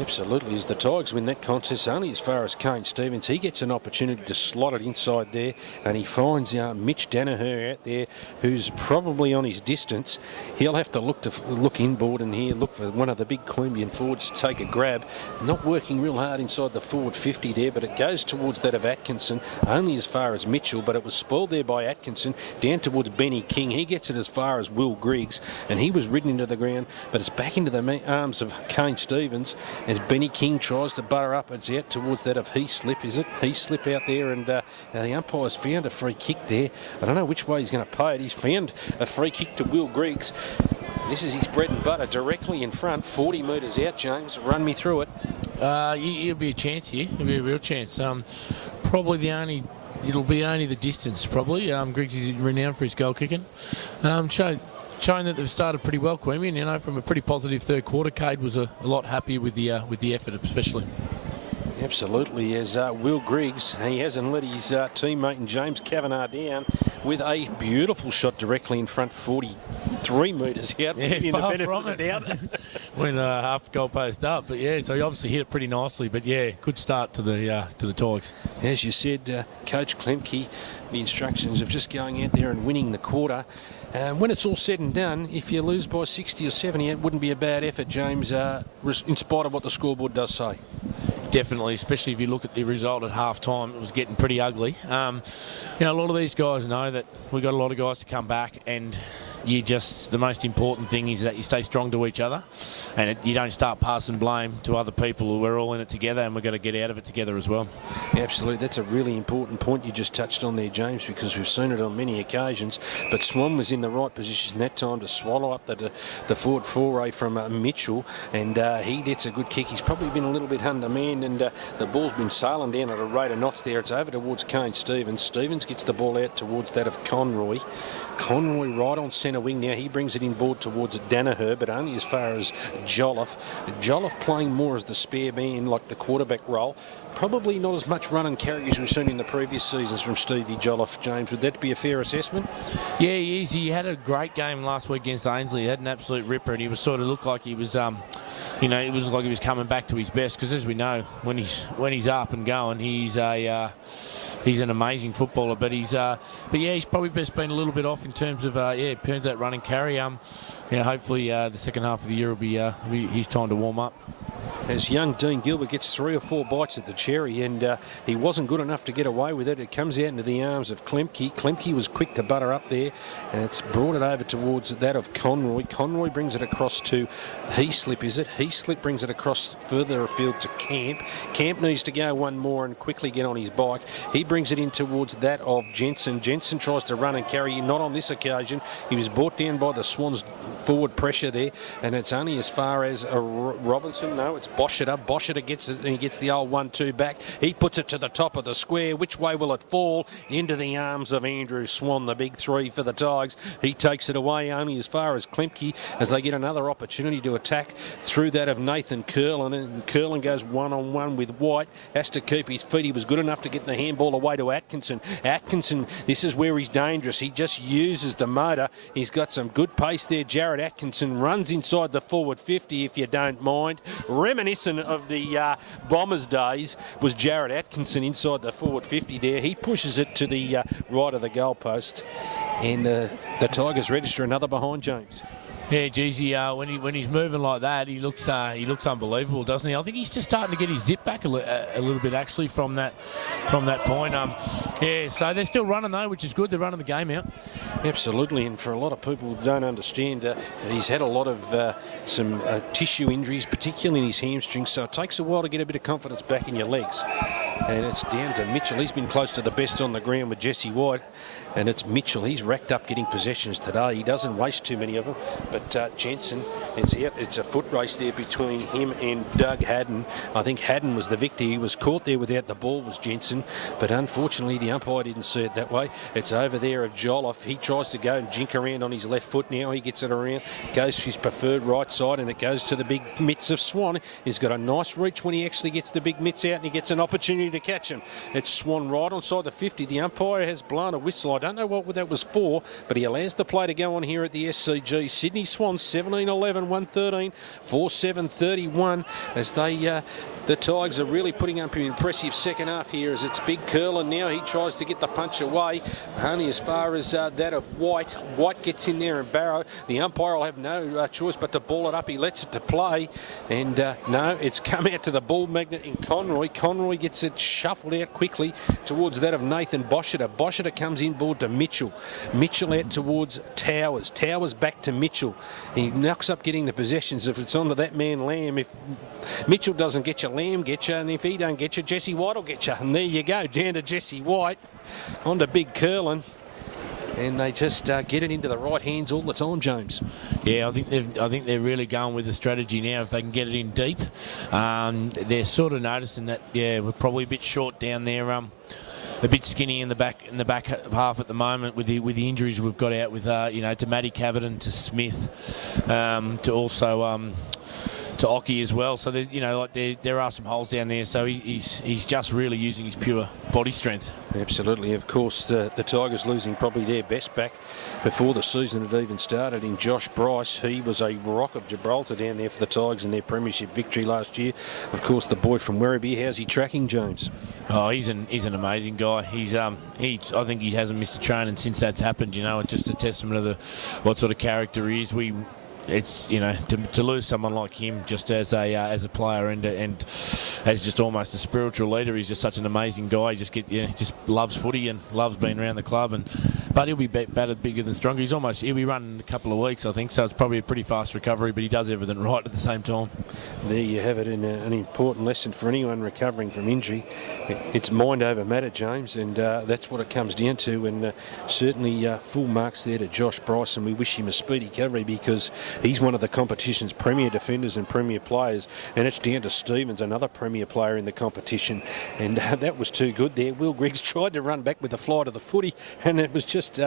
Absolutely. As the Tigers win that contest, only as far as Kane Stevens, he gets an opportunity to slot it inside there, and he finds Mitch Danaher out there, who's probably on his distance. He'll have to look inboard and here look for one of the big Queanbeyan forwards to take a grab. Not working real hard inside the forward 50 there, but it goes towards that of Atkinson, only as far as Mitchell, but it was spoiled there by Atkinson, down towards Benny King. He gets it as far as Will Griggs, and he was ridden into the ground, but it's back into the arms of Kane Stevens. As Benny King tries to butter up, it's out towards that of Heaslip, is it? Heaslip out there, and the umpire's found a free kick there. I don't know which way he's going to pay it. He's found a free kick to Will Griggs. This is his bread and butter, directly in front, 40 metres out, James. Run me through it. It'll be a chance here. It'll be a real chance. It'll be only the distance, probably. Griggs is renowned for his goal kicking. Showing that they've started pretty well, Queanbeyan, from a pretty positive third quarter. Cade was a lot happier with the effort, especially. Absolutely, as Will Griggs, he hasn't let his teammate and James Kavanagh down with a beautiful shot directly in front, 43 metres out. Yeah, far from it. When half goal post up, but yeah, so he obviously hit it pretty nicely. But yeah, good start to the Tigers. As you said, Coach Klemke, the instructions of just going out there and winning the quarter. When it's all said and done, if you lose by 60 or 70, it wouldn't be a bad effort, James, in spite of what the scoreboard does say. Definitely, especially if you look at the result at half-time, it was getting pretty ugly. A lot of these guys know that we've got a lot of guys to come back, and the most important thing is that you stay strong to each other, and you don't start passing blame to other people. We're all in it together, and we've got to get out of it together as well. Absolutely, that's a really important point you just touched on there, James, because we've seen it on many occasions. But Swan was in the right position that time to swallow up the forward foray from Mitchell, and he gets a good kick. He's probably been a little bit undermanned, and the ball's been sailing down at a rate of knots there. It's over towards Kane Stevens. Stevens gets the ball out towards that of Conroy. Conroy right on centre wing now. He brings it inboard towards Danaher, but only as far as Jolliffe. Jolliffe playing more as the spare man, like the quarterback role. Probably not as much run and carry as we've seen in the previous seasons from Stevie Jolliffe. James, would that be a fair assessment? Yeah, he had a great game last week against Ainsley. He had an absolute ripper, and he was sort of looked like he was, it was like he was coming back to his best. Because as we know, when he's up and going, he's an amazing footballer. But he's probably best been a little bit off in terms of that run and carry. Hopefully the second half of the year will be his time to warm up. As young Dean Gilbert gets 3 or 4 bites at the cherry, and he wasn't good enough to get away with it. It comes out into the arms of Klemke. Klemke was quick to butter up there, and it's brought it over towards that of Conroy. Conroy brings it across to Heaslip, is it? Heaslip brings it across further afield to Camp. Camp needs to go one more and quickly get on his bike. He brings it in towards that of Jensen. Jensen tries to run and carry, not on this occasion. He was brought down by the Swans' forward pressure there, and it's only as far as Robinson. No, it's Boschiter. Boschiter gets it, and he gets the old 1-2 back. He puts it to the top of the square. Which way will it fall? Into the arms of Andrew Swan, the big 3 for the Tigers. He takes it away only as far as Klemke, as they get another opportunity to attack through that of Nathan Curlin, and Curlin goes one-on-one with White. Has to keep his feet. He was good enough to get the handball away to Atkinson. Atkinson, this is where he's dangerous. He just uses the motor. He's got some good pace there. Jared Atkinson runs inside the forward 50, if you don't mind. Reminiscent of the Bombers days was Jared Atkinson inside the forward 50 there. He pushes it to the right of the goalpost, and the Tigers register another behind, James. Yeah, geez, when he's moving like that, he looks unbelievable, doesn't he? I think he's just starting to get his zip back a little bit, actually, from that point. So they're still running, though, which is good. They're running the game out. Absolutely, and for a lot of people who don't understand, he's had a lot of some tissue injuries, particularly in his hamstrings, so it takes a while to get a bit of confidence back in your legs. And it's down to Mitchell. He's been close to the best on the ground with Jesse White, and it's Mitchell. He's racked up getting possessions today. He doesn't waste too many of them. But Jensen, it's a foot race there between him and Doug Haddon. I think Haddon was the victor. He was caught there without the ball, was Jensen. But unfortunately, the umpire didn't see it that way. It's over there of Jolliffe. He tries to go and jink around on his left foot now. He gets it around, goes to his preferred right side, and it goes to the big mitts of Swan. He's got a nice reach when he actually gets the big mitts out, and he gets an opportunity opportunity to catch him. It's Swan right onside the 50. The umpire has blown a whistle. I don't know what that was for, but he allows the play to go on here at the SCG. Sydney Swans 17-11, 113, 4-7-31 as they... the Tigers are really putting up an impressive second half here as it's Big Curlin now. He tries to get the punch away, only as far as that of White. White gets in there and Barrow. The umpire will have no choice but to ball it up. He lets it to play. And no, it's come out to the ball magnet in Conroy. Conroy gets it shuffled out quickly towards that of Nathan Boschiter. Boschiter comes inboard to Mitchell. Mitchell out towards Towers. Towers back to Mitchell. He knocks up getting the possessions. If it's onto that man Lamb, if Mitchell doesn't get you, Lamb get you, and if he don't get you, Jesse White will get you. And there you go, down to Jesse White, on to Big Curlin. And they just get it into the right hands all the time, James. Yeah, I think they're really going with the strategy now. If they can get it in deep, they're sort of noticing that. Yeah, we're probably a bit short down there. A bit skinny in the back half at the moment with the injuries we've got out with to Matty Cavidan, to Smith, to also. To Oki as well, so there's there are some holes down there. So he's just really using his pure body strength. Absolutely, of course, the Tigers losing probably their best back before the season had even started in Josh Bryce. He was a rock of Gibraltar down there for the Tigers in their premiership victory last year. Of course, the boy from Werribee. How's he tracking, James? Oh, he's an amazing guy. I think he hasn't missed a training since that's happened. It's just a testament of what sort of character he is. It's to lose someone like him just as a player and as just almost a spiritual leader. He's just such an amazing guy. He just loves footy and loves being around the club. But he'll be battered bigger than stronger. He'll be running in a couple of weeks, I think. So it's probably a pretty fast recovery. But he does everything right at the same time. There you have it, an important lesson for anyone recovering from injury. It's mind over matter, James, and that's what it comes down to. And certainly full marks there to Josh Bryce, and we wish him a speedy recovery because he's one of the competition's premier defenders and premier players, and it's down to Stevens, another premier player in the competition, and that was too good there. Will Griggs tried to run back with a fly to the footy, and it was just,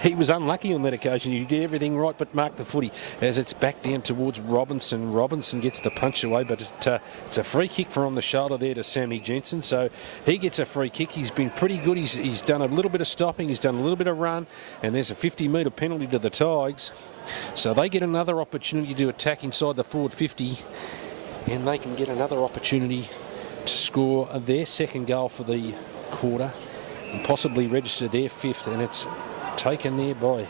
he was unlucky on that occasion. He did everything right but mark the footy as it's back down towards Robinson. Robinson gets the punch away, but it's a free kick for on the shoulder there to Sammy Jensen, so he gets a free kick. He's been pretty good. He's done a little bit of stopping, he's done a little bit of run, and there's a 50-metre penalty to the Tigers. So they get another opportunity to attack inside the forward 50, and they can get another opportunity to score their second goal for the quarter and possibly register their fifth, and it's taken there by,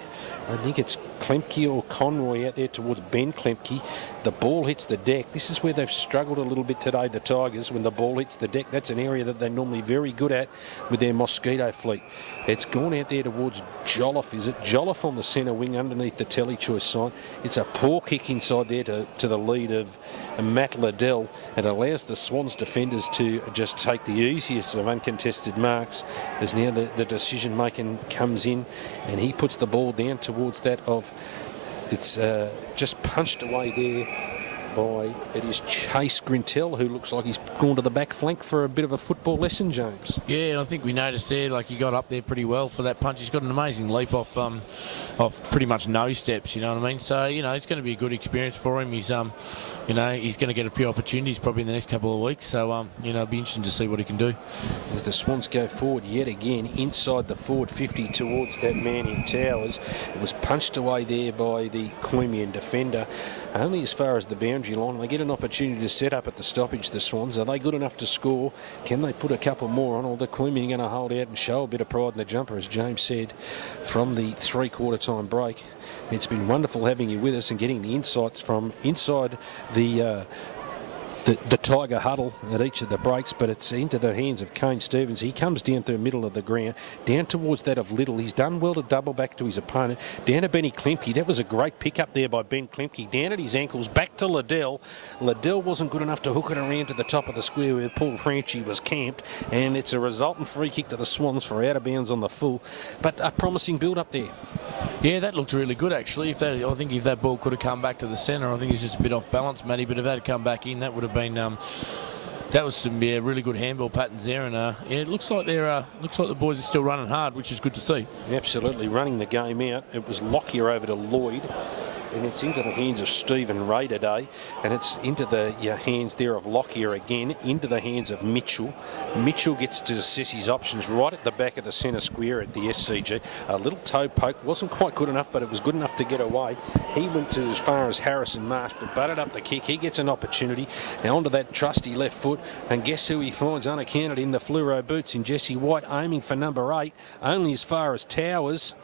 I think it's Klemke or Conroy out there towards Ben Klemke. The ball hits the deck. This is where they've struggled a little bit today, the Tigers, when the ball hits the deck. That's an area that they're normally very good at with their Mosquito fleet. It's gone out there towards Jolliffe, is it? Jolliffe on the centre wing underneath the telechoice sign. It's a poor kick inside there to the lead of Matt Liddell. It allows the Swans defenders to just take the easiest of uncontested marks as now the decision making comes in, and he puts the ball down towards that of, it's just punched away there by, it is Chase Grintel, who looks like he's gone to the back flank for a bit of a football lesson, James. Yeah, and I think we noticed there, like, he got up there pretty well for that punch. He's got an amazing leap off pretty much no steps, you know what I mean? So, it's going to be a good experience for him. He's, he's going to get a few opportunities probably in the next couple of weeks. So, it'll be interesting to see what he can do. As the Swans go forward yet again, inside the forward 50 towards that man in Towers. It was punched away there by the Queanbeyan defender, only as far as the boundary line. They get an opportunity to set up at the stoppage, the Swans. Are they good enough to score? Can they put a couple more on, or the Queanbeyan going to hold out and show a bit of pride in the jumper, as James said, from the three-quarter time break? It's been wonderful having you with us and getting the insights from inside the Tiger huddle at each of the breaks, but it's into the hands of Kane Stevens. He comes down through the middle of the ground, down towards that of Little. He's done well to double back to his opponent. Down to Benny Klemke. That was a great pick up there by Ben Klemke. Down at his ankles, back to Liddell. Liddell wasn't good enough to hook it around to the top of the square where Paul Franchi was camped, and it's a resultant free kick to the Swans for out of bounds on the full, but a promising build up there. Yeah, that looked really good, actually. I think if that ball could have come back to the centre, I think he's just a bit off balance, Matty, but if that had come back in, that would have been that was some really good handball patterns there, and it looks like the boys are still running hard, which is good to see. Absolutely, running the game out. It was Lockyer over to Lloyd. and it's into the hands of Stephen Ray today, and it's into the hands there of Lockyer again, into the hands of Mitchell. Mitchell gets to assess his options right at the back of the centre square at the SCG. A little toe poke, wasn't quite good enough, but it was good enough to get away. He went to as far as Harrison Marsh, but butted up the kick. He gets an opportunity. Now onto that trusty left foot, and guess who he finds unaccounted in the fluoro boots in Jesse White, aiming for number 8, only as far as Towers.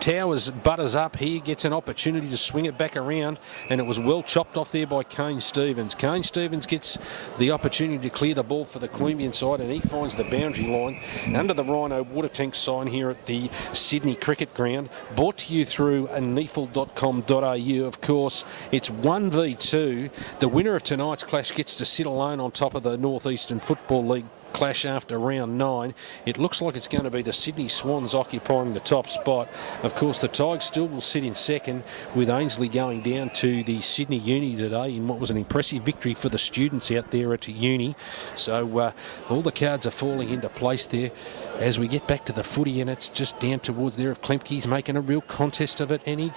Towers butters up here, gets an opportunity to swing it back around, and it was well chopped off there by Kane Stevens. Kane Stevens gets the opportunity to clear the ball for the Queanbeyan side, and he finds the boundary line under the Rhino water tank sign here at the Sydney Cricket Ground. Brought to you through NEAFL.com.au. Of course, it's 1v2. The winner of tonight's clash gets to sit alone on top of the North Eastern Football League clash after round 9. It looks like it's going to be the Sydney Swans occupying the top spot. Of course, the Tigers still will sit in second, with Ainsley going down to the Sydney Uni today in what was an impressive victory for the students out there at Uni. So all the cards are falling into place there as we get back to the footy, and it's just down towards there of Klemke. He's making a real contest of it, and he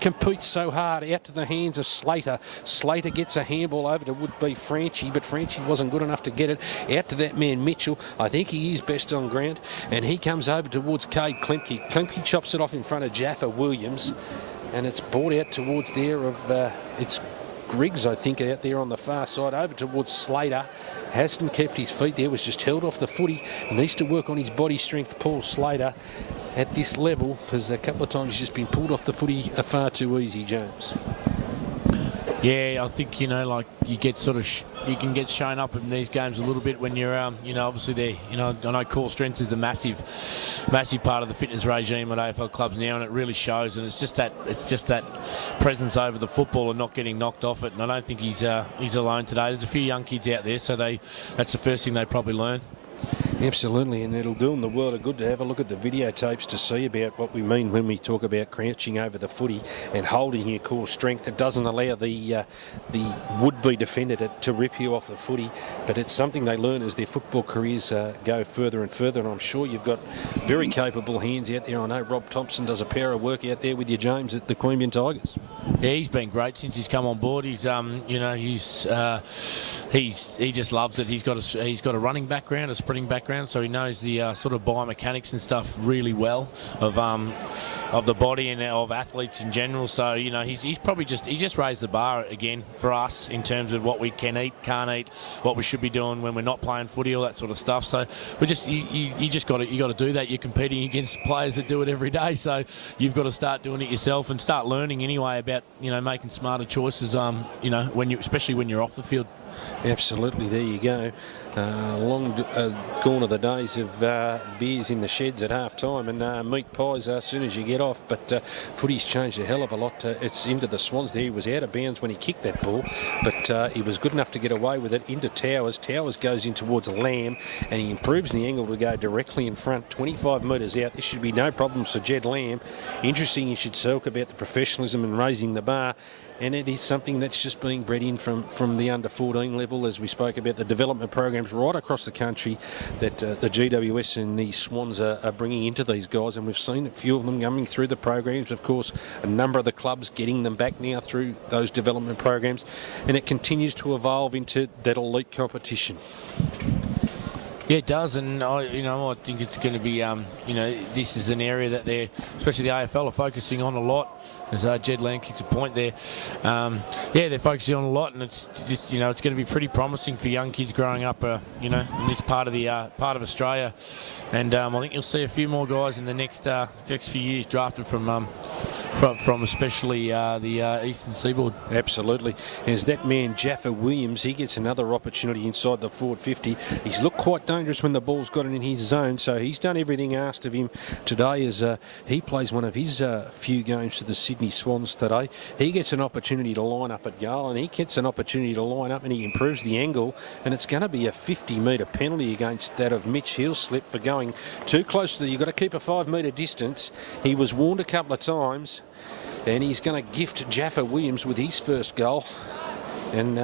competes so hard out to the hands of Slater. Slater gets a handball over to would-be Franchi, but Franchi wasn't good enough to get it out to that man Mitchell. I think he is best on ground, and he comes over towards Cade Klemke. Klemke chops it off in front of Jaffa Williams, and it's brought out towards there of it's Griggs, I think, out there on the far side, over towards Slater. Hasn't kept his feet there, was just held off the footy. Needs to work on his body strength, Paul Slater, at this level, because a couple of times he's just been pulled off the footy far too easy, James. Yeah, I think, like you get you can get shown up in these games a little bit when you're, obviously there. I know core strength is a massive part of the fitness regime at AFL clubs now, and it really shows. And it's just that presence over the football and not getting knocked off it. And I don't think he's alone today. There's a few young kids out there, so that's the first thing they probably learn. Absolutely, and it'll do them the world of good to have a look at the videotapes to see about what we mean when we talk about crouching over the footy and holding your core strength. It doesn't allow the would-be defender to rip you off the footy, but it's something they learn as their football careers go further and further, and I'm sure you've got very capable hands out there. I know Rob Thompson does a pair of work out there with you, James, at the Queanbeyan Tigers. Yeah, he's been great since he's come on board. He's he just loves it. He's got a running background, a sprinting background, so he knows the sort of biomechanics and stuff really well of the body and of athletes in general. So he's probably just raised the bar again for us in terms of what we can eat, can't eat, what we should be doing when we're not playing footy, all that sort of stuff. So we just you got to do that. You're competing against players that do it every day, so you've got to start doing it yourself and start learning anyway about making smarter choices. Especially when you're off the field. Absolutely, there you go. Long gone are the days of beers in the sheds at half time and meat pies as soon as you get off, but footy's changed a hell of a lot. It's into the Swans there. He was out of bounds when he kicked that ball, but he was good enough to get away with it into Towers. Towers goes in towards Lamb, and he improves the angle to go directly in front, 25 metres out. This should be no problems for Jed Lamb. Interesting, you should talk about the professionalism and raising the bar. And it is something that's just being bred in from the under-14 level, as we spoke about the development programs right across the country that the GWS and the Swans are bringing into these guys. And we've seen a few of them coming through the programs. Of course, a number of the clubs getting them back now through those development programs. And it continues to evolve into that elite competition. Yeah, it does, and I think it's going to be, this is an area that especially the AFL, are focusing on a lot. As Jed Lamb kicks a point there, they're focusing on a lot, and it's just, it's going to be pretty promising for young kids growing up, in this part of Australia, and I think you'll see a few more guys in the next few years drafted from especially the Eastern Seaboard. Absolutely. As that man Jaffa Williams, he gets another opportunity inside the forward 50. He's looked quite dangerous when the ball's got it in his zone, so he's done everything asked of him today as he plays one of his few games for the Sydney Swans today. He gets an opportunity to line up at goal, and he gets an opportunity to line up, and he improves the angle, and it's going to be a 50-metre penalty against that of Mitch Hillslip for going too close to you've got to keep a 5-metre distance. He was warned a couple of times, and he's going to gift Jaffa Williams with his first goal, and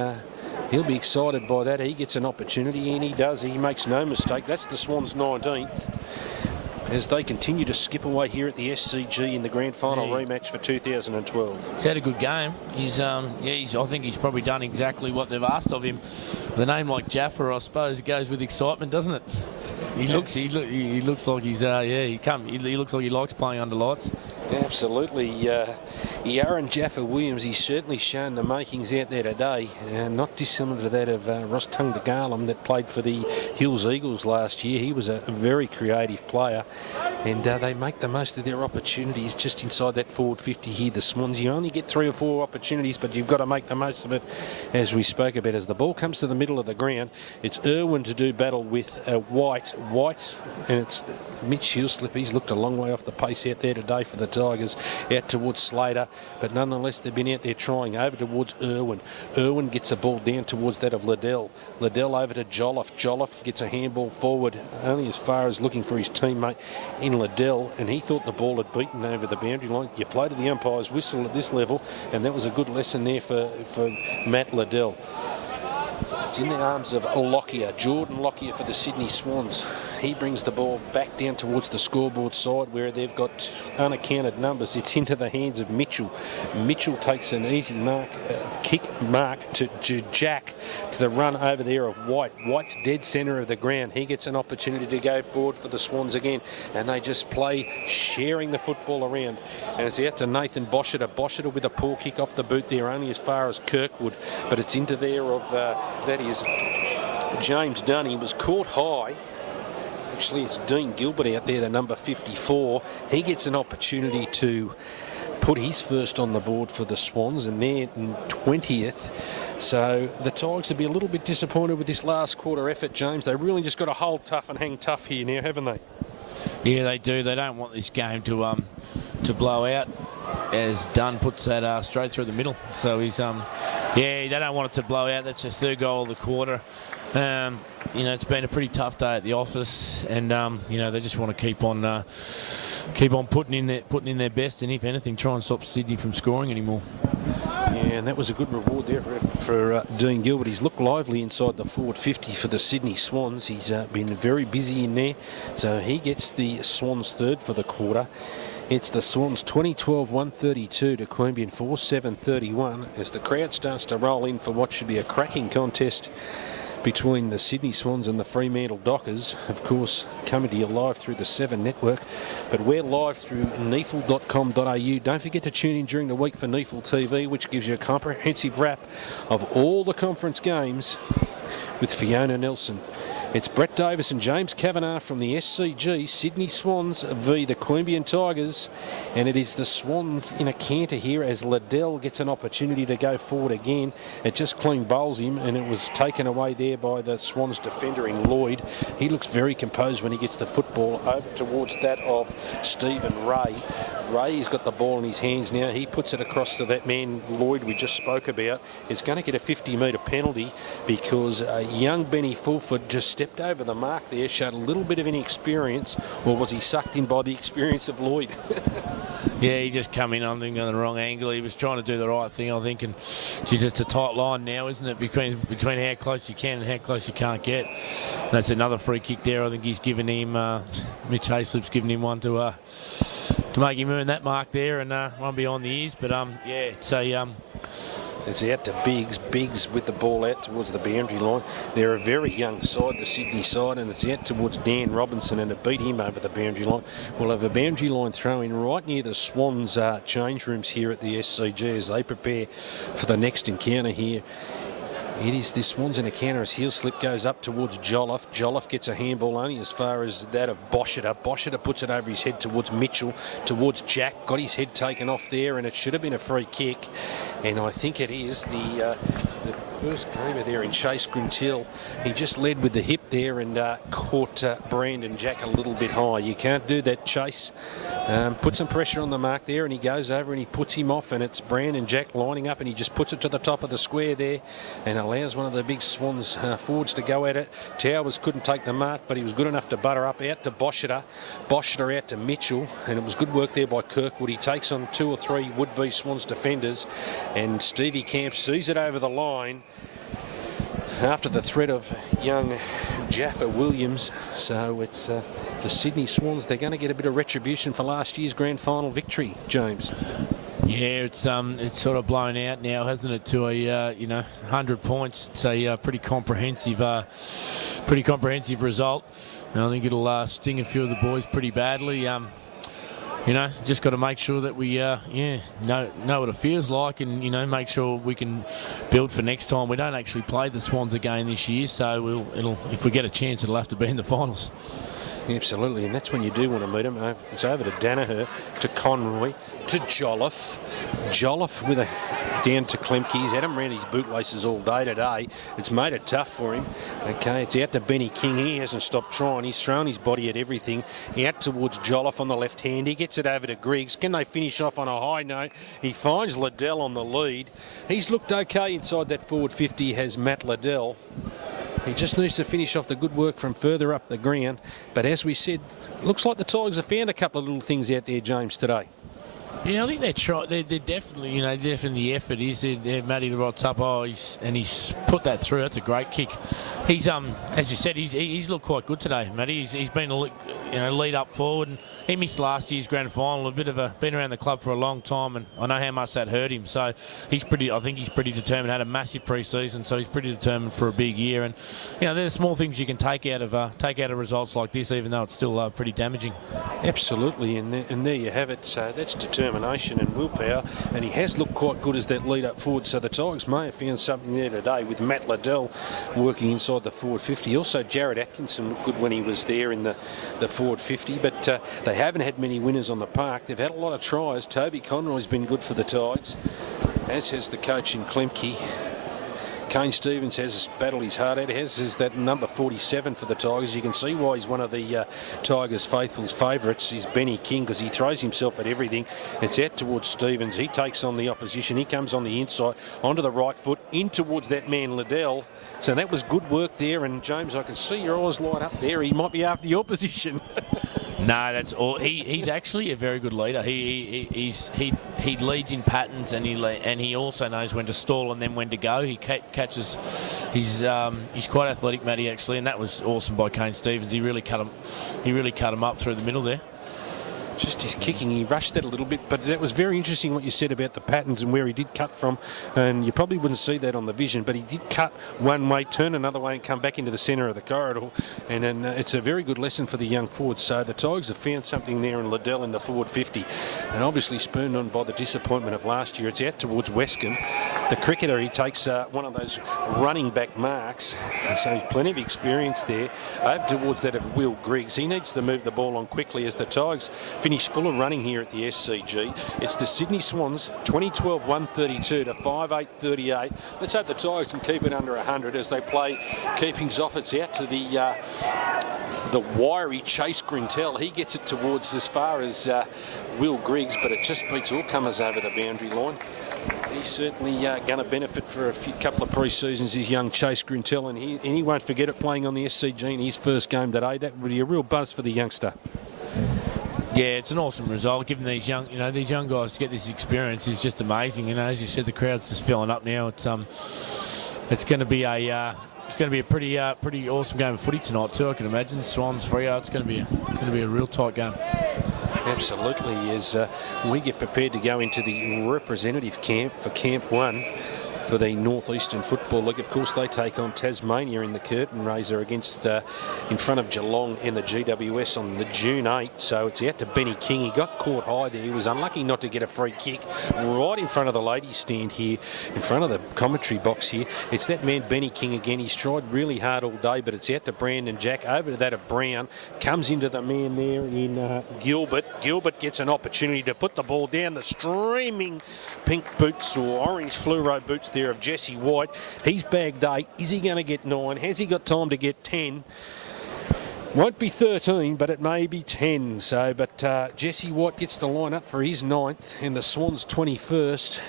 he'll be excited by that. He gets an opportunity, and he does. He makes no mistake. That's the Swans' 19th. as they continue to skip away here at the SCG in the grand final Yeah. rematch for 2012. He's had a good game. I think he's probably done exactly what they've asked of him. The name like Jaffa, I suppose, goes with excitement, doesn't it? He looks like he's he looks like he likes playing under lights. Absolutely. Yaron Jaffa Williams, he's certainly shown the makings out there today. Not dissimilar to that of Ross Tungagalum that played for the Hills Eagles last year. He was a very creative player, and they make the most of their opportunities just inside that forward 50 here. The Swans, you only get 3 or 4 opportunities, but you've got to make the most of it, as we spoke about. As the ball comes to the middle of the ground, it's Irwin to do battle with White, and it's Mitch Hillslip. He's looked a long way off the pace out there today for the Tigers, out towards Slater, but nonetheless they've been out there trying. Over towards Irwin. Irwin gets a ball down towards that of Liddell. Liddell over to Jolliffe. Jolliffe gets a handball forward, only as far as looking for his teammate in Liddell, and he thought the ball had beaten over the boundary line. You play to the umpire's whistle at this level, and that was a good lesson there for Matt Liddell. It's in the arms of Lockyer, Jordan Lockyer for the Sydney Swans. He brings the ball back down towards the scoreboard side where they've got unaccounted numbers. It's into the hands of Mitchell. Mitchell takes an easy kick mark to Jack to the run over there of White. White's dead centre of the ground. He gets an opportunity to go forward for the Swans again, and they just play sharing the football around. And it's out to Nathan Boschiter. Boschiter with a poor kick off the boot there, only as far as Kirkwood, but it's into there of that is James Dunn. He was caught high. Actually, it's Dean Gilbert out there, the number 54. He gets an opportunity to put his first on the board for the Swans, and they're in 20th. So the Tigers will be a little bit disappointed with this last quarter effort, James. They really just got to hold tough and hang tough here now, haven't they? Yeah, they do. They don't want this game to blow out, as Dunn puts that straight through the middle. So he's they don't want it to blow out. That's his 3rd goal of the quarter. It's been a pretty tough day at the office, and they just want to keep on putting in their best, and if anything, try and stop Sydney from scoring anymore. Yeah, and that was a good reward there for Dean Gilbert. He's looked lively inside the forward 50 for the Sydney Swans. He's been very busy in there, so he gets the Swans 3rd for the quarter. It's the Swans 2012-132 to Queanbeyan 4-7-31 as the crowd starts to roll in for what should be a cracking contest between the Sydney Swans and the Fremantle Dockers. Of course, coming to you live through the 7 network, but we're live through NEAFL.com.au. Don't forget to tune in during the week for NEAFL TV, which gives you a comprehensive wrap of all the conference games with Fiona Nelson. It's Brett Davis and James Kavanagh from the SCG, Sydney Swans v the Queanbeyan Tigers, and it is the Swans in a canter here as Liddell gets an opportunity to go forward again. It just clean bowls him, and it was taken away there by the Swans defender in Lloyd. He looks very composed when he gets the football over towards that of Stephen Ray. Ray's got the ball in his hands now. He puts it across to that man Lloyd we just spoke about. It's going to get a 50-metre penalty because young Benny Fulford just stepped over the mark there, showed a little bit of inexperience, or was he sucked in by the experience of Lloyd? Yeah, he just come in, I think, on the wrong angle. He was trying to do the right thing, I think, and geez, it's a tight line now, isn't it, between how close you can and how close you can't get. That's another free kick there. I think he's given him, Mitch Hayslip's given him one to make him earn that mark there, and one behind the ears. But it's a It's out to Biggs. Biggs with the ball out towards the boundary line. They're a very young side, the Sydney side, and it's out towards Dan Robinson, and it beat him over the boundary line. We'll have a boundary line throw in right near the Swans change rooms here at the SCG as they prepare for the next encounter here. It is the Swans in a counter as heel slip goes up towards Jolliffe. Jolliffe gets a handball only as far as that of Boschiter. Boschiter puts it over his head towards Mitchell, towards Jack. Got his head taken off there, and it should have been a free kick. And I think it is the first gamer there in Chase Grintill. He just led with the hip there and caught Brandon Jack a little bit high. You can't do that, Chase. Put some pressure on the mark there, and he goes over and he puts him off, and it's Brandon Jack lining up, and he just puts it to the top of the square there and allows one of the big Swans forwards to go at it. Towers couldn't take the mark, but he was good enough to butter up out to Boschiter. Boschiter out to Mitchell, and it was good work there by Kirkwood. He takes on 2 or 3 would-be Swans defenders, and Stevie Camp sees it over the line. after the threat of young Jaffa Williams. So it's the Sydney Swans. They're going to get a bit of retribution for last year's grand final victory, James. Yeah, it's sort of blown out now, hasn't it? To a 100 points. It's a pretty comprehensive result. And I think it'll sting a few of the boys pretty badly. Just got to make sure that we know what it feels like, and make sure we can build for next time. We don't actually play the Swans again this year, so if we get a chance, it'll have to be in the finals. Absolutely, and that's when you do want to meet him. It's over to Danaher, to Conroy, to Jolliffe. Jolliffe with a down to Klemke. He's had him around his bootlaces all day today. It's made it tough for him. Okay, it's out to Benny King. He hasn't stopped trying. He's thrown his body at everything. Out towards Jolliffe on the left hand. He gets it over to Griggs. Can they finish off on a high note? He finds Liddell on the lead. He's looked okay inside that forward 50, has Matt Liddell. He just needs to finish off the good work from further up the ground. But as we said, looks like the Tigers have found a couple of little things out there, James, today. Yeah, I think they're definitely, definitely the effort is there. Matty Rots up, he's put that through. That's a great kick. He's as you said, he's looked quite good today, Matty. He's been lead up forward, and he missed last year's grand final. Been around the club for a long time, and I know how much that hurt him. So I think he's pretty determined. Had a massive pre-season, so he's pretty determined for a big year. And there's small things you can take out of results like this, even though it's still pretty damaging. Absolutely, and there you have it. So that's determination and willpower, and he has looked quite good as that lead up forward. So the Tigers may have found something there today with Matt Liddell working inside the forward 50. Also, Jared Atkinson looked good when he was there in the forward 50, but they haven't had many winners on the park. They've had a lot of tries. Toby Conroy's been good for the Tigers, as has the coach in Klemke. Kane Stevens has battled his heart out, as is that number 47 for the Tigers. You can see why he's one of the Tigers' faithful's favourites. He's Benny King, because he throws himself at everything. It's out towards Stevens. He takes on the opposition. He comes on the inside, onto the right foot, in towards that man Liddell. So that was good work there. And James, I can see your eyes light up there. He might be after your position. No, that's all. He's actually a very good leader. He leads in patterns, and he also knows when to stall and then when to go. He catches. He's quite athletic, Matty, actually, and that was awesome by Kane Stevens. He really cut him up through the middle there. Just his kicking, he rushed that a little bit, but that was very interesting what you said about the patterns and where he did cut from, and you probably wouldn't see that on the vision, but he did cut one way, turn another way, and come back into the centre of the corridor, and it's a very good lesson for the young forwards. So the Tigers have found something there in Liddell in the forward 50, and obviously spurned on by the disappointment of last year. It's out towards Wescombe. The cricketer, he takes one of those running back marks, so he's plenty of experience there. Over towards that of Will Griggs. He needs to move the ball on quickly as the Tigers finish full of running here at the SCG. It's the Sydney Swans, 2012 132 to 58-38. Let's hope the Tigers can keep it under 100 as they play keepings off. It's out to the wiry Chase Grintel. He gets it towards as far as Will Griggs, but it just beats all comers over the boundary line. He's certainly going to benefit for a couple of pre-seasons, his young Chase Grintel, and he won't forget it playing on the SCG in his first game today. That would be a real buzz for the youngster. Yeah, it's an awesome result. Given these young guys to get this experience is just amazing. As you said, the crowd's just filling up now. It's going to be a pretty awesome game of footy tonight too. I can imagine Swans Freo. It's going to be a real tight game. Absolutely, as we get prepared to go into the representative camp for Camp 1 for the North Eastern Football League. Of course, they take on Tasmania in the curtain raiser against in front of Geelong in the GWS on the June 8. So it's out to Benny King. He got caught high there. He was unlucky not to get a free kick right in front of the ladies' stand here, in front of the commentary box here. It's that man Benny King again. He's tried really hard all day, but it's out to Brandon Jack. Over to that of Brown. Comes into the man there in Gilbert. Gilbert gets an opportunity to put the ball down the streaming pink boots or orange fluoro boots there of Jesse White. He's bagged 8. Is he going to get 9? Has he got time to get 10? Won't be 13, but it may be 10. So, but Jesse White gets to line up for his 9th and the Swans 21st,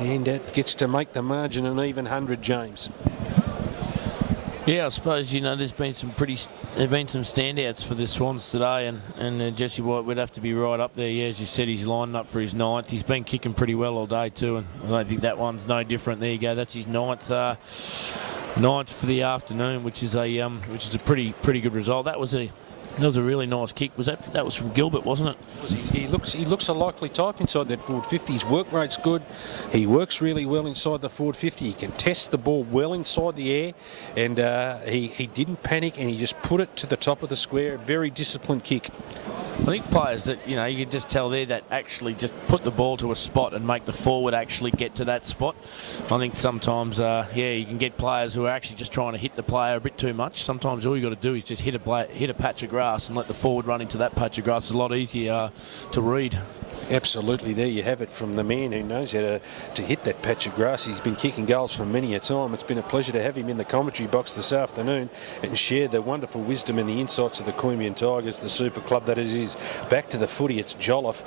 and it gets to make the margin an even 100, James. Yeah, I suppose there's been some standouts for the Swans today, and Jesse White would have to be right up there. Yeah, as you said, he's lining up for his 9th. He's been kicking pretty well all day too, and I don't think that one's no different. There you go, that's his 9th. ninth for the afternoon, which is a pretty good result. That was a really nice kick. That was from Gilbert, wasn't it? He looks a likely type inside that forward 50. His work rate's good. He works really well inside the forward 50. He can test the ball well inside the air, and he didn't panic, and he just put it to the top of the square. Very disciplined kick. I think players that, you can just tell there that actually just put the ball to a spot and make the forward actually get to that spot. I think sometimes, you can get players who are actually just trying to hit the player a bit too much. Sometimes all you got to do is just hit a patch of grass and let the forward run into that patch of grass. It's a lot easier to read. Absolutely, there you have it from the man who knows how to hit that patch of grass. He's been kicking goals for many a time. It's been a pleasure to have him in the commentary box this afternoon and share the wonderful wisdom and the insights of the Queanbeyan Tigers, the super club that it is. Back to the footy, it's Jolliffe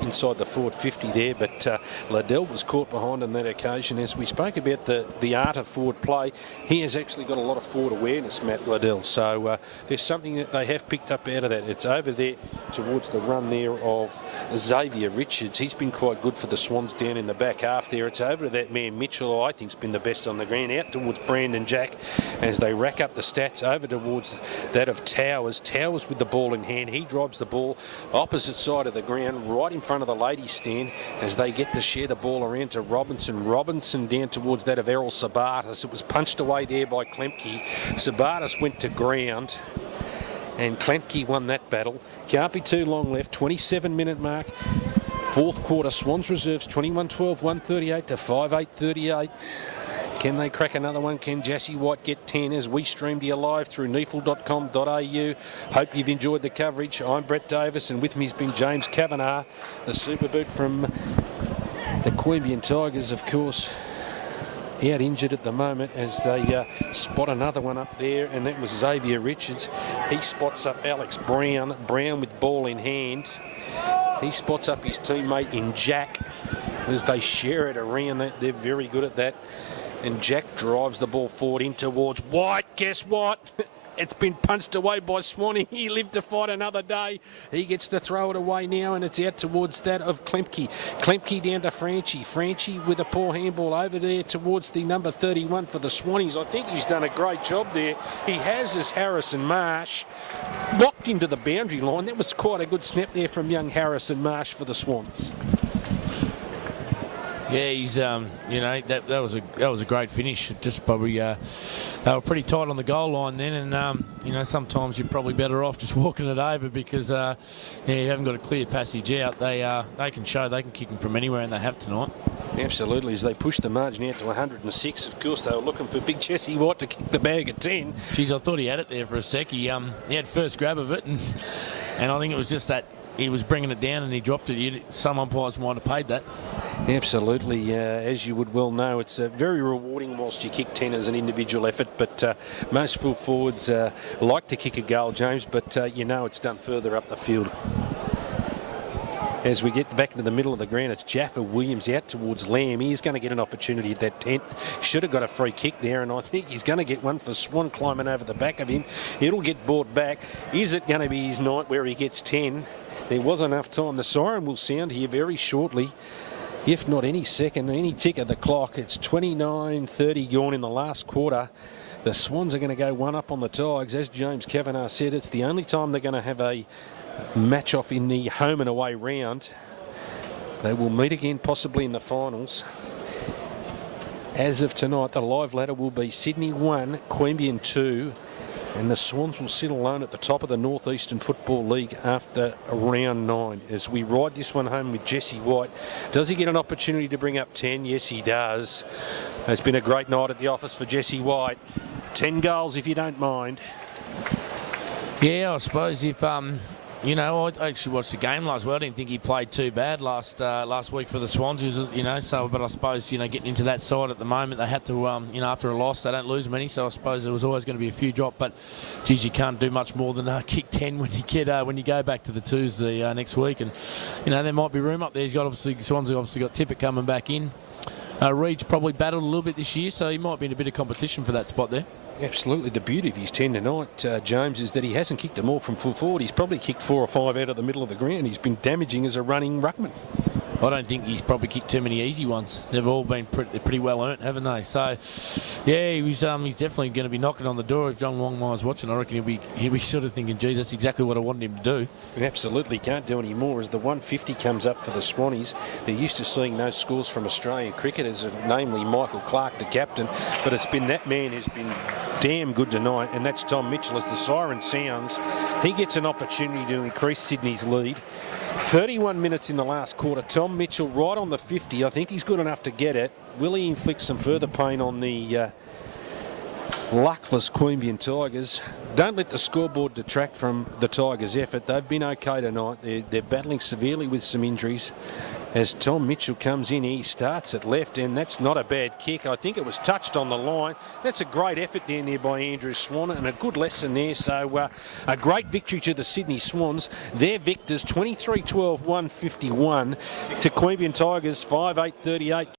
inside the forward 50 there, but Liddell was caught behind on that occasion. As we spoke about the art of forward play, he has actually got a lot of forward awareness, Matt Liddell, so there's something that they have picked up out of that. It's over there towards the run there of Xavier Richards. He's been quite good for the Swans down in the back half there. It's over to that man Mitchell, I think's been the best on the ground, out towards Brandon Jack as they rack up the stats, over towards that of Towers. Towers with the ball in hand. He drives the ball opposite side of the ground, right in front of the ladies' stand, as they get to share the ball around to Robinson. Robinson down towards that of Errol Sabatis. It was punched away there by Klemke. Sabatis went to ground, and Klemke won that battle. Can't be too long left. 27-minute mark. Fourth quarter. Swans reserves 21-12, 138 to 5-8-38. Can they crack another one? Can Jesse White get 10 as we stream to you live through neafl.com.au? Hope you've enjoyed the coverage. I'm Brett Davis, and with me has been James Kavanagh, the super boot from the Queanbeyan Tigers, of course, out injured at the moment as they spot another one up there, and that was Xavier Richards. He spots up Alex Brown with ball in hand. He spots up his teammate in Jack as they share it around. They're very good at that. And Jack drives the ball forward in towards White. Guess what? It's been punched away by Swanee. He lived to fight another day. He gets to throw it away now, and it's out towards that of Klemke. Klemke down to Franchi. Franchi with a poor handball over there towards the number 31 for the Swannies. I think he's done a great job there. He has as Harrison Marsh locked into the boundary line. That was quite a good snap there from young Harrison Marsh for the Swans. Yeah, he's that was a great finish. Just probably they were pretty tight on the goal line then, and sometimes you're probably better off just walking it over because you haven't got a clear passage out. They can kick them from anywhere, and they have tonight. Absolutely, as they push the margin out to 106. Of course, they were looking for big Jesse White to kick the bag at 10. Geez, I thought he had it there for a sec. He had first grab of it, and I think it was just that he was bringing it down and he dropped it. Some umpires might have paid that. Absolutely. As you would well know, it's very rewarding whilst you kick 10 as an individual effort, but most full forwards like to kick a goal, James, but it's done further up the field. As we get back into the middle of the ground, it's Jaffa Williams out towards Lamb. He's going to get an opportunity at that 10th. Should have got a free kick there, and I think he's going to get one for Swan climbing over the back of him. It'll get brought back. Is it going to be his night where he gets 10? There was enough time. The siren will sound here very shortly, if not any second, any tick of the clock. It's 29:30 gone in the last quarter. The Swans are going to go one up on the Tigers. As James Kavanagh said, it's the only time they're going to have a match off in the home and away round. They will meet again possibly in the finals. As of tonight, the live ladder will be Sydney 1, Queanbeyan 2, and the Swans will sit alone at the top of the North Eastern Football League after round 9. As we ride this one home with Jesse White. Does he get an opportunity to bring up 10? Yes, he does. It's been a great night at the office for Jesse White. 10 goals, if you don't mind. Yeah, I suppose if I actually watched the game last week. I didn't think he played too bad last week for the Swans. But I suppose getting into that side at the moment, they had to after a loss they don't lose many. So I suppose there was always going to be a few drop. But geez, you can't do much more than kick 10 when you go back to the twos next week. And there might be room up there. Swans have obviously got Tippett coming back in. Reed's probably battled a little bit this year, so he might be in a bit of competition for that spot there. Absolutely. The beauty of his 10 tonight, James, is that he hasn't kicked them all from full forward. He's probably kicked 4 or 5 out of the middle of the ground. He's been damaging as a running ruckman. I don't think he's probably kicked too many easy ones. They've all been pretty well earned, haven't they? So, yeah, he's definitely going to be knocking on the door. If John Longmire's watching, I reckon he'll be sort of thinking, gee, that's exactly what I wanted him to do. We absolutely can't do any more as the 150 comes up for the Swannies. They're used to seeing those scores from Australian cricketers, namely Michael Clarke, the captain, but it's been that man who's been damn good tonight, and that's Tom Mitchell. As the siren sounds, he gets an opportunity to increase Sydney's lead. 31 minutes in the last quarter. Tom Mitchell right on the 50. I think he's good enough to get it. Will he inflict some further pain on the luckless Queanbeyan Tigers? Don't let the scoreboard detract from the Tigers' effort. They've been okay tonight. They're battling severely with some injuries. As Tom Mitchell comes in, he starts at left, and that's not a bad kick. I think it was touched on the line. That's a great effort down there by Andrew Swan, and a good lesson there. So a great victory to the Sydney Swans. They're victors, 23-12, 151 to Queanbeyan Tigers, 5-8-38.